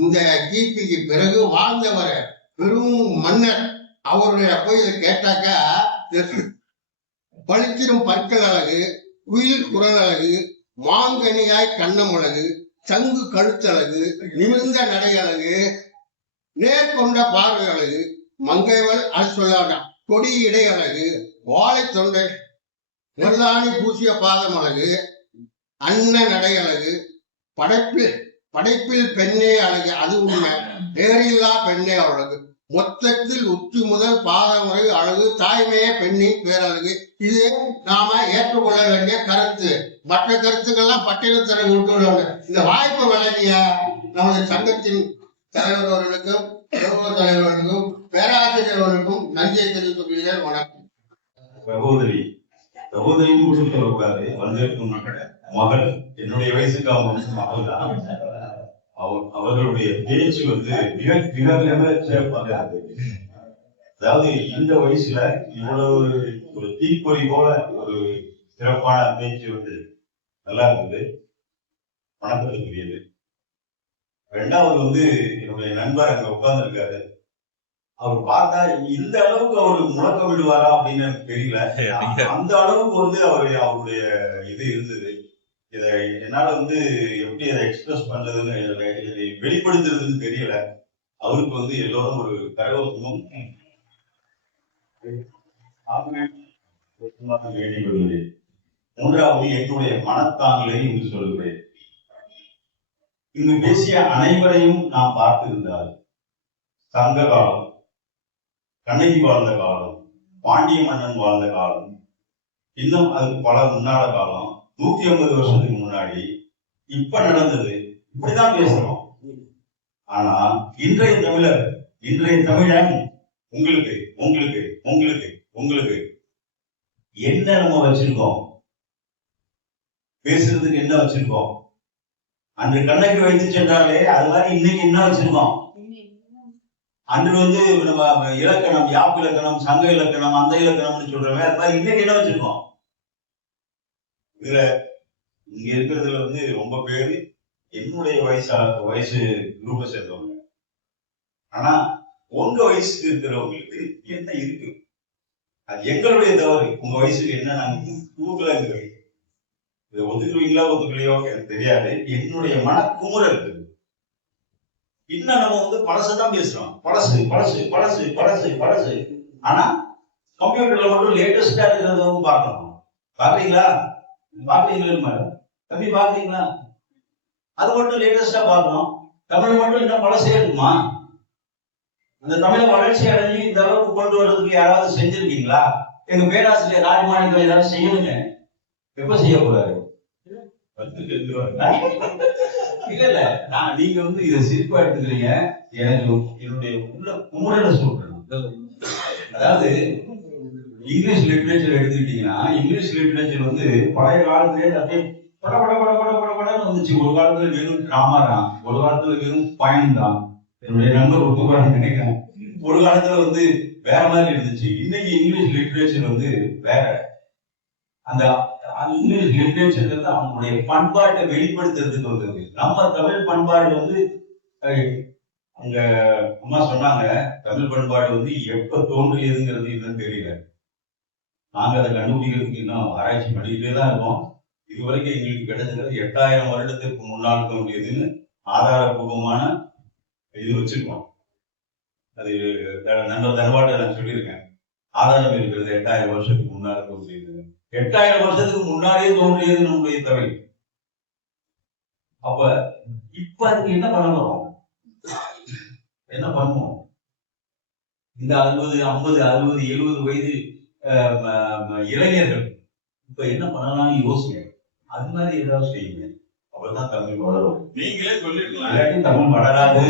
இந்த கிபிக்கு பிறகு வாழ்ந்தவர் பெரும் மன்னர். அவருடைய போய் இதை கேட்டாக்கா, பளிச்சிடும் பற்கள் அழகு, குயில் குரல் அழகு, மாங்கனியாய் கண்ணம் அழகு, சங்கு கழுத்தழகு, நிமிர்ந்த நடை அழகு, நேர்கொண்ட பார்வை அழகு, மங்கைவள் அது சொல்லாதான் கொடி இடை அழகு, வாழை தொண்டை மருதாணி பூசிய பாதம் அழகு, அன்ன நடை அழகு, படைப்பில் பெண்ணே அழகு, அது உண்மை, நேரில்லா பெண்ணே அழகு, மொத்தத்தில் உச்சி முதல் பாதம் வரை அழகு, தாய்மையே பெண்ணின் பேரழகு. இது நாம ஏற்றுக்கொள்ள வேண்டிய கருத்து. மற்ற கருத்துக்கள்லாம் பட்டியல் விட்டு இந்த வாய்ப்பு வழங்கிய நமது சங்கத்தின் தலைவர் அவர்களுக்கும் தலைவர்களுக்கும் பேராசிரியர் அவர்களுக்கும் நன்றியை தெரிவித்துக் கொள்கிறேன். வணக்கம். சகோதரின்னு கூட சொல்லக்கூடாது, வந்திருக்கும் மகள், என்னுடைய வயசுக்கு அவங்க மகள் தான். அவர்களுடைய பேச்சு மிக மிக சிறப்பாக இருந்தது. அதாவது இந்த வயசுல இவ்வளவு ஒரு தீப்பொறி போல ஒரு சிறப்பான பேச்சு நல்லா இருக்குது. வணக்கத்துக்குரியது. ரெண்டாவது வந்து என்னுடைய நண்பர் அங்க உட்கார்ந்துருக்காரு. அவர் பார்த்தா இந்த அளவுக்கு அவரு முழக்கம் விடுவாரா அப்படின்னு எனக்கு தெரியல. அந்த அளவுக்கு வந்து அவருடைய இது இருந்தது. இதை என்னால வந்து எப்படி அதை எக்ஸ்பிரஸ் பண்றதுன்னு இதை வெளிப்படுத்துறதுன்னு தெரியல. அவருக்கு வந்து எல்லோரும் ஒரு கரவசமும் வேண்டிக் கொள்கிறேன். மூன்றாவது என்னுடைய மனத்தாங்களை என்று சொல்கிறேன். இங்கு பேசிய அனைவரையும் நாம் பார்த்திருந்தால் சங்க காலம், கண்ணகி வாழ்ந்த காலம், பாண்டிய மன்னன் வாழ்ந்த காலம், இன்னும் அதுக்கு பல முன்னால காலம், 150 வருஷத்துக்கு முன்னாடி இப்ப நடந்தது, இப்படிதான் பேசுறோம். ஆனா இன்றைய தமிழர், இன்றைய தமிழன் உங்களுக்கு உங்களுக்கு உங்களுக்கு உங்களுக்கு என்ன நம்ம வச்சிருக்கோம்? பேசுறதுக்கு என்ன வச்சிருக்கோம்? அன்று கண்ணகி வைத்து சென்றாலே அது மாதிரி இன்னைக்கு என்ன வச்சிருக்கோம்? அன்று வந்து நம்ம இலக்கணம், யாப்பு இலக்கணம், சங்க இலக்கணம், அந்த இலக்கணம்னு சொல்றோமே, அது மாதிரி இன்னைக்கு என்ன வச்சிருக்கோம்? இதுல இங்க இருக்கிறதுல வந்து ரொம்ப பேரு என்னுடைய வயசு குரூப்பை சேர்ந்தவங்க. ஆனா உங்க வயசுக்கு இருக்கிறவங்களுக்கு என்ன இருக்கு? அது எங்களுடைய தவறு. உங்க வயசுக்கு என்ன நாங்க குரூப்ல இருக்கு, இதை ஒத்துக்குவீங்களா ஒத்துக்கலையோ எனக்கு தெரியாது. என்னுடைய மனக்குமுறை இருக்குது. இன்னும் நம்ம வந்து பழசுதான் பேசுறோம். பழசு பழசு பழசு பழசு பழசு. ஆனா கம்ப்யூட்டர்ல மட்டும் லேட்டஸ்டா இருக்கிறத வந்து பார்க்கணும். பாக்குறீங்களா? பாக்குறீங்களா தம்பி? பாக்குறீங்களா? அது மட்டும் லேட்டஸ்டா பார்க்கணும். தமிழ் மட்டும் இன்னும் பழசே இருக்குமா? அந்த தமிழை வளர்ச்சி அடைஞ்சு இந்த அளவுக்கு கொண்டு வர்றதுக்கு யாராவது செஞ்சிருக்கீங்களா? எங்க பேராசிரியர் ராஜமாணிக்கம் ஏதாவது செய்யணுங்க. எப்ப செய்ய போறாரு? இல்ல இல்ல, நீங்க வந்து இதை சிரிப்பா எடுத்துக்கிறீங்க. எனக்கு என்னுடைய உள்ள குமுறல சொல்றேன். அதாவது இங்கிலீஷ் லிட்ரேச்சர் எடுத்துக்கிட்டீங்கன்னா, இங்கிலீஷ் லிட்ரேச்சர் வந்து பழைய காலத்திலே அப்படியே பட பட பட பட பட படன்னு வந்துச்சு. ஒரு காலத்துல வெறும் டிராமா தான், ஒரு காலத்துல வெறும் பயன் தான். என்னுடைய நண்பர் ஒத்துக்குவாருன்னு நினைக்கிறேன். ஒரு காலத்துல வந்து வேற மாதிரி இருந்துச்சு. இன்னைக்கு இங்கிலீஷ் லிட்ரேச்சர் வந்து வேற. அந்த இங்கிலீஷ் லிட்ரேச்சர் வந்து அவங்களுடைய பண்பாட்டை வெளிப்படுத்துறதுக்கு வந்தது. நம்ம தமிழ் பண்பாடு வந்து அங்க அம்மா சொன்னாங்க, தமிழ் பண்பாடு வந்து எப்ப தோன்றியதுங்கிறது இன்னும் தெரியல. நாங்க அதை கண்டுபிடிக்கிறதுக்கு இன்னும் ஆராய்ச்சி பண்ணிக்கிட்டே தான் இருக்கோம். இதுவரைக்கும் எங்களுக்கு கிடைச்சது 8000 வருடத்திற்கு முன்னால் தோன்றியதுன்னு ஆதாரபூர்வமான இது வச்சிருக்கோம். அது நண்பர் தனபாட்டை நான் சொல்லியிருக்கேன். ஆதாரம் இருக்கிறது 8000 வருஷத்துக்கு முன்னால தோன்றியது. 8000 வருஷத்துக்கு முன்னாடியே தோன்றியது நம்முடைய தமிழ். அப்ப இப்ப அதுக்கு என்ன பண்ண போறோம்? என்ன பண்ணுவோம்? இந்த 60, 50, 60, 70 வயது இளைஞர்கள் இப்ப என்ன பண்ணலாம்னு யோசிங்க. அது மாதிரி ஏதாவது செய்யுங்க. அப்பதான் தமிழ் வளரும். நீங்களே சொல்லிருக்கலாம், இல்லாட்டி தமிழ் வளராது.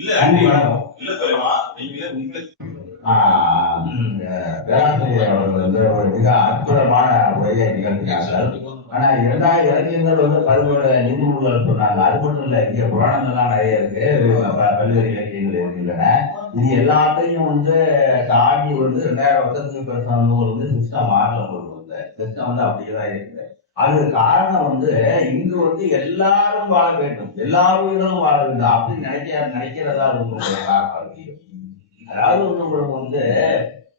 இல்ல அன்றி வளரும். இல்ல தெரியுமா, நீங்களே உங்களே பேராசிரியர் அவர்கள் வந்து ஒரு மிக அற்புதமான உரையை நிகழ்த்தினார்கள். ஆனா 2000 இலக்கியங்கள் வந்து 11 நிதி நூல்கள் சொன்னாங்க. அது மட்டும் இல்ல, இங்க புராணங்கள்லாம் நிறைய இருக்கு, பல்வேறு இலக்கியங்கள் இருக்கின்றன. இது எல்லாத்தையும் வந்து தாண்டி வந்து 2000 வருஷத்துக்கு பெருசான நூல் வந்து சிஸ்டம் மாறல. போட்டு சிஸ்டம் வந்து அப்படியேதான் இருக்குது. அது காரணம் வந்து இங்கு வந்து எல்லாரும் வாழ வேண்டும், எல்லா உயிர்களும் வாழ வேண்டும் அப்படின்னு நினைக்கிறதா உங்களுடைய காரணம். அதாவது உங்களுக்கு வந்து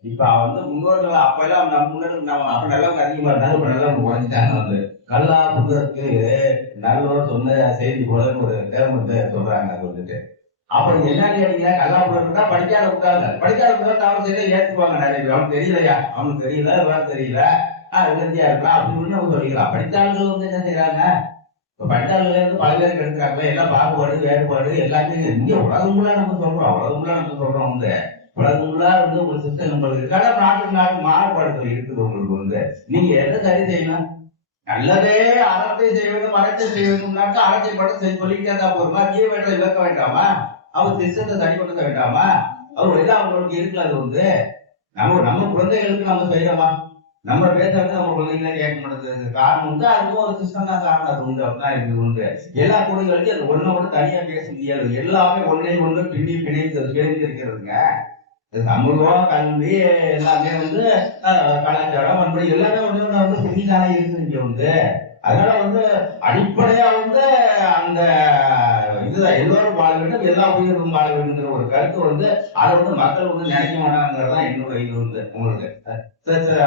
இப்ப வந்து முன்னோர்கள் அப்பெல்லாம் நம்ம முன்னாடி நம்ம அப்ப நல்லவங்க அதிகமா இருந்தாங்க, இப்ப நல்லவங்க குறைஞ்சிட்டாங்க. வந்து கல்லா புதற்கு நல்லோர் சொன்ன செய்தி போல ஒரு தேர்வு சொல்றாங்க. அது வந்துட்டு அப்புறம் என்ன கேட்டீங்கன்னா, கல்லா புதற்குனா படிக்காத விட்டாங்க. படிக்காத விட்டா தவறு செய்த ஏற்றுக்குவாங்க. நிறைய பேர் அவனுக்கு தெரியலையா, அவனுக்கு தெரியல, வேற தெரியல, விருந்தியா இருக்கலாம் அப்படின்னு அவங்க சொல்லிக்கலாம். படித்தாளர்கள் வந்து என்ன செய்யறாங்க? இப்ப படித்தாளர்கள் இருந்து பல பேருக்கு எடுக்கிறாங்க. எல்லாம் பாகுபாடு வேறுபாடு எல்லாத்தையும் இங்க உலகம்லாம் நம்ம சொல்றோம். வந்து உலகம்லாம் வந்து ஒரு சிஸ்டம் நம்மளுக்கு இருக்காது. நாட்டுக்கு நாட்டு மாறுபாடுகள் இருக்குது. உங்களுக்கு வந்து நீங்க எதை சரி செய்யணும்? நல்லதே அறத்தை செய்ய வேண்டும், அறத்தை செய்ய வேண்டும்னாக்கா அறத்தை மட்டும் சொல்லிட்டே தான் போருமா? ஜீவனை விளக்க வேண்டாமா? அவர் சிஸ்டத்தை சரிப்படுத்த வேண்டாமா? அவர் எல்லாம் அவங்களுக்கு இருக்குல்ல. அது வந்து நம்ம குழந்தைகளுக்கு நம்ம செய்யறோமா? நம்ம பேசுறது நம்ம குழந்தைங்கள கேட்க மாட்டேங்குது. காரணம் வந்து அதுவும் ஒரு சிஸ்டம் தான் காரணம். அது உண்டு, அப்படிதான் இருக்குது உண்டு. எல்லா குழந்தைகளுக்கும் அது ஒன்னோட தனியா பேச முடியாது. எல்லாமே ஒன்றை ஒன்று பிணைந்திருக்கிறதுங்க. சமூகம், கல்வி எல்லாமே வந்து கலாச்சாரம், பண்பு எல்லாமே ஒண்ணு வந்து பிடித்தானே இருக்கு இங்க வந்து. அதனால வந்து அடிப்படையா வந்து அந்த இதுதான் எல்லோரும் வாழ வேண்டும், எல்லா உயிரும் வாழ வேண்டுங்கிற ஒரு கருத்து வந்து அதை வந்து மக்கள் வந்து நினைக்க மாட்டாங்கிறதான் என்னோட இது வந்து உங்களுக்கு.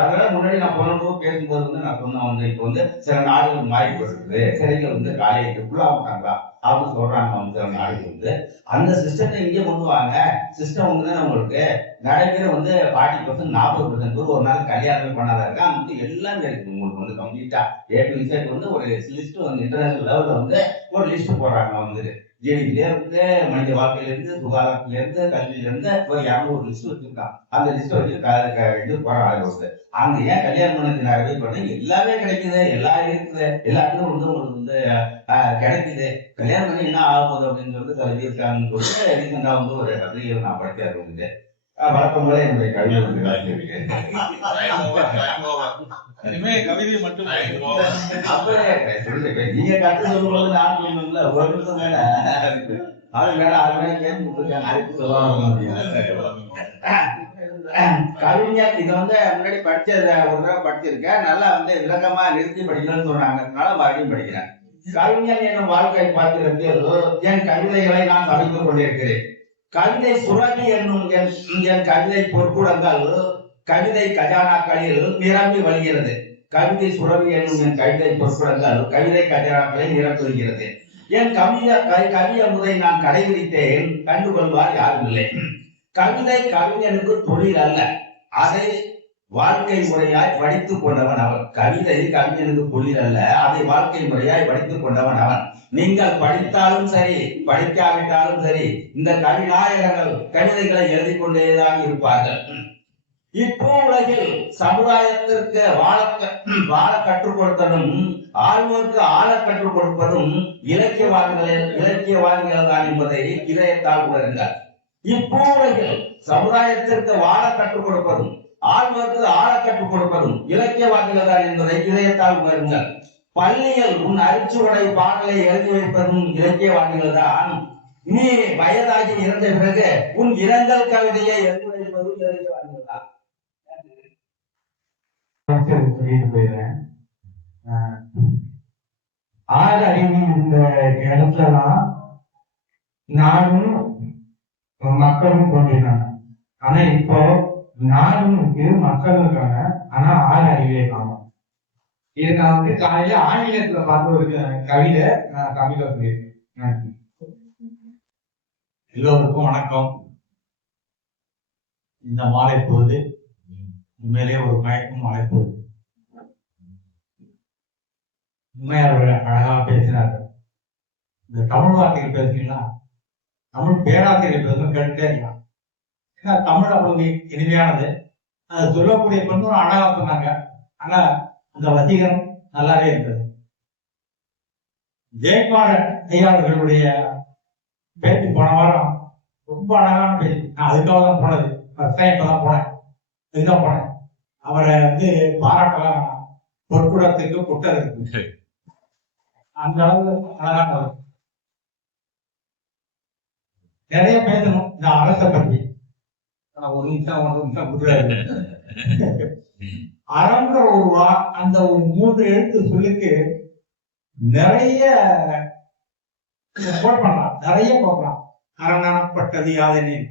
அதனால முன்னாடி நான் போனபோது பேசும்போது வந்து நான் சொன்னேன் வந்து இப்போ வந்து சில நாடுகள் மாறி போயிருக்கு, சிறைகள் வந்து காலைக்கு ஃபுல்லாக அவங்க சொல்றாங்க வந்து சில நாடுகள் வந்து அந்த சிஸ்டத்தை இங்கே கொண்டு வாங்க. சிஸ்டம் வந்து நம்மளுக்கு நிறைய பேர் வந்து 40% 40% பேர் ஒரு நாள் கல்யாணமே பண்ணாத இருக்கா. வந்து எல்லாமே இருக்கு உங்களுக்கு வந்து கம்ப்ளீட்டா A to Z வந்து ஒரு லிஸ்ட் வந்து இன்டர்நேஷனல் லெவல்ல வந்து ஒரு லிஸ்ட் போடுறாங்க வந்து ஜிடிபில இருந்து மனித வாழ்க்கையில இருந்து சுகாதாரத்துல இருந்து கல்வியில இருந்து ஒரு 200 லிஸ்ட் வச்சிருக்கான். அந்த லிஸ்ட் வச்சு இது போறாங்க. அங்க ஏன் கல்யாணம் பண்ணது நிறைய பேர் பண்ண எல்லாமே கிடைக்குது, எல்லாம் இருக்குது, எல்லாருக்கும் வந்து உங்களுக்கு வந்து கிடைக்குது. கல்யாணம் பண்ணி என்ன ஆக போகுது அப்படின்னு சொல்லிட்டு சில பேர் இருக்காங்கன்னு சொல்லிட்டு ரீசெண்டா வந்து ஒரு கவிதையை நான் படிச்சாரு வந்து வழக்கம் போல என்னுடைய கவிதை வந்து இருக்கு. கவிதை மட்டும் நீங்க கட்டு சொல்லும்போது நான் சொல்லணும்ல ஒரு நிமிஷம் மேல அது மேல அது மேல கேட்டு கவிஞர் இதை வந்து முன்னாடி படிச்சத ஒரு தடவை படிச்சிருக்கேன், நல்லா வந்து விளக்கமா நிறுத்தி படிக்கணும்னு சொன்னாங்கனால மறுபடியும் படிக்கிறேன். கவிஞர் என்னும் வாழ்க்கை பாத்திரத்தில் என் கவிதைகளை நான் கவித்துக் கொண்டிருக்கிறேன். கவிதை சுரபி என்னும் என் கவிதை பொற்குடங்கள் கவிதை கஜானாக்களில் நிரம்பி வழிகிறது. கவிதை சுரபி என்னும் என் கவிதை பொற்குடங்கள் கவிதை கஜானாக்களை நிரம்புகிறது. என் கவியமுதை நான் கடைபிடித்தேன், கண்டுகொள்வார் யாரும் இல்லை. கவிதை கவிஞனுக்கு தொழில் அல்ல, அதை வாழ்க்கை முறையாய் படித்துக் கொண்டவன் அவன். கவிதை கவிஞனுக்கு தொழில் அல்ல, அதை வாழ்க்கை முறையாய் படித்துக் கொண்டவன் அவன். நீங்கள் படித்தாலும் சரி படிக்காவிட்டாலும் சரி இந்த கவிநாயகர்கள் கவிதைகளை எழுதி கொண்டேதான் இருப்பார்கள். இப்போ உலகில் சமுதாயத்திற்கு வாழ கற்றுக் கொடுத்ததும் ஆழ்வோருக்கு ஆழ கற்றுக் கொடுப்பதும் இலக்கியவாதிகள் தான் என்பதை இதயத்தால் உணருங்கள். இப்போ உலகில் சமுதாயத்திற்கு வாழ கற்றுக் கொடுப்பதும் ஆழ்வோருக்கு ஆழ கற்றுக் கொடுப்பதும் இலக்கியவாதிகள் தான் என்பதை இதயத்தால் உணருங்கள். பள்ளியில் உன் அரிச்சுவடை பாடலை எழுதி வைப்பதும் இலக்கியவாதிகள் தான். நீ வயதாகி இறந்த பிறகு உன் இரங்கல் கவிதையை எழுதி வைப்பதும் இலக்கியவாதிகள் தான். சொல்லிட்டு போயிடுறேன். ஆறு அறிவு இந்த இடத்துலதான் நானும் மக்களும் தோன்றினாங்க. ஆனா இப்போ நானும் இருக்கு மக்களும் இருக்காங்க, ஆனா ஆறு அறிவே காணும். இது நான் வந்து காலையில ஆங்கிலத்துல பார்த்த ஒரு கவிதை நான் தமிழ்ல சொல்லியிருக்கேன். எல்லோருக்கும் வணக்கம். இந்த மாலை பொழுது உண்மையிலேயே ஒரு மயக்கும் மழை பொழுது. உண்மையாளர்கள் அழகா பேசினார்கள். இந்த தமிழ் வார்த்தைகள் பேசுறீங்களா, தமிழ் பேராசிரியர் பேசணும் கேட்டுட்டே இருக்கலாம். ஏன்னா தமிழ் அவ்வளவு இனிமையானது, அதை சொல்லக்கூடிய கொஞ்சம் அழகா சொன்னாங்க. ஆனா அந்த வசீகரம் நல்லாவே இருந்தது. ஜெயக்குமார் ஐயாவர்களுடைய பேச்சு போன வாரம் ரொம்ப அழகான பேச்சு. நான் அதுக்காக தான் போனது, ஃபர்ஸ்ட் டைம் இப்பதான் போனேன், இதுதான் போனேன். அவரை வந்து பாராட்டலாம், பொற்குடத்துக்கு புட்டதற்கு அந்த அளவு அழகானவர். நிறைய பேசணும் இந்த அரசை பற்றி. ஒரு நிமிஷம் விட்டுறாரு. அறங்கிற ஒரு அந்த ஒரு 3 எழுத்து சொல்லுக்கு நிறைய கோட் பண்ணலாம், நிறைய போகலாம். அரணப்பட்டது யாதெனில்,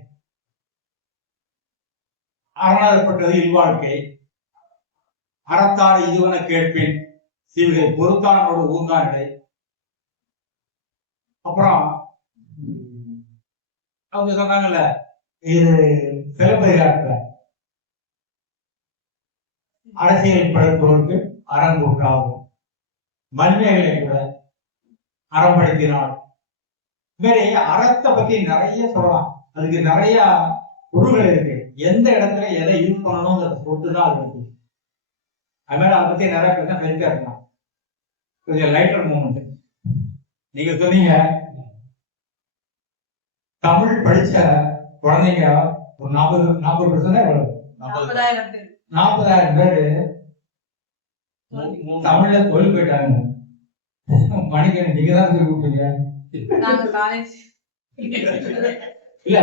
அரணப்பட்டது இல்வாழ்க்கை, அறத்தால் இதுவன கேட்பின் சீர்கை பொறுத்தானோடு ஊங்காண்டை. அப்புறம் அவங்க சொன்னாங்கல்ல, இது சிலப்பதிகாரத்துல அரசியல் படைப்பவருக்கு அறங்கூட்டாகும், மண்மைகளை கூட அறப்படுத்தினார். வேற அறத்தை பத்தி நிறைய சொல்லலாம், அதுக்கு நிறைய பொருள்கள் இருக்கு. எந்த இடத்துல எதை யூஸ் பண்ணணும்ங்கிறத பொறுத்துதான் அது இருக்கு. அது மாதிரி அதை பத்தி நிறைய பேர் ஹெல்த்தியா இருக்கலாம். கொஞ்சம் லைட்டர் மூமெண்ட். நீங்க சொன்னீங்க தமிழ் படிச்ச குழந்தைங்க ஒரு 40% எவ்வளவு, 40,000 பேரு தமிழ்ல தொழில் போயிட்டாங்க. மணிக்கு நீங்க தான் சொல்லி கொடுப்பீங்க. இல்ல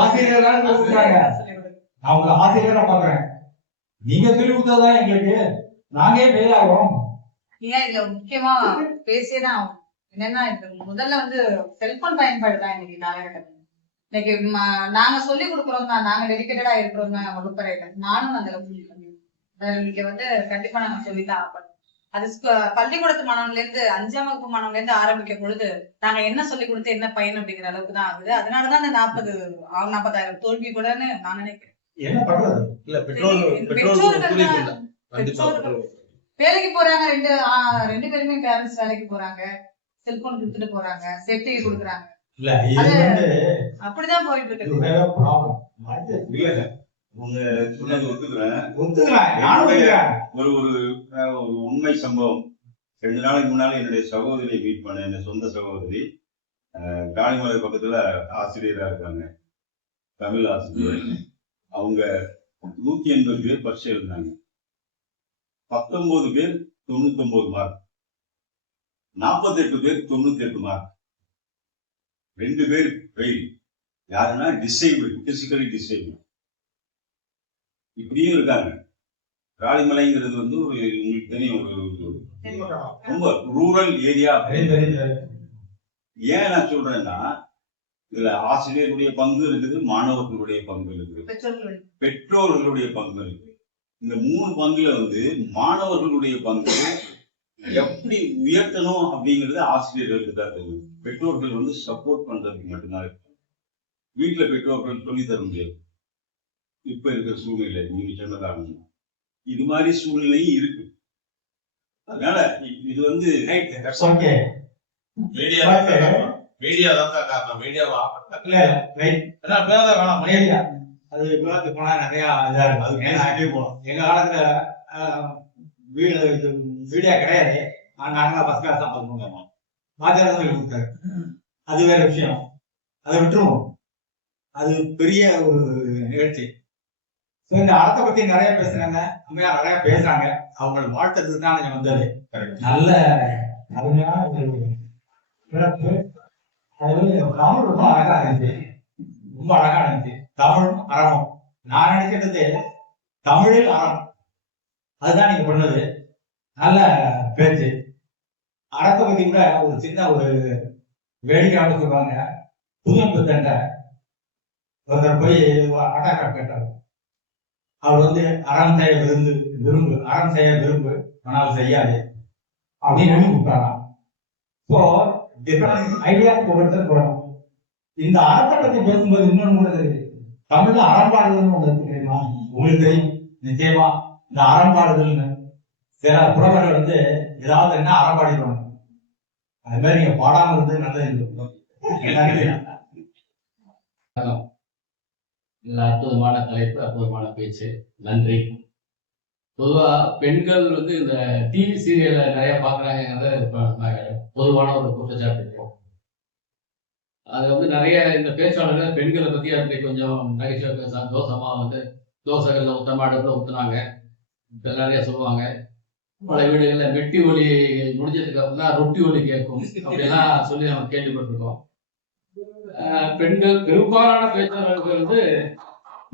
ஆசிரியர் தான் சொல்றாங்க, நான் உங்களை ஆசிரியரா பாக்குறேன். நீங்க சொல்லி கொடுத்ததுதான் எங்களுக்கு, நாங்கே ஃபெயில் ஆகிறோம். ஏன் இதுல முக்கியமா பேசியதான் ஆகும். என்னன்னா இது முதல்ல வந்து செல்போன் பயன்பாடு தான் இன்னைக்கு காலகட்டம். இன்னைக்கு நாங்க சொல்லி கொடுக்குறோம் தான், நாங்க டெடிக்கேட்டடா இருக்கிறோம் தான் வகுப்பறையில. நானும் அதுல இங்க வந்து கண்டிப்பா நாங்க சொல்லித்தான் ஆகணும். அது பள்ளிக்கூடத்து மாணவன்ல இருந்து 5ஆம் வகுப்பு மாணவன்ல இருந்து ஆரம்பிக்கும் பொழுது நாங்க என்ன சொல்லி கொடுத்து என்ன பயன் அப்படிங்கிற அளவுக்கு தான் ஆகுது. அதனாலதான் அந்த 40,000 தோல்வி கூடன்னு நான் நினைக்கிறேன். என்ன பண்றது? இல்ல பெற்றோர்கள் வேலைக்கு போறாங்க, ரெண்டு பேருமே பேரண்ட்ஸ் வேலைக்கு போறாங்க, செல்போன் கொடுத்துட்டு போறாங்க, சேஃப்டி கொடுக்குறாங்க. இல்ல இது வந்து அப்படிதான் போயிட்டு இருக்கு. உங்க சொன்னது ஒத்துக்கிறேன். ஒரு உண்மை சம்பவம். 2 நாளைக்கு முன்னால என்னுடைய சகோதரியை மீட் பண்ண, என் சொந்த சகோதரி காளிமலை பக்கத்துல ஆசிரியரா இருக்காங்க, தமிழ் ஆசிரியர். அவங்க 180 பேர் பரீட்சை எழுதினாங்க. 19 பேர் 99 மார்க், 48 பேர் 98 மார்க், 2 பேர் ஃபெயில். யாருன்னா டிசேபிள், பிசிக்கலி டிசேபிள். இப்படியும் இருக்காங்க. காளிமலைங்கிறது வந்து ஒரு உங்களுக்கு தெரியும், ஒரு ரொம்ப ரூரல் ஏரியா. ஏன் நான் சொல்றேன்னா, இதுல ஆசிரியர்களுடைய பங்கு இருக்குது, மாணவர்களுடைய பங்கு இருக்குது, பெற்றோர்களுடைய பங்கு இருக்கு. இந்த 3 பங்குல வந்து மாணவர்களுடைய பங்கு எப்படி உயர்த்தணும் அப்படிங்கிறது ஆசிரியர்களுக்கு தான் தெரியும். பெற்றோர்கள் வந்து சப்போர்ட் பண்றதுக்கு மட்டும்தான் இருக்கு. வீட்டுல பெற்றோர்கள் சொல்லி தர முடியாது. இப்ப இருக்கிற சூழ்நிலை நீங்க சொன்ன காரணம் இது மாதிரி சூழ்நிலையும் இருக்கு. அதனால இது வந்து மீடியா தான் காரணம். மீடியாவை அது விவாதத்துக்கு போனா நிறைய இதா இருக்கும். எங்க காலத்துல மீடியா கிடையாது. நாங்களாம் ஃபர்ஸ்ட் கிளாஸ் தான் பண்ணுவோம். வாத்தியார் சொல்லி கொடுத்தாரு. அது வேற விஷயம், அதை விட்டுருவோம். அது பெரிய ஒரு நிகழ்ச்சி. இந்த அறத்தை பத்தி நிறைய பேசுறாங்க, அம்மையார் நிறைய பேசுறாங்க. அவங்களை வாழ்த்துறதுக்கு தான் நீங்க வந்தது. நல்ல அருமையான சிறப்பு. தமிழ் ரொம்ப அழகா இருந்துச்சு, ரொம்ப அழகா இருந்துச்சு. தமிழும் அறமும் நான் நினைக்கிறது தமிழில் அறம், அதுதான் நீங்க பண்ணது. நல்ல பேச்சு. அறத்தை பத்தி கூட ஒரு சின்ன ஒரு வேடிக்கையாக சொல்லுவாங்க. புதுமைப்புத்தண்ட ஒருத்தர் போய் அட்டாக்கா கேட்டார். அவர் வந்து அறம் செய்ய விரும்பு, அறம் செய்ய விரும்பு, ஆனால் செய்யாது அப்படின்னு எழுதி கொடுத்தாராம். ஸோ டிஃபரெண்ட் ஐடியாஸ் ஒவ்வொருத்தர் போகணும். இந்த அறத்தை பத்தி பேசும்போது இன்னொன்று கூட தெரியுது. தமிழ்ல அறம்பாடுதல்னு ஒன்று இருக்கு தெரியுமா? உங்களுக்கு தெரியும் நிச்சயமா. இந்த அறம்பாடுதல்னு சில புலவர்கள் வந்து ஏதாவது என்ன அறம்பாடிடுவாங்க. அது மாதிரி நீங்க பாடாம இருந்து நல்லது. அற்புதமான தலைப்பு, அற்புதமான பேச்சு, நன்றி. பொதுவா பெண்கள் வந்து இந்த டிவி சீரியல்ல நிறைய பாக்குறாங்கிறத பொதுவான ஒரு குற்றச்சாட்டு இருக்கும். அது வந்து நிறைய இந்த பேச்சாளர்கள் பெண்களை பத்தி அப்படி கொஞ்சம் நகைச்சுவை பேச, தோசமா வந்து தோசைகள்ல ஊத்தமா அடுப்புல ஊத்துனாங்க நிறைய சொல்லுவாங்க. பல வீடுகள்ல வெட்டி ஒலி முடிஞ்சதுக்கு அப்புறம் தான் ரொட்டி ஒலி கேட்கும் அப்படிலாம் சொல்லி நம்ம கேள்விப்பட்டிருக்கோம். பெண்கள் பெரும்பாலான பேச்சாளர்கள் வந்து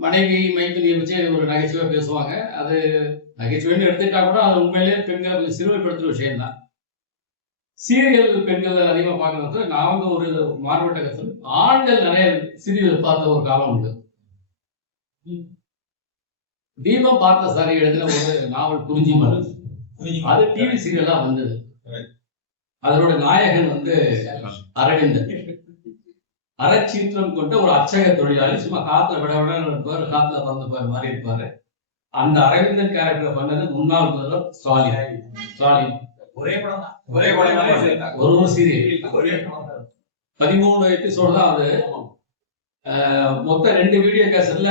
மனைவி மைத்திரியை வச்சு ஒரு நகைச்சுவை பேசுவாங்க. அது நகைச்சுவைன்னு எடுத்துக்கிட்டா கூட அது உண்மையிலேயே பெண்கள் சிறுமைப்படுத்துற விஷயம்தான். சீரியல் பெண்கள் அதிகமா பார்க்கறது. நான் வந்து ஒரு மாறுபட்ட கருத்து, ஆண்கள் நிறைய சீரியல் பார்த்த ஒரு காலம் உண்டு. தீபம் பார்த்த சாரி எழுதின ஒரு நாவல் குறிஞ்சி மலர், அது டிவி சீரியலா வந்தது. அதனோட நாயகன் வந்து அரவிந்தன், அறச்சீற்றம் கொண்ட ஒரு அச்சக தொழிலாளி. சும்மா காத்துல விட இருப்பாரு, காத்துல பறந்து போற மாதிரி இருப்பாரு. அந்த அரவிந்தன் கேரக்டர் பண்ணது முன்னாள் முதல்வர் ஸ்டாலின். ஒரே படம் தான், ஒரு சீரியல் 13 எபிசோடு தான். அது மொத்தம் 2 வீடியோ கேசட்ல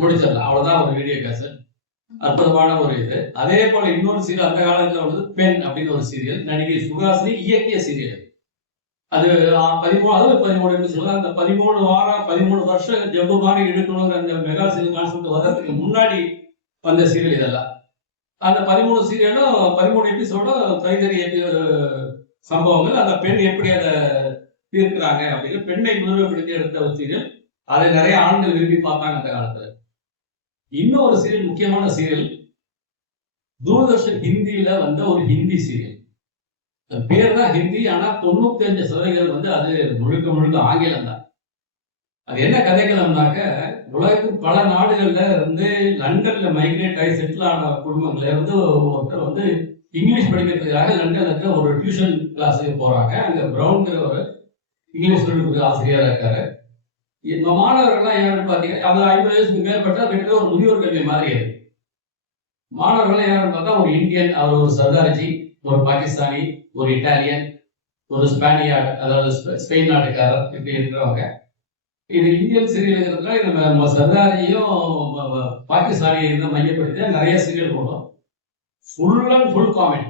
முடிச்சிடலாம், அவ்வளவுதான் ஒரு வீடியோ கேசட். அற்புதமான ஒரு இது. அதே போல இன்னொரு சீரியல் அந்த காலத்துல வந்து பெண் அப்படின்னு ஒரு சீரியல், நடிகை சுகாசினி இயக்கிய சீரியல். அது 13 எபிசோடு. அந்த 13 வருஷம் ஜம்பு மாதிரி இழுக்கணுங்கிற அந்த மெகா சீரியல் கான்செப்ட் வர்றதுக்கு முன்னாடி வந்த சீரியல் இதெல்லாம். அந்த 13 சீரியலும் 13 எபிசோடும் கைதறி சம்பவங்கள். அந்த பெண் எப்படி அதை தீர்க்கிறாங்க அப்படின்னு பெண்ணை முதல்வப்படுத்தி எடுத்த ஒரு சீரியல். அதை நிறைய ஆண்கள் விரும்பி பார்த்தாங்க அந்த காலத்துல. இன்னொரு சீரியல், முக்கியமான சீரியல், தூர்தர்ஷன் ஹிந்தியில வந்த ஒரு ஹிந்தி சீரியல். பேர் தான் ஹிந்தி, ஆனா 95% வந்து அது முழுக்க முழுக்க ஆங்கிலம் தான். அது என்ன கதைக்களம்னாக்க, உலகத்துக்கு பல நாடுகள்ல இருந்து லண்டன்ல மைக்ரேட் ஆகி செட்டில் ஆன குடும்பங்கள்ல இருந்து ஒருத்தர் வந்து இங்கிலீஷ் படிக்கிறதுக்காக லண்டன்ல இருக்க ஒரு டியூஷன் கிளாஸுக்கு போறாங்க. அங்க பிரவுன்கிற ஒரு இங்கிலீஷ் சொல்லிக் ஆசிரியரா இருக்காரு. இந்த மாணவர்கள்லாம் யாருன்னு பாத்தீங்கன்னா, அது 50 வயசுக்கு மேற்பட்ட கிட்டத்தட்ட ஒரு முதியோர் கல்வி மாதிரி இருக்கு. மாணவர்கள்லாம் யாருன்னு பார்த்தா, ஒரு இந்தியன், அவர் ஒரு சர்தார்ஜி, ஒரு பாகிஸ்தானி, ஒரு இட்டாலியன், ஒரு ஸ்பானியார்டு, அதாவது ஸ்பெயின் நாட்டுக்காரர், இப்படி இருக்கிறவங்க. இது இந்தியன் சீரியல்ங்கிறதுனால நம்ம சர்தாரியும் பாகிஸ்தானியும் மையப்படுத்தி நிறைய சீரியல் போடும். Full and full comedy.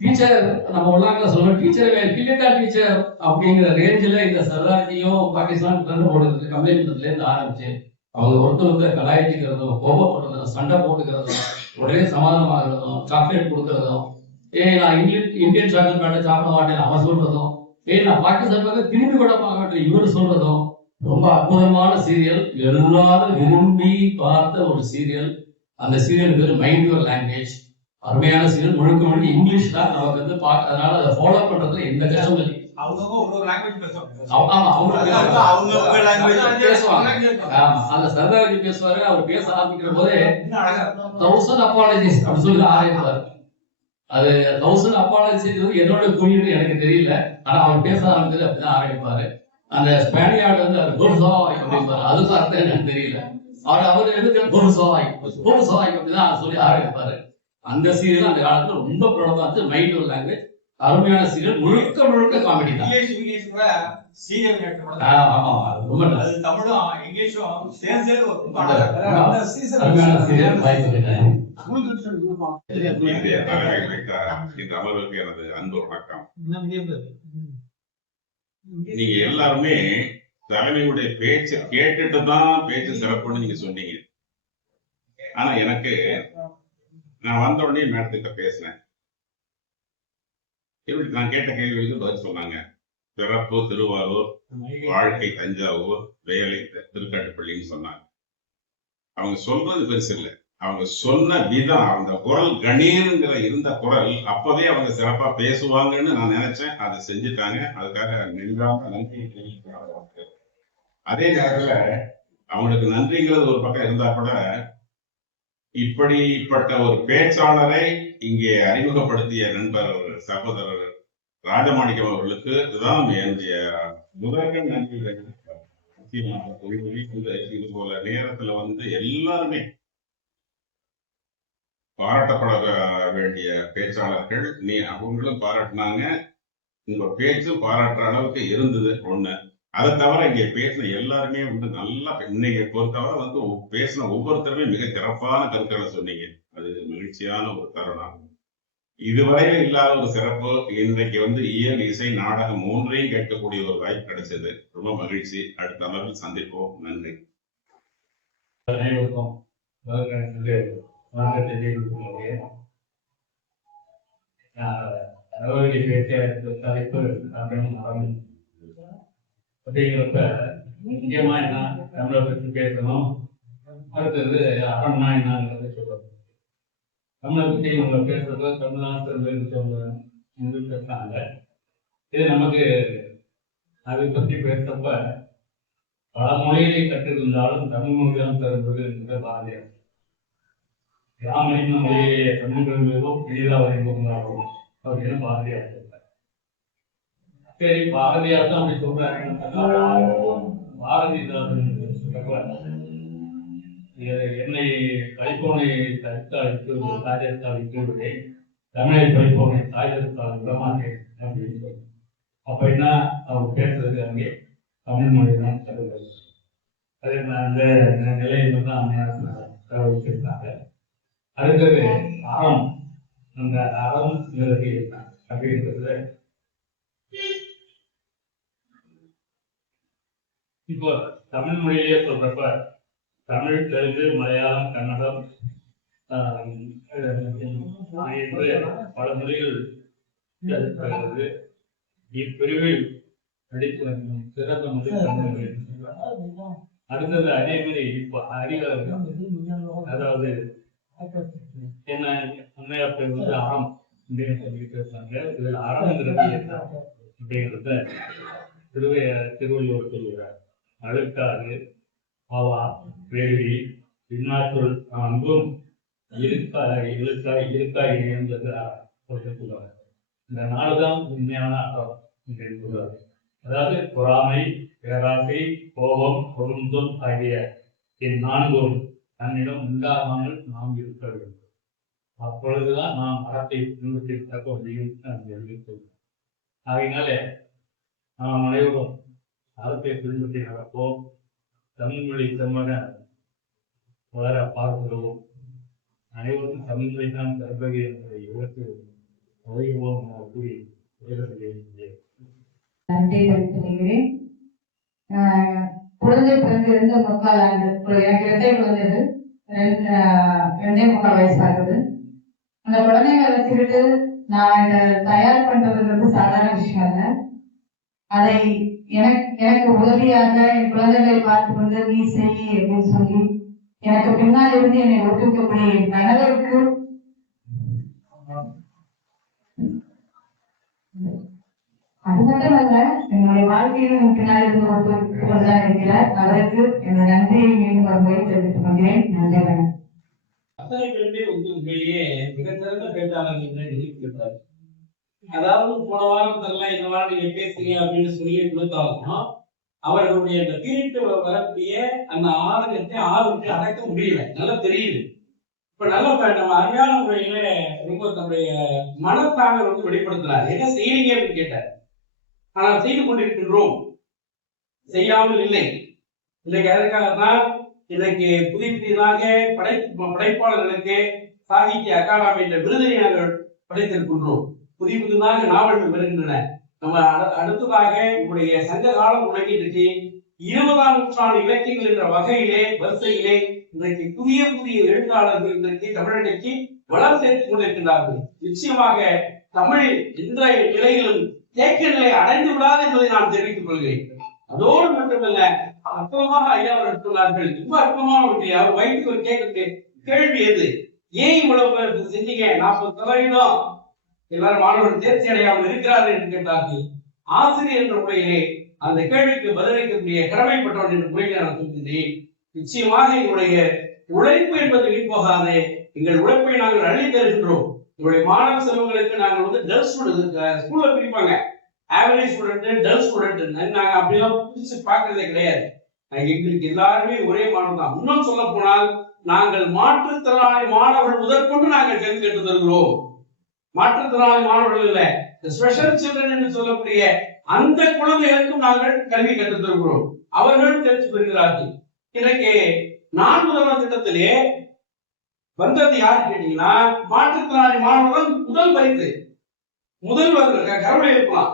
Teacher, நம்ம உள்ளாங்க சொல்லுவோம், டீச்சர் கில்லிட்டா டீச்சர் அப்படிங்கிற ரேஞ்சில் இந்த சர்தார்ஜியும் பாகிஸ்தான் சண்டை போடுறதுக்கு கம்ப்ளைண்ட் இருந்து ஆரம்பிச்சு அவங்க ஒருத்தருக்கு கலாய்ச்சிக்கிறதும், கோபப்படுறதும், சண்டை போட்டுக்கிறதும், உடனே சமாதானமாகிறதும், சாக்லேட் கொடுக்கறதும், நான் இந்தியன் சாக்லேட் சாப்பிட மாட்டேன் அவன் சொல்றதும், நான் பாகிஸ்தான் திரும்பி கூட பார்க்க இவர் சொல்றதும். ரொம்ப அற்புதமான சீரியல், எல்லாரும் விரும்பி பார்த்த ஒரு சீரியல். அந்த சீரியல் பேர் மைண்ட் யுவர் லாங்குவேஜ். அருமையான சீரியல், முழுக்க முழுக்க இங்கிலீஷ் தான் நமக்கு வந்து அதனால அதை ஃபாலோ பண்றதுல எந்த கஷ்டமும் இல்லை. அந்த சர்தார்ஜி பேசுவாரு, அவர் பேச ஆரம்பிக்கிற போதே 1000 அப்பாலஜிஸ் அப்படி சொல்லி ஆரம்பிப்பாரு. அது 1000 அப்பாலஜிஸ் என்னோட குறியீடு எனக்கு தெரியல, ஆனா அவர் பேச ஆரம்பிச்சது அப்படிதான் ஆரம்பிப்பாரு. அந்த ஸ்பானியார்டு வந்து அது கோல்சாய் அப்படிம்பாரு, அதுக்கு அர்த்தம் என்னன்னு தெரியல. அவர் எடுத்து கோல்சாய் அப்படிதான் சொல்லி ஆரம்பிப்பாரு. அந்த சீரியல் அந்த காலத்துல ரொம்ப பிரபலமா இருந்துச்சு. மைண்ட் யுவர் லாங்குவேஜ் அருமையான சீரியல், முழுக்க முழுக்க காமெடி தான். அமர்வுக்கு எனது அன்பு வணக்கம். நீங்க எல்லாருமே தலைமையுடைய பேச்சை கேட்டுட்டு தான் பேச்சு சிறப்புன்னு நீங்க சொன்னீங்க. ஆனா எனக்கு, நான் வந்த உடனே மேடத்திட்ட பேசினேன். நான் கேட்ட கேள்விகளுக்கு பதில் சொன்னாங்க. பிறப்பு திருவாரூர், வாழ்க்கை தஞ்சாவூர், வேலை திருக்காட்டுப்பள்ளின்னு சொன்னாங்க. அவங்க சொல்றது பெருசு இல்லை, அவங்க சொன்ன விதம், அவங்க குரல் கணீருங்கிற இருந்த குரல், அப்பவே அவங்க சிறப்பா பேசுவாங்கன்னு நான் நினைச்சேன். அதை செஞ்சுட்டாங்க. அதுக்காக நெஞ்சார்ந்த நன்றி தெரிவிக்கிறாங்க. அதே நேரத்துல அவங்களுக்கு நன்றிங்கிறது ஒரு பக்கம் இருந்தா கூட, இப்படிப்பட்ட ஒரு பேச்சாளரை இங்கே அறிமுகப்படுத்திய நண்பர் சகோதரர் ராஜமாணிக்கம் அவர்களுக்கு இதுதான் என்னுடைய முதல்கள் நன்றி. இது போல நேரத்துல வந்து எல்லாருமே பாராட்டப்பட வேண்டிய பேச்சாளர்கள், அவங்களும் பாராட்டினாங்க. உங்க பேச்சும் பாராட்டுற அளவுக்கு இருந்தது ஒண்ணு. அதை தவிர இங்க பேசின எல்லாருமே வந்து நல்லா, இன்னைக்கு பொறுத்தவரை வந்து பேசின ஒவ்வொருத்தருமே மிக சிறப்பான கருத்துக்களை சொன்னீங்க. அது மகிழ்ச்சியான ஒரு தருணம். இதுவரையும் இல்லாத ஒரு சிறப்பு. இன்றைக்கு வந்து இயல், இசை, நாடகம் 3ஐயும் கேட்கக்கூடிய ஒரு வாய்ப்பு கிடைச்சது. ரொம்ப மகிழ்ச்சி. அடுத்த அமர்வில் சந்திப்போம். நன்றி. அப்படிங்கிறப்ப முக்கியமா என்ன தமிழை பற்றி பேசணும். அடுத்தது அறம்னா என்னங்கிறத சொல்லணும். தமிழை பற்றி இவங்க பேசுறத தமிழ்நாட்டில் பேசுறாங்க. இது நமக்கு அதை பற்றி பேசப்ப பல மொழிகளை கற்றிருந்தாலும் தமிழ் மொழிதான் தருவது என்ற பாரதியார். ராமலிங்க மொழியை தமிழ் மிகவும் எளிதாக அறிந்திருந்தாலும் அப்படின்னு பாரதியார் சொல்றார். சரி, பாரதியார் தான் அப்படி சொல்றாரு. பாரதிதாசன் என்னை கலிப்போனை தடுத்தாளித்து தாஜத்தாளித்து விடேன், தமிழை கலிப்போனை தாஜத்தால் விடமாட்டேன் அப்படின்னு சொல்லி. அப்ப என்ன அவங்க பேசுறது அங்கே தமிழ் மொழி தான் தருவது. அது அந்த நிலையில தான் வச்சிருக்காங்க. அடுத்தது அறம். அந்த அறம் அப்படின்றது இப்போ தமிழ் மொழியிலேயே சொல்றப்ப தமிழ், தெலுங்கு, மலையாளம், கன்னடம் பல மொழிகள் இப்பிரிவில் படித்து சிறந்த மொழி தமிழ். அடுத்தது அதே மாதிரி இப்போ அறிவாளர்கள், அதாவது என்ன அம்மையார் பேர் வந்து அறம் அப்படின்னு சொல்லிட்டு இருக்காங்க. இதில் அறம்ங்கிறது என்ன அப்படிங்கிறத திருவள்ளுவர் சொல்கிறார். அழுக்காறு, பாவா, வேள்வி, இன்னாற்றல் அன்பும் இருக்காய் இணைந்தது சொல்லுவாங்க. இந்த நாளுதான் உண்மையான அறம் அப்படின்னு சொல்றாரு. அதாவது பொறாமை, பேராசை, கோபம், பொருந்தம் ஆகிய இந்நான்கும் தன்னிடம் உண்டாகாமல் நாம் இருக்க வேண்டும். அப்பொழுதுதான் நாம் அறத்தை பின்பற்றி தக்க முடியும் சொல்றோம். ஆகையினால நாம் அனைவரும் அறத்தை பின்பற்றி நடப்போம். தமிழ் மொழி செம்மன வளர பார்க்கிறோம். அனைவரும் தமிழ் மொழி தான் தற்பகை என்பதை இழத்து அறிவோம் கூறி நன்றி தெரிவித்துக்கிறேன். குழந்தை பிறந்து 2.25 ஆண்டு, எனக்கு 2 குழந்தைகள், 2.25 வயசாகுது. அந்த குழந்தைங்களை வச்சுக்கிட்டு நான் இதை தயார் பண்றதுங்கிறது சாதாரண விஷயம் இல்லை. அதை எனக்கு உதவியாக என் குழந்தைகளை பார்த்து கொண்டு நீ செய் அப்படின்னு சொல்லி எனக்கு பின்னால் இருந்து என்னை ஊக்குவிக்கக்கூடிய என் கணவருக்கு அது மட்டுமல்ல, என்னுடைய வாழ்க்கையில் பின்னால் இருந்து ஊக்குவித்துக் கொண்டுதான் இருக்கிறார். அவருக்கு எனது நன்றியை மீண்டும் வரும்போது தெரிவித்துக் கொள்கிறேன். நன்றி வணக்கம். அத்தனை பேருமே உண்மையிலேயே மிகச்சிறந்த பேச்சாளர் என்று நிரூபிக்கிறார். அதாவது போன வாரத்தெல்லாம் இந்த வாரம் நீங்க பேசுறீங்க அப்படின்னு சொல்லி கொடுத்தாலும் அவர்களுடைய அந்த திருட்டு வரக்கூடிய அந்த ஆர்வத்தை அடக்க முடியல. நல்லா தெரியுது. இப்ப நல்ல நம்ம அருமையான முறையில ரொம்ப தன்னுடைய மனத்தாங்க வந்து வெளிப்படுத்துறாரு. என்ன செய்யறீங்க அப்படின்னு கேட்டார். ஆனால் செய்து கொண்டிருக்கின்றோம், செய்யாமல் இல்லை. இன்னைக்கு அதற்காகத்தான் இன்னைக்கு புதிதாக படைப்பாளர்களுக்கு சாகித்ய அகாடமி என்ற விருதினை நாங்கள் படைத்திருக்கின்றோம். புதிதாக நாவல்கள் வருகின்றன. நம்ம அடுத்ததாக நம்முடைய சங்க காலம் தொடங்கிட்டு 20ஆம் நூற்றாண்டு இலக்கியங்கள் என்ற வகையிலே வரிசையிலே இன்றைக்கு புதிய எழுத்தாளர்கள் இன்றைக்கு தமிழனைக்கு வளம் சேர்த்துக் கொண்டிருக்கின்றார்கள். நிச்சயமாக தமிழ் இன்றைய நிலையிலும் தேக்க நிலை அடைந்து விடாது என்பதை நான் தெரிவித்துக் கொள்கிறேன். அதோடு மட்டுமல்ல, அற்புதமாக ஐயா அவர்கள் சொன்னார்கள். ரொம்ப அற்புதமான அவர் வைத்து ஒரு கேள்வி எது, ஏன் இவ்வளவு செஞ்சீங்க? 40% எல்லாரும் மாணவர்கள் தேர்ச்சி அடையாமல் இருக்கிறார்கள் என்று கேட்டார்கள். ஆசிரியர் என்ற முறையிலே அந்த கேள்விக்கு பதிலளிக்கக்கூடிய கடமைப்பட்டவன் என்ற முறையிலே நான் சொல்கின்றேன். நிச்சயமாக எங்களுடைய உழைப்பு என்பது வீண் எங்கள் உழைப்பை நாங்கள் அள்ளி தருகின்றோம். எங்களுடைய மாணவ செல்வங்களுக்கு நாங்கள் வந்து டல் ஸ்டூடெண்ட் ஸ்கூல்ல பிரிப்பாங்க, ஆவரேஜ் ஸ்டூடெண்ட், டல் ஸ்டூடெண்ட். நாங்க அப்படிலாம் பிரிச்சு பார்க்கறதே கிடையாது. எங்களுக்கு எல்லாருமே ஒரே மாணவன் தான். இன்னும் சொல்ல போனால் நாங்கள் மாற்றுத்திறனாளி மாணவர்கள் முதற்கொண்டு நாங்கள் கல்வி கற்று தருகிறோம். மாற்றுத்திறனாளி மாணவர்கள் இல்ல, ஸ்பெஷல் சில்ட்ரன் என்று சொல்லக்கூடிய அந்த குழந்தைகளுக்கும் நாங்கள் கல்வி கற்றுத் தருகிறோம். அவர்களும் தேர்ச்சி பெறுகிறார்கள். இன்னைக்கு 4 முதல்வர் திட்டத்திலே வந்தது யாரு கேட்டீங்கன்னா, மாற்றுத்திறனாளி மாணவர்கள் முதல் பரிசு, முதல்வர்கள் கருணை இருக்கலாம்.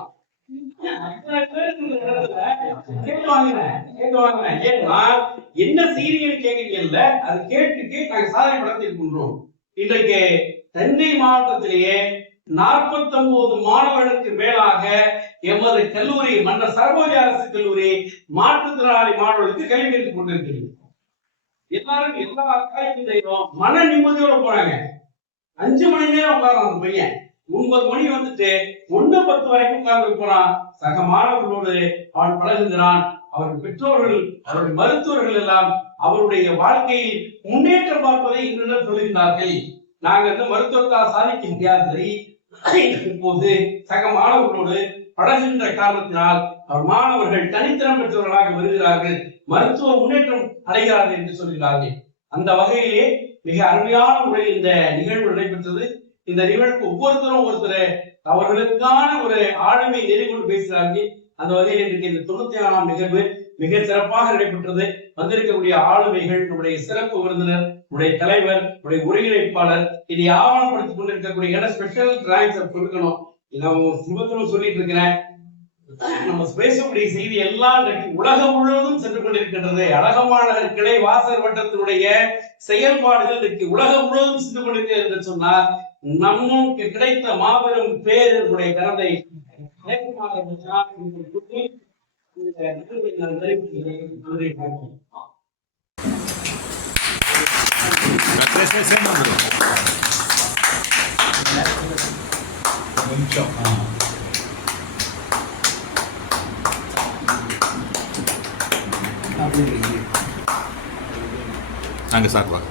ஏன்னா என்ன சீரியல் கேட்கல, அது கேட்டு நாங்கள் சாதனை படுத்திருக்கின்றோம். இன்றைக்கு தஞ்சை மாவட்டத்திலேயே 49 மாணவர்களுக்கு மேலாக எமது கல்லூரி மன்னர் சரபோஜி அரசு கல்லூரி மாற்றுத்திறனாளி மாணவர்களுக்கு கல்வி கற்றுக் கொண்டிருக்கிறது. எல்லாரும் எல்லா காய்ச்சலையும் மன நிம்மதியோட போறாங்க. 5 மணி நேரம் உட்கார்றான் அந்த பையன். 9 மணி வந்துட்டு 1:10 வரைக்கும் உட்கார்ந்து போறான். சக மாணவர்களோடு அவன் பழகுகிறான். அவர்கள் பெற்றோர்கள், அவருடைய மருத்துவர்கள் எல்லாம் அவருடைய வாழ்க்கையில் முன்னேற்றம் பார்ப்பதை இன்று சொல்லுகிறார்கள். நாங்கள் மருத்துவத்தால் சாதிக்க முடியாததை இப்போது சக மாணவர்களோடு பழகுகின்ற காரணத்தினால் அவர் மாணவர்கள் தனித்திறம் பெற்றவர்களாக வருகிறார்கள், மருத்துவ முன்னேற்றம் அடைகிறார்கள் என்று சொல்கிறார்கள். அந்த வகையிலே மிக அருமையான முறையில் இந்த நிகழ்வு நடைபெற்றது. இந்த நிகழ்வுக்கு ஒவ்வொருத்தரும் அவர்களுக்கான ஒரு ஆளுமை நெறிகொண்டு பேசுகிறார்கள். அந்த வகையில் இன்றைக்கு இந்த 94ஆம் நிகழ்வு மிக சிறப்பாக நடைபெற்றது. வந்திருக்கக்கூடிய ஆளுமைகள், நம்முடைய சிறப்பு விருந்தினர், நம்முடைய தலைவர், நம்முடைய ஒருங்கிணைப்பாளர், இதை ஆவணப்படுத்திக் கொண்டிருக்கக்கூடிய ஸ்பெஷல் டிராயிங்ஸ் கொடுக்கணும். நான் சிவத்திலும் சொல்லிட்டு இருக்கிறேன், நம்ம பேசக்கூடிய செய்தி எல்லாம் உலகம் முழுவதும் சென்று கொண்டிருக்கின்றது. அழகமான கிளை வாசர் வட்டத்தினுடைய செயல்பாடுகள் இன்றைக்கு உலகம் முழுவதும் சென்று கொண்டிருக்கிறது என்று சொன்னால் நமக்கு கிடைத்த மாபெரும் பேருடைய கருத்தை Gracias, கொஞ்சம் அங்கே சார் வாங்க.